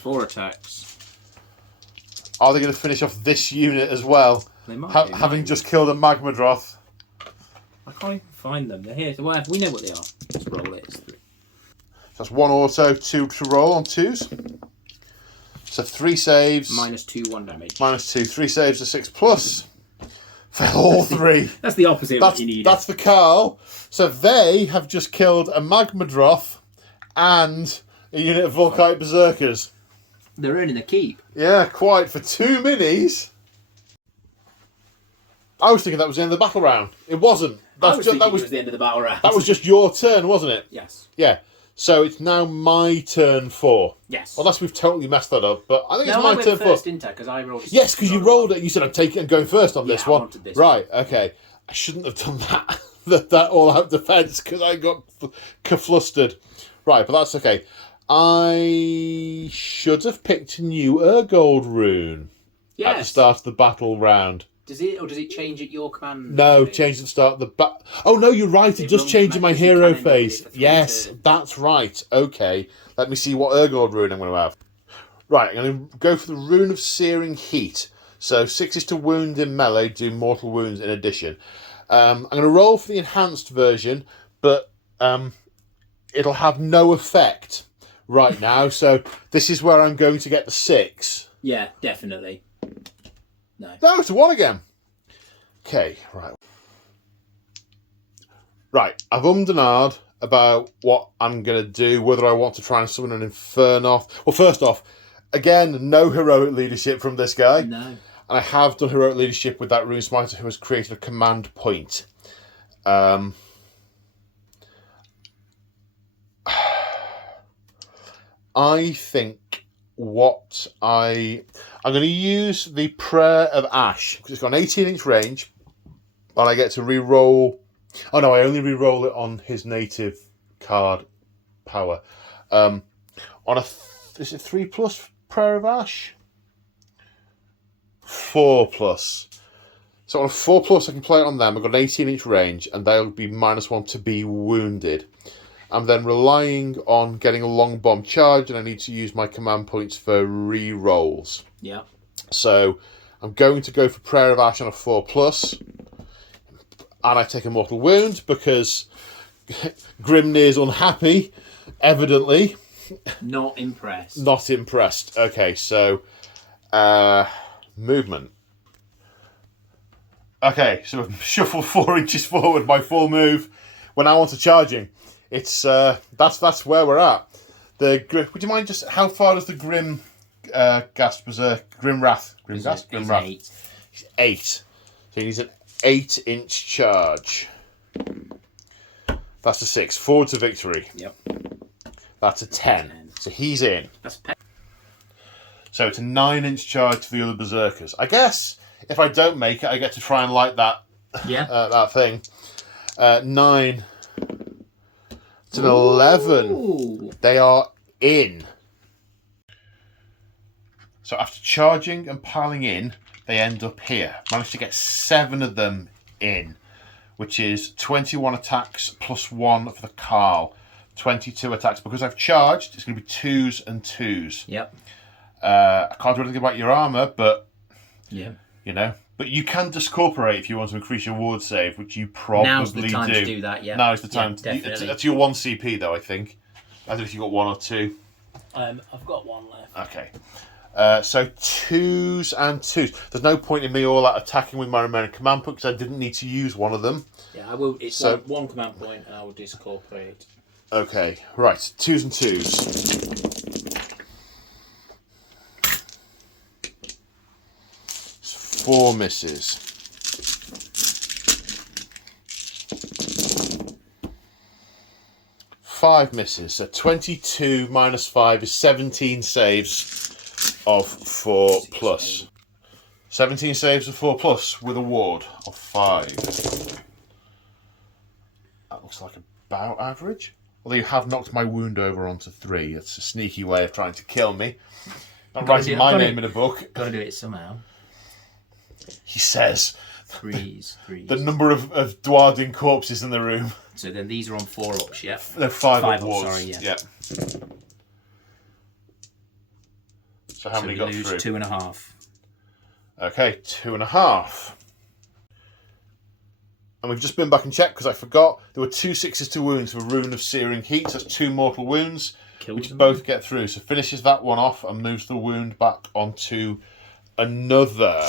4 attacks. Are they going to finish off this unit as well? They might having just killed a Magmadroth. I can't even find them. They're here. So whatever. We know what they are. Let's roll it. It's 3. That's 1 auto, 2 to roll on 2s. So 3 saves. -2, 1 damage. -2, 3 saves, a 6 plus. Fail all 3. That's the opposite of what you need. That's the Carl. So they have just killed a Magmadroth and a unit of Volkite Berserkers. They're earning a keep. Yeah, quite. For 2 minis. I was thinking that was the end of the battle round. It wasn't. I was thinking it was the end of the battle round. That was just your turn, wasn't it? Yes. Yeah. So it's now my turn 4. Yes. Unless we've totally messed that up, but I think it's I my went turn 4. first, didn't I? Because I rolled. Yes, because you rolled it. You said I'd take it and go first on this I one. wanted this right? Okay. I shouldn't have done that. that all-out defense because I got flustered. Right, but that's okay. I should have picked a new Urgold rune at the start of the battle round. Does it change at your command? No, change at the start of the Oh no, you're right. It does change in my hero phase. Yes, that's right. Okay, let me see what Urgold rune I'm going to have. Right, I'm going to go for the Rune of Searing Heat. So 6 is to wound in melee, do mortal wounds in addition. I'm going to roll for the enhanced version, but it'll have no effect right now. So this is where I'm going to get the 6. Yeah, definitely. No, it's a 1 again. Okay, right. Right, I've ummed and ahed about what I'm going to do, whether I want to try and summon an Infernoth. Well, first off, again, no heroic leadership from this guy. no. And I have done heroic leadership with that Rune Smiter who has created a command point. I think I'm going to use the Prayer of Ash because it's got an 18-inch range, and I get to re-roll. Oh no, I only re-roll it on his native card power. On is it 3+ Prayer of Ash? 4+. So on a 4+, I can play it on them. I've got an 18-inch range, and they'll be -1 to be wounded. I'm then relying on getting a long bomb charge, and I need to use my command points for re-rolls. Yeah. So I'm going to go for Prayer of Ash on a 4+, and I take a mortal wound because Grimnir's unhappy, evidently. Not impressed. Not impressed. Okay, so movement. Okay, so shuffle 4 inches forward by full move. When I want to charging, it's that's where we're at. Would you mind just how far does the Grim Ghast Berserk Grimwrath? Grimghast? Grimwrath. 8. He's 8. So he needs an 8-inch charge. That's a 6. Forward to victory. Yep. That's a 10. So he's in. That's So it's a 9-inch charge to the other berserkers. I guess if I don't make it, I get to try and light that. Yeah. That thing. 9. It's an 11. Ooh. They are in. So after charging and piling in, they end up here. Managed to get 7 of them in, which is 21 attacks plus 1 for the Carl. 22 attacks. Because I've charged, it's going to be 2s and 2s. Yep. I can't do anything about your armour, but Yeah. you know. But you can discorporate if you want to increase your ward save, which you probably do. Now's the time to do that. Yeah. Now's the time. Yeah, definitely. It's your 1 CP though, I think. I don't know if you got 1 or 2. I've got 1 left. Okay. So 2s and 2s. There's no point in me all out attacking with my remaining command point because I didn't need to use one of them. Yeah, I will. It's So- one command point, and I will discorporate. Okay, right. 2s and 2s. 4 misses. 5 misses. So 22 minus 5 is 17 saves of 4+. 17 saves of 4+ with a ward of 5. That looks like about average. Although you have knocked my wound over onto 3. It's a sneaky way of trying to kill me. I'm writing my name in a book. Got to do it somehow. He says. Threes. The number of Dwardin corpses in the room. So then these are on 4 ups, yeah? They're 5 upwards. Sorry, yeah. So how many got lose through? 2.5. Okay, 2.5. And we've just been back and checked because I forgot. There were 2 6s to wounds for Rune of Searing Heat. That's 2 mortal wounds, which both get through. So finishes that one off and moves the wound back onto another.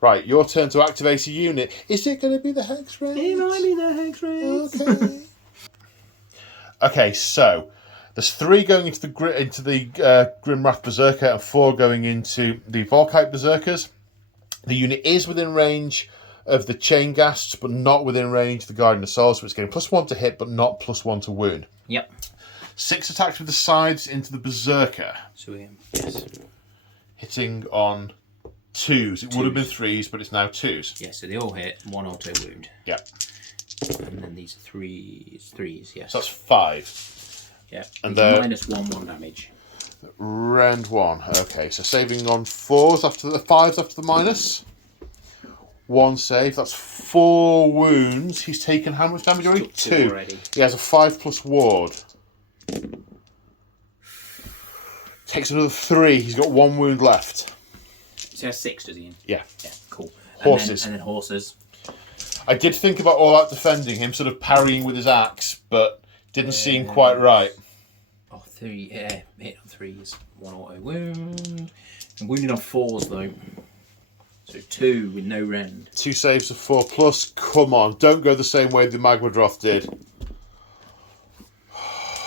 Right, your turn to activate a unit. Is it going to be the Hex Raid? It might be the Hex Raid. Okay. Okay, so there's 3 going into the Grimwrath Berserker and 4 going into the Volkite Berserkers. The unit is within range of the Chain Ghasts, but not within range of the Guardian of Souls, so it's getting +1 to hit, but not +1 to wound. Yep. 6 attacks with the sides into the Berserker. So yes. Hitting on 2s. It would have been 3s, but it's now 2s. Yeah, so they all hit, 1 auto wound. Yep. And then these are 3s, yes. So that's 5. Yeah. And -1 damage. Round 1. Okay, so saving on 4s after the 5s after the minus. 1 save. That's 4 wounds. He's taken how much damage already? 2 already. He has a 5+ ward. Takes another 3. He's got 1 wound left. So he has 6, does he? Yeah. Yeah, cool. Horses. And then horses. I did think about all out defending him, sort of parrying with his axe, but didn't seem quite right. Oh, 3. Yeah, hit on 3s. 1 auto wound. And wounded on 4s though. So 2 with no rend. 2 saves of 4+. Come on, don't go the same way the Magmadroth did.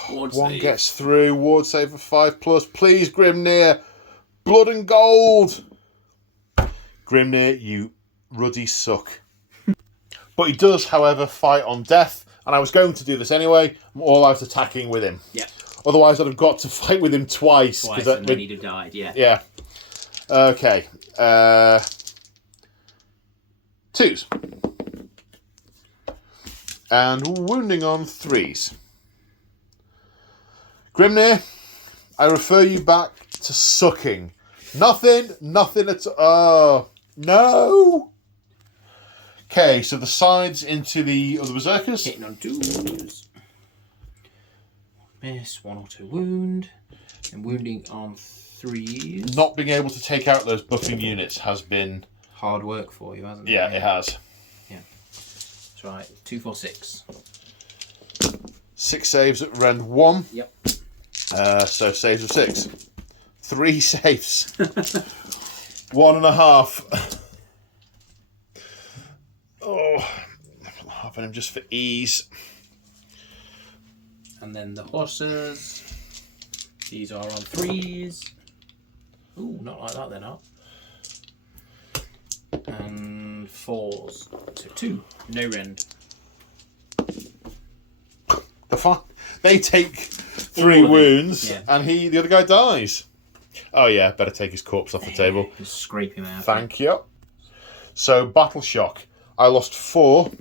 Ward 1 save. gets through. Ward save of 5+. Please, Grimnir. Blood and gold. Grimnir, you ruddy suck. But he does, however, fight on death. And I was going to do this anyway. I'm all out attacking with him. Yeah. Otherwise, I'd have got to fight with him twice. And then he'd have died, yeah. Yeah. Okay. 2s. And wounding on 3s. Grimnir, I refer you back to sucking. Nothing at all. Oh, no. Okay, so the sides into the other Berserkers. Hitting on 2s. Miss, 1 auto wound. And wounding on 3s. Not being able to take out those buffing units has been hard work for you, hasn't it? Yeah, it has. Yeah. That's right. 2, 4, 6. 6 saves at round 1. Yep. So saves of 6. 3 saves. 1.5. Oh, half of him just for ease. And then the horses. These are on 3s. Ooh, not like that, they're not. And 4s. So 2. No rend. They're fine. They take 3 wounds, yeah. and the other guy dies. Oh yeah, better take his corpse off the table. Just scrape him out. Thank you. So battle shock. I lost 4.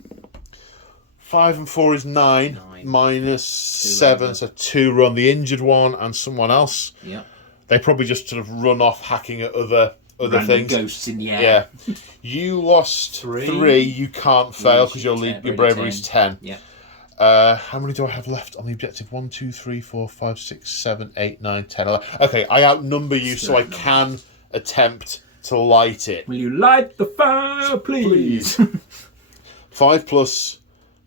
5 and 4 is 9. Minus 7, so 2 run the injured one and someone else. Yeah. They probably just sort of run off hacking at other Random things. Ghosts in the air. Yeah. You lost 3. You can't fail because your bravery's 10. Yeah. How many do I have left on the objective? 1, 2, 3, 4, 5, 6, 7, 8, 9, 10, 11. Okay, I outnumber you, so I can attempt to light it. Will you light the fire, please? 5 plus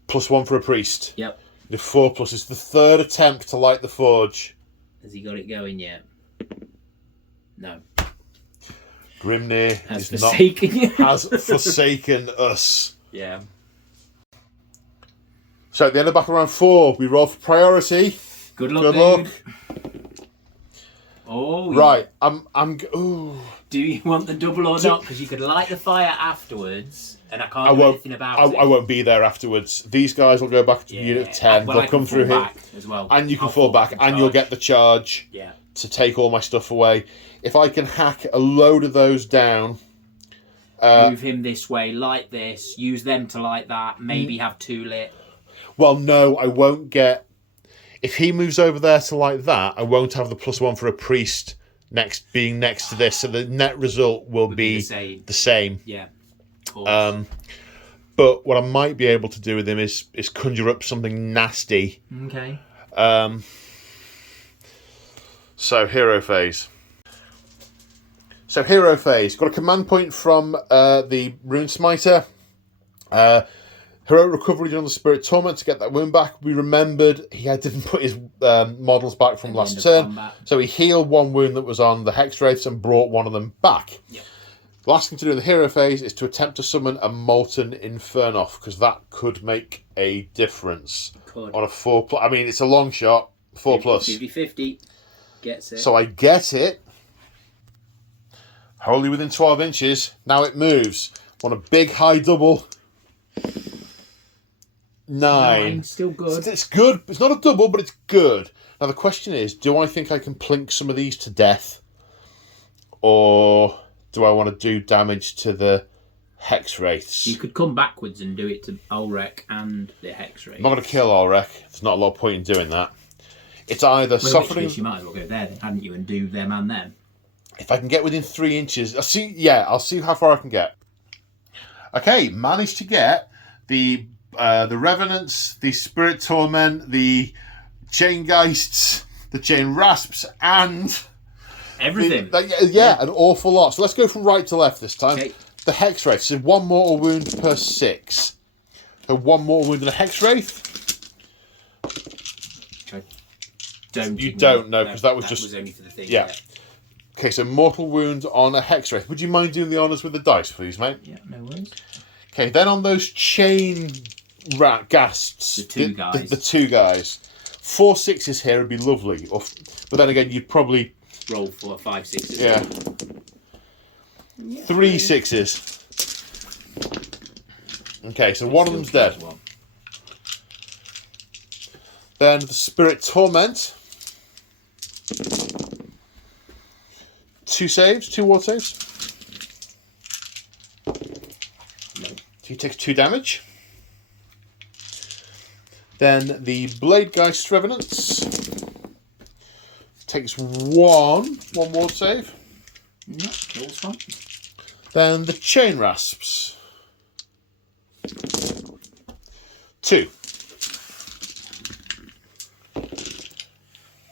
+1 for a priest. Yep. The 4+ is the 3rd attempt to light the forge. Has he got it going yet? No. Grimnir has forsaken us. Yeah. So at the end of battle round 4, we roll for priority. Good luck. Oh. Right. Ooh. Do you want the double or not? Because you could light the fire afterwards, and I can't do anything about it. I won't be there afterwards. These guys will go back to unit 10. They'll come through here as well, and you can fall back, and you'll get the charge. Yeah. To take all my stuff away. If I can hack a load of those down. Move him this way, light this, use them to light that, maybe have 2 lit. Well, no, I won't get... If he moves over there to light that, I won't have the +1 for a priest being next to this, so the net result will be the same. Yeah. Of course. But what I might be able to do with him is conjure up something nasty. Okay. So hero phase. Got a command point from the Rune Smiter. Heroic recovery on the Spirit Torment to get that wound back. We remembered he didn't put his models back from last turn, so he healed one wound that was on the Hex Wraiths and brought one of them back. Yep. The last thing to do in the hero phase is to attempt to summon a Molten Infernoth, because that could make a difference on a 4+. I mean, it's a long shot, 4+. 50-50 gets it. So I get it. Wholly within 12 inches. Now it moves. Want a big high double. 9. Still good. It's good. It's not a double, but it's good. Now the question is, do I think I can plink some of these to death? Or do I want to do damage to the Hex Wraiths? You could come backwards and do it to Ulrek and the Hex Wraiths. I'm not going to kill Ulrek. There's not a lot of point in doing that. It's either softening... In which case you might as well go there then, hadn't you, and do them and them. If I can get within 3 inches... I'll see how far I can get. Okay, managed to get the Revenants, the Spirit Torment, the Chain Geists, the Chain Rasps, and... Everything. An awful lot. So let's go from right to left this time. Okay. The Hex Wraith. So 1 mortal wound per 6. So 1 mortal wound in a Hex Wraith. You don't know, because that was only for the thing. Yeah. Okay, so mortal wound on a Hex Wraith. Would you mind doing the honours with the dice, please, mate? Yeah, no worries. Okay, then on those chain ghasts. The two guys. The 2 guys. 4 6s here would be lovely. But then again, you'd probably... roll for 5 6s. Yeah. 3 6s. Okay, so one of them's dead. Then the Spirit Torment. 2 saves, 2 ward saves. No. He takes 2 damage. Then the Bladegeist Revenants takes 1 ward save. No, kills one. Then the Chain Rasps. 2.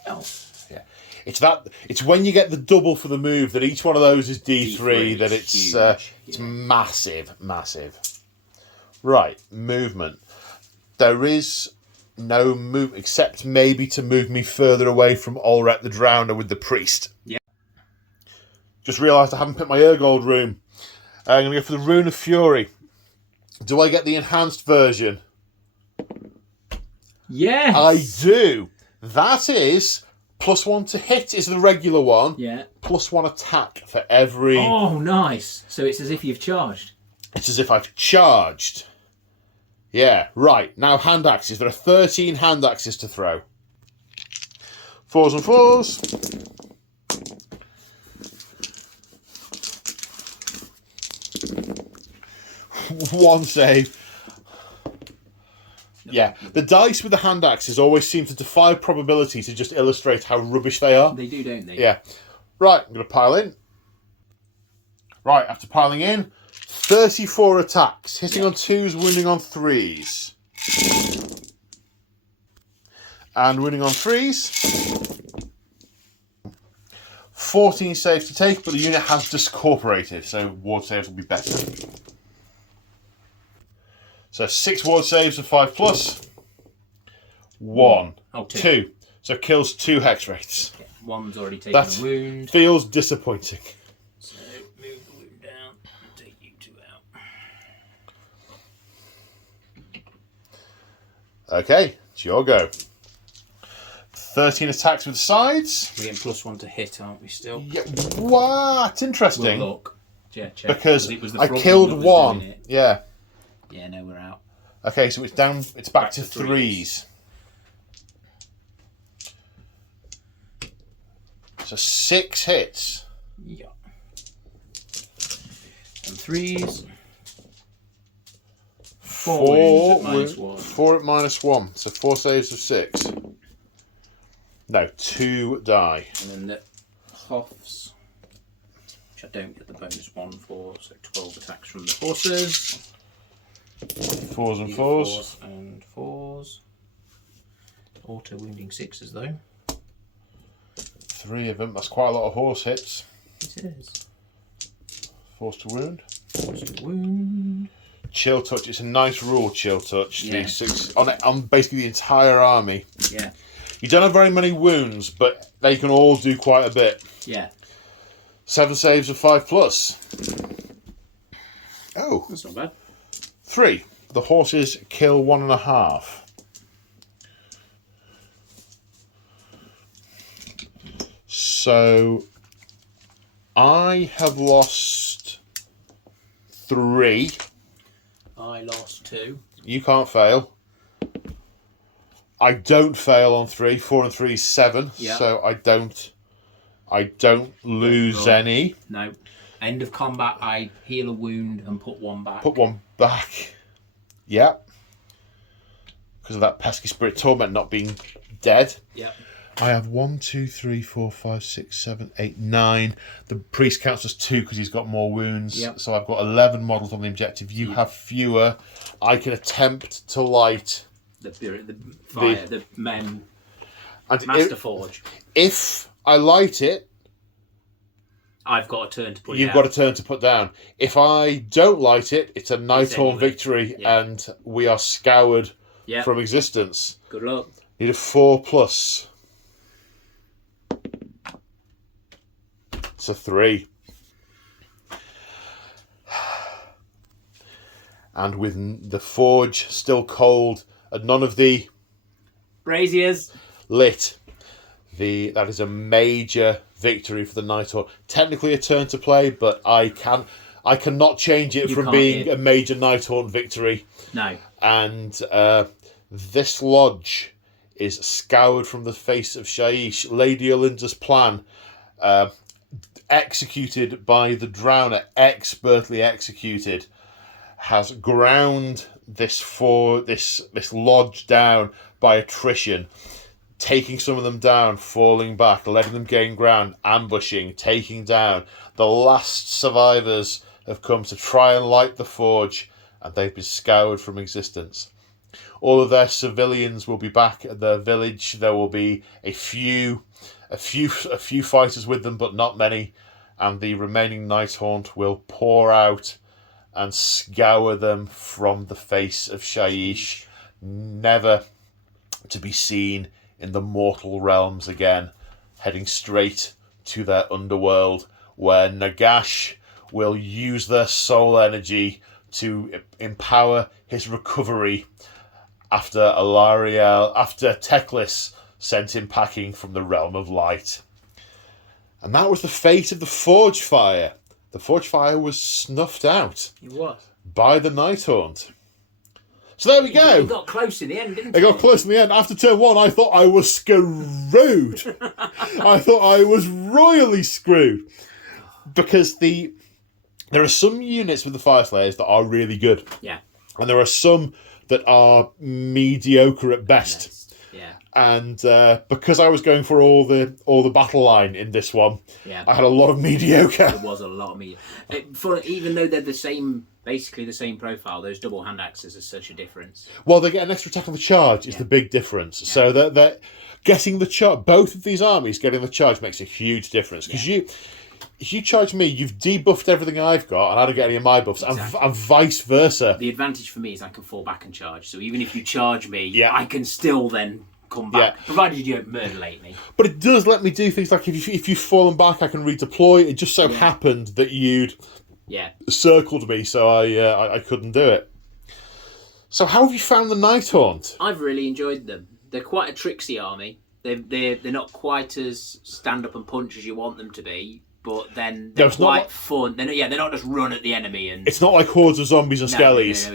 Oh. Yeah. It's when you get the double for the move that each one of those is D3 that it's massive. Right, movement. There is no move except maybe to move me further away from Ulrek the Drowner with the Priest. Yeah. Just realised I haven't picked my Urgold rune. I'm going to go for the Rune of Fury. Do I get the enhanced version? Yes! I do. That is +1 to hit is the regular one. Yeah. +1 attack for every... Oh, nice. So it's as if you've charged. It's as if I've charged. Yeah, right. Now hand axes. There are 13 hand axes to throw. 4s and 4s. One save. Yeah, the dice with the hand axes always seem to defy probability to just illustrate how rubbish they are. They do, don't they? Yeah. Right, I'm going to pile in. Right, after piling in, 34 attacks, hitting on 2s, wounding on 3s. And wounding on 3s. 14 saves to take, but the unit has discorporated, so ward saves will be better. So 6 ward saves of 5+. 1. Oh, 2. So kills 2 Hex Wraiths. Okay. One's already taken a wound. Feels disappointing. So move the wound down and take you 2 out. Okay, it's your go. 13 attacks with sides. We're getting +1 to hit, aren't we still? Yeah, what? Interesting. We'll look. Yeah, check. Because it was the I front killed that was one. doing it. Yeah. Yeah, no, we're out. Okay, so it's down. It's back to 3s. So 6 hits. Yeah. And 3s. 4 wounds at -1. 4 at -1. So 4 saves of 6. No, 2 die. And then the Hoffs, which I don't get the bonus 1 for, so 12 attacks from the horses. 4s and 4s. 4s and 4s. Auto wounding 6s though. 3 of them. That's quite a lot of horse hits. It is. Force to wound. Force to wound. Chill touch. It's a nice rule. Chill touch. Yeah. 3/6 on basically the entire army. Yeah. You don't have very many wounds, but they can all do quite a bit. Yeah. 7 saves of 5+. Oh. That's not bad. 3. The horses kill 1.5. So I have lost 3. I lost 2. You can't fail. I don't fail on 3. 4 and 3 is 7. Yeah. So I don't lose any. No. End of combat, I heal a wound and put 1 back. Put 1 back. Yeah. Because of that pesky spirit torment not being dead. Yep. I have 1, 2, 3, 4, 5, 6, 7, 8, 9. The priest counts as 2 because he's got more wounds. Yep. So I've got 11 models on the objective. You have fewer. I can attempt to light The fire, the men, and Master Forge. If I light it, I've got a turn to put you've down. got a turn to put down. If I don't light it, it's a Nighthaunt victory, and we are scoured from existence. Good luck. Need a 4+. It's a 3. And with the forge still cold and none of the braziers lit, that is a major victory for the Nighthaunt. Technically a turn to play, but I cannot change it from being a major Nighthaunt victory. No. And this lodge is scoured from the face of Shaiish. Lady Olinda's plan, executed by the Drowner, expertly executed, has ground this lodge down by attrition, taking some of them down, falling back, letting them gain ground, ambushing, taking down. The last survivors have come to try and light the forge, and they've been scoured from existence. All of their civilians will be back at their village. There will be a few fighters with them, but not many, and the remaining Nighthaunt will pour out and scour them from the face of Shaiish, never to be seen in the mortal realms again, heading straight to their underworld, where Nagash will use their soul energy to empower his recovery after Teclis sent him packing from the realm of light. And that was the fate of the Forge Fire. The Forge Fire was snuffed out. It was. By the Nighthaunt. So there we go. It got close in the end, didn't it? It got close in the end. After turn 1, I thought I was screwed. I thought I was royally screwed. Because there are some units with the Fyreslayers that are really good. Yeah. And there are some that are mediocre at best. Yeah. And because I was going for all the battle line in this one, I had a lot of mediocre. There was a lot of mediocre. Even though they're basically the same profile, those double hand axes are such a difference. Well, they get an extra attack on the charge is the big difference. Yeah. So they're getting the charge. Both of these armies getting the charge makes a huge difference. Because if you charge me, you've debuffed everything I've got, and I don't get any of my buffs, exactly. and vice versa. The advantage for me is I can fall back and charge. So even if you charge me, I can still then come back, provided you don't murderate me. But it does let me do things like if you've fallen back, I can redeploy. It just so happened that you'd circled me, so I couldn't do it. So how have you found the Nighthaunt? I've really enjoyed them. They're quite a tricksy army. They're not quite as stand up and punch as you want them to be, but then they're quite fun. They're not just run at the enemy and. It's not like hordes of zombies and skellies. No,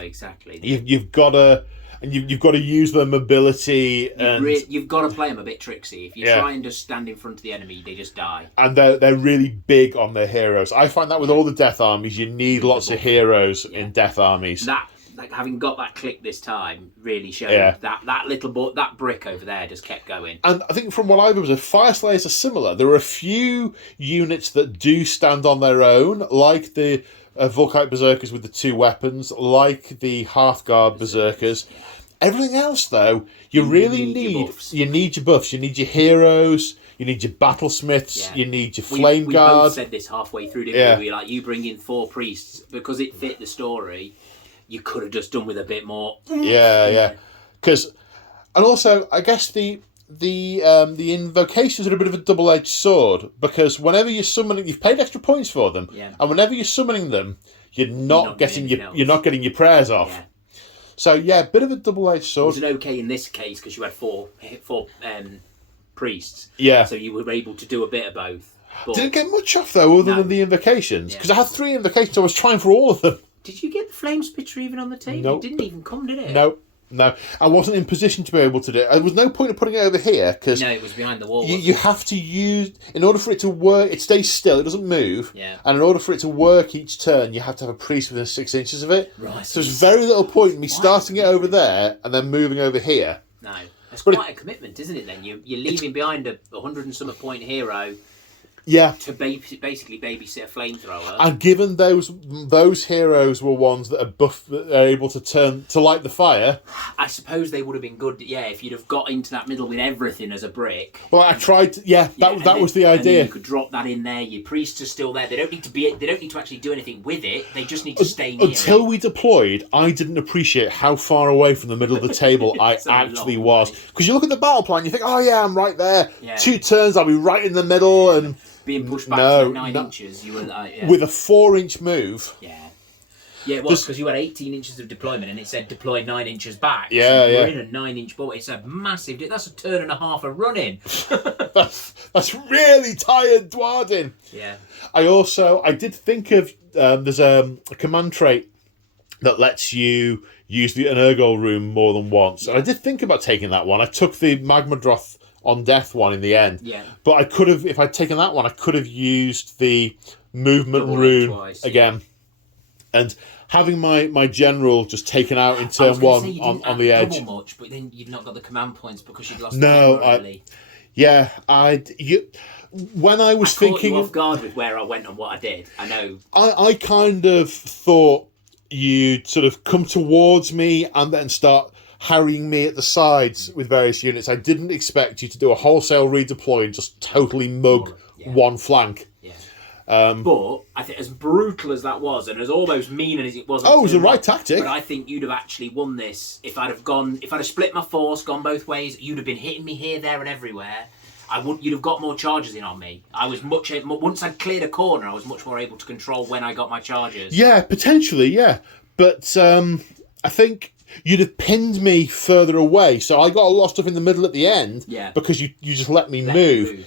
exactly. You've got to. And you've got to use their mobility, you've got to play them a bit tricksy. If you try and just stand in front of the enemy, they just die. And they're really big on their heroes. I find that with all the death armies, you need lots of heroes in death armies. like having got that click this time really showed that little that brick over there just kept going. And I think from what I've observed, Fyreslayers are similar. There are a few units that do stand on their own, like the Volkite Berserkers with the 2 weapons, like the Hearthguard Berserkers. Yeah. Everything else, though, you really need your buffs. You need your buffs. You need your heroes. You need your battlesmiths. Yeah. You need your flame guard. We both said this halfway through, didn't we? Like, you bring in 4 priests because it fit the story. You could have just done with a bit more. Yeah. Because, and also, I guess the invocations are a bit of a double-edged sword, because whenever you're summoning, you've paid extra points for them, and whenever you're summoning them, you're not getting your prayers off. Yeah. So a bit of a double-edged sword. It was okay in this case because you had four priests. Yeah. So you were able to do a bit of both. But didn't get much off though, other than the invocations, because I had 3 invocations. I was trying for all of them. Did you get the flame spitter even on the table? Nope. It didn't even come, did it? No, I wasn't in position to be able to do it. There was no point in putting it over here because it was behind the wall. You have to use, in order for it to work. It stays still; it doesn't move. Yeah. And in order for it to work each turn, you have to have a priest within 6 inches of it. Right. So there's very little point in me starting it over there and then moving over here. No, that's quite a commitment, isn't it? Then you're leaving behind a 100 and some point hero. Yeah. To basically babysit a flamethrower. And given those heroes were ones that are buff, that are able to light the fire. I suppose they would have been good, if you'd have got into that middle with everything as a brick. Well, I tried. That was the idea. And then you could drop that in there. Your priests are still there. They don't need to actually do anything with it. They just need to stay near Until we deployed, I didn't appreciate how far away from the middle of the table I actually was. Because you look at the battle plan, you think, oh yeah, I'm right there. Yeah. 2 turns, I'll be right in the middle, and being pushed back to 9 inches, you were with a 4-inch move. Yeah, it was because you had 18 inches of deployment and it said deploy 9 inches back. Yeah, so you're in a 9-inch ball. It's a massive. That's a turn and a half of running. that's really tired, Dwardin. Yeah. I did think of there's a command trait that lets you use an Urgol room more than once. And I did think about taking that one. I took the Magmadroth on death one in the end. Yeah. But I could have, if I'd taken that one, I could have used the movement rune twice, again. And having my general just taken out in turn 1 on the edge. Much, but then you've not got the command points because you've lost when I was thinking, you off guard with where I went and what I did. I know. I kind of thought you'd sort of come towards me and then start harrying me at the sides with various units. I didn't expect you to do a wholesale redeploy and just totally mug one flank. But I think as brutal as that was, and as almost mean as it was, it was the right tactic. But I think you'd have actually won this if I'd have split my force, gone both ways. You'd have been hitting me here, there, and everywhere. You'd have got more charges in on me. I was once I'd cleared a corner, I was much more able to control when I got my charges. Yeah, potentially, yeah. But I think you'd have pinned me further away, so I got a lot of stuff in the middle at the end. Yeah. Because you just let me move.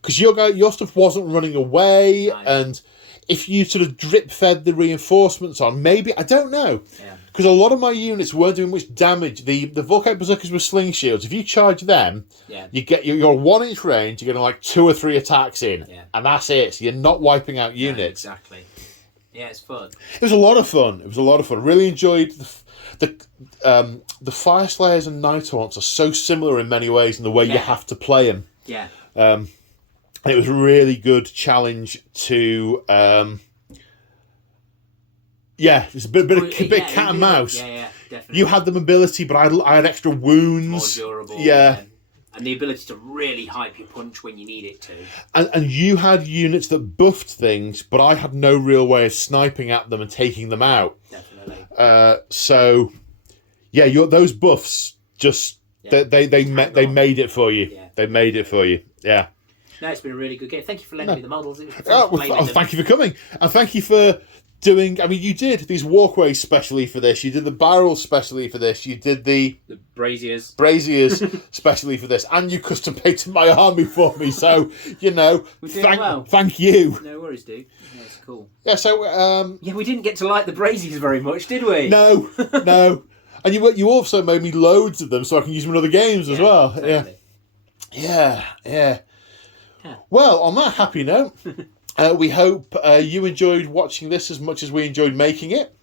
Because your stuff wasn't running away, and if you sort of drip fed the reinforcements on, maybe, I don't know. Because a lot of my units weren't doing much damage. The Volkite Berserkers with sling shields, if you charge them, you get your 1-inch range, you're getting like 2 or 3 attacks in, and that's it. So you're not wiping out units. Yeah, exactly. Yeah, it's fun. It was a lot of fun. Really enjoyed the Fyreslayers and Nighthaunts are so similar in many ways in the way you have to play them. Yeah. It was a really good challenge to, it's a bit cat and mouse. Yeah, definitely. You had the mobility, but I had extra wounds. More durable. Yeah. And the ability to really hype your punch when you need it to. And you had units that buffed things, but I had no real way of sniping at them and taking them out. Definitely. Those buffs just they made it for you. Yeah. They made it for you. Yeah. No, it's been a really good game. Thank you for lending me the models. It was thank you for coming, and thank you for doing. I mean, you did these walkways specially for this. You did the barrels specially for this. You did the braziers specially for this, and you custom painted my army for me. So thank you. No worries, dude. Yeah, it's cool. Yeah. So we didn't get to like the braziers very much, did we? No. And you also made me loads of them, so I can use them in other games as well. Totally. Yeah. Well, on that happy note, we hope you enjoyed watching this as much as we enjoyed making it.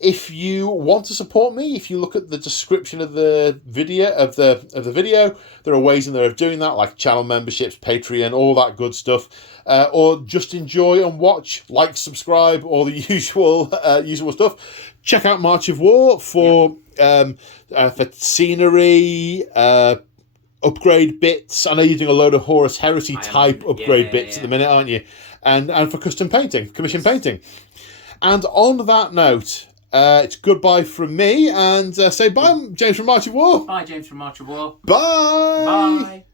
If you want to support me, if you look at the description of the video there are ways in there of doing that, like channel memberships, Patreon, all that good stuff. Or just enjoy and watch, like, subscribe, all the usual stuff. Check out March of War for scenery, upgrade bits. I know you're doing a load of Horus Heresy type upgrade bits at the minute, aren't you? And for custom painting, commission painting. And on that note, it's goodbye from me, and say bye, James from March of War. Bye, James from March of War. Bye. Bye.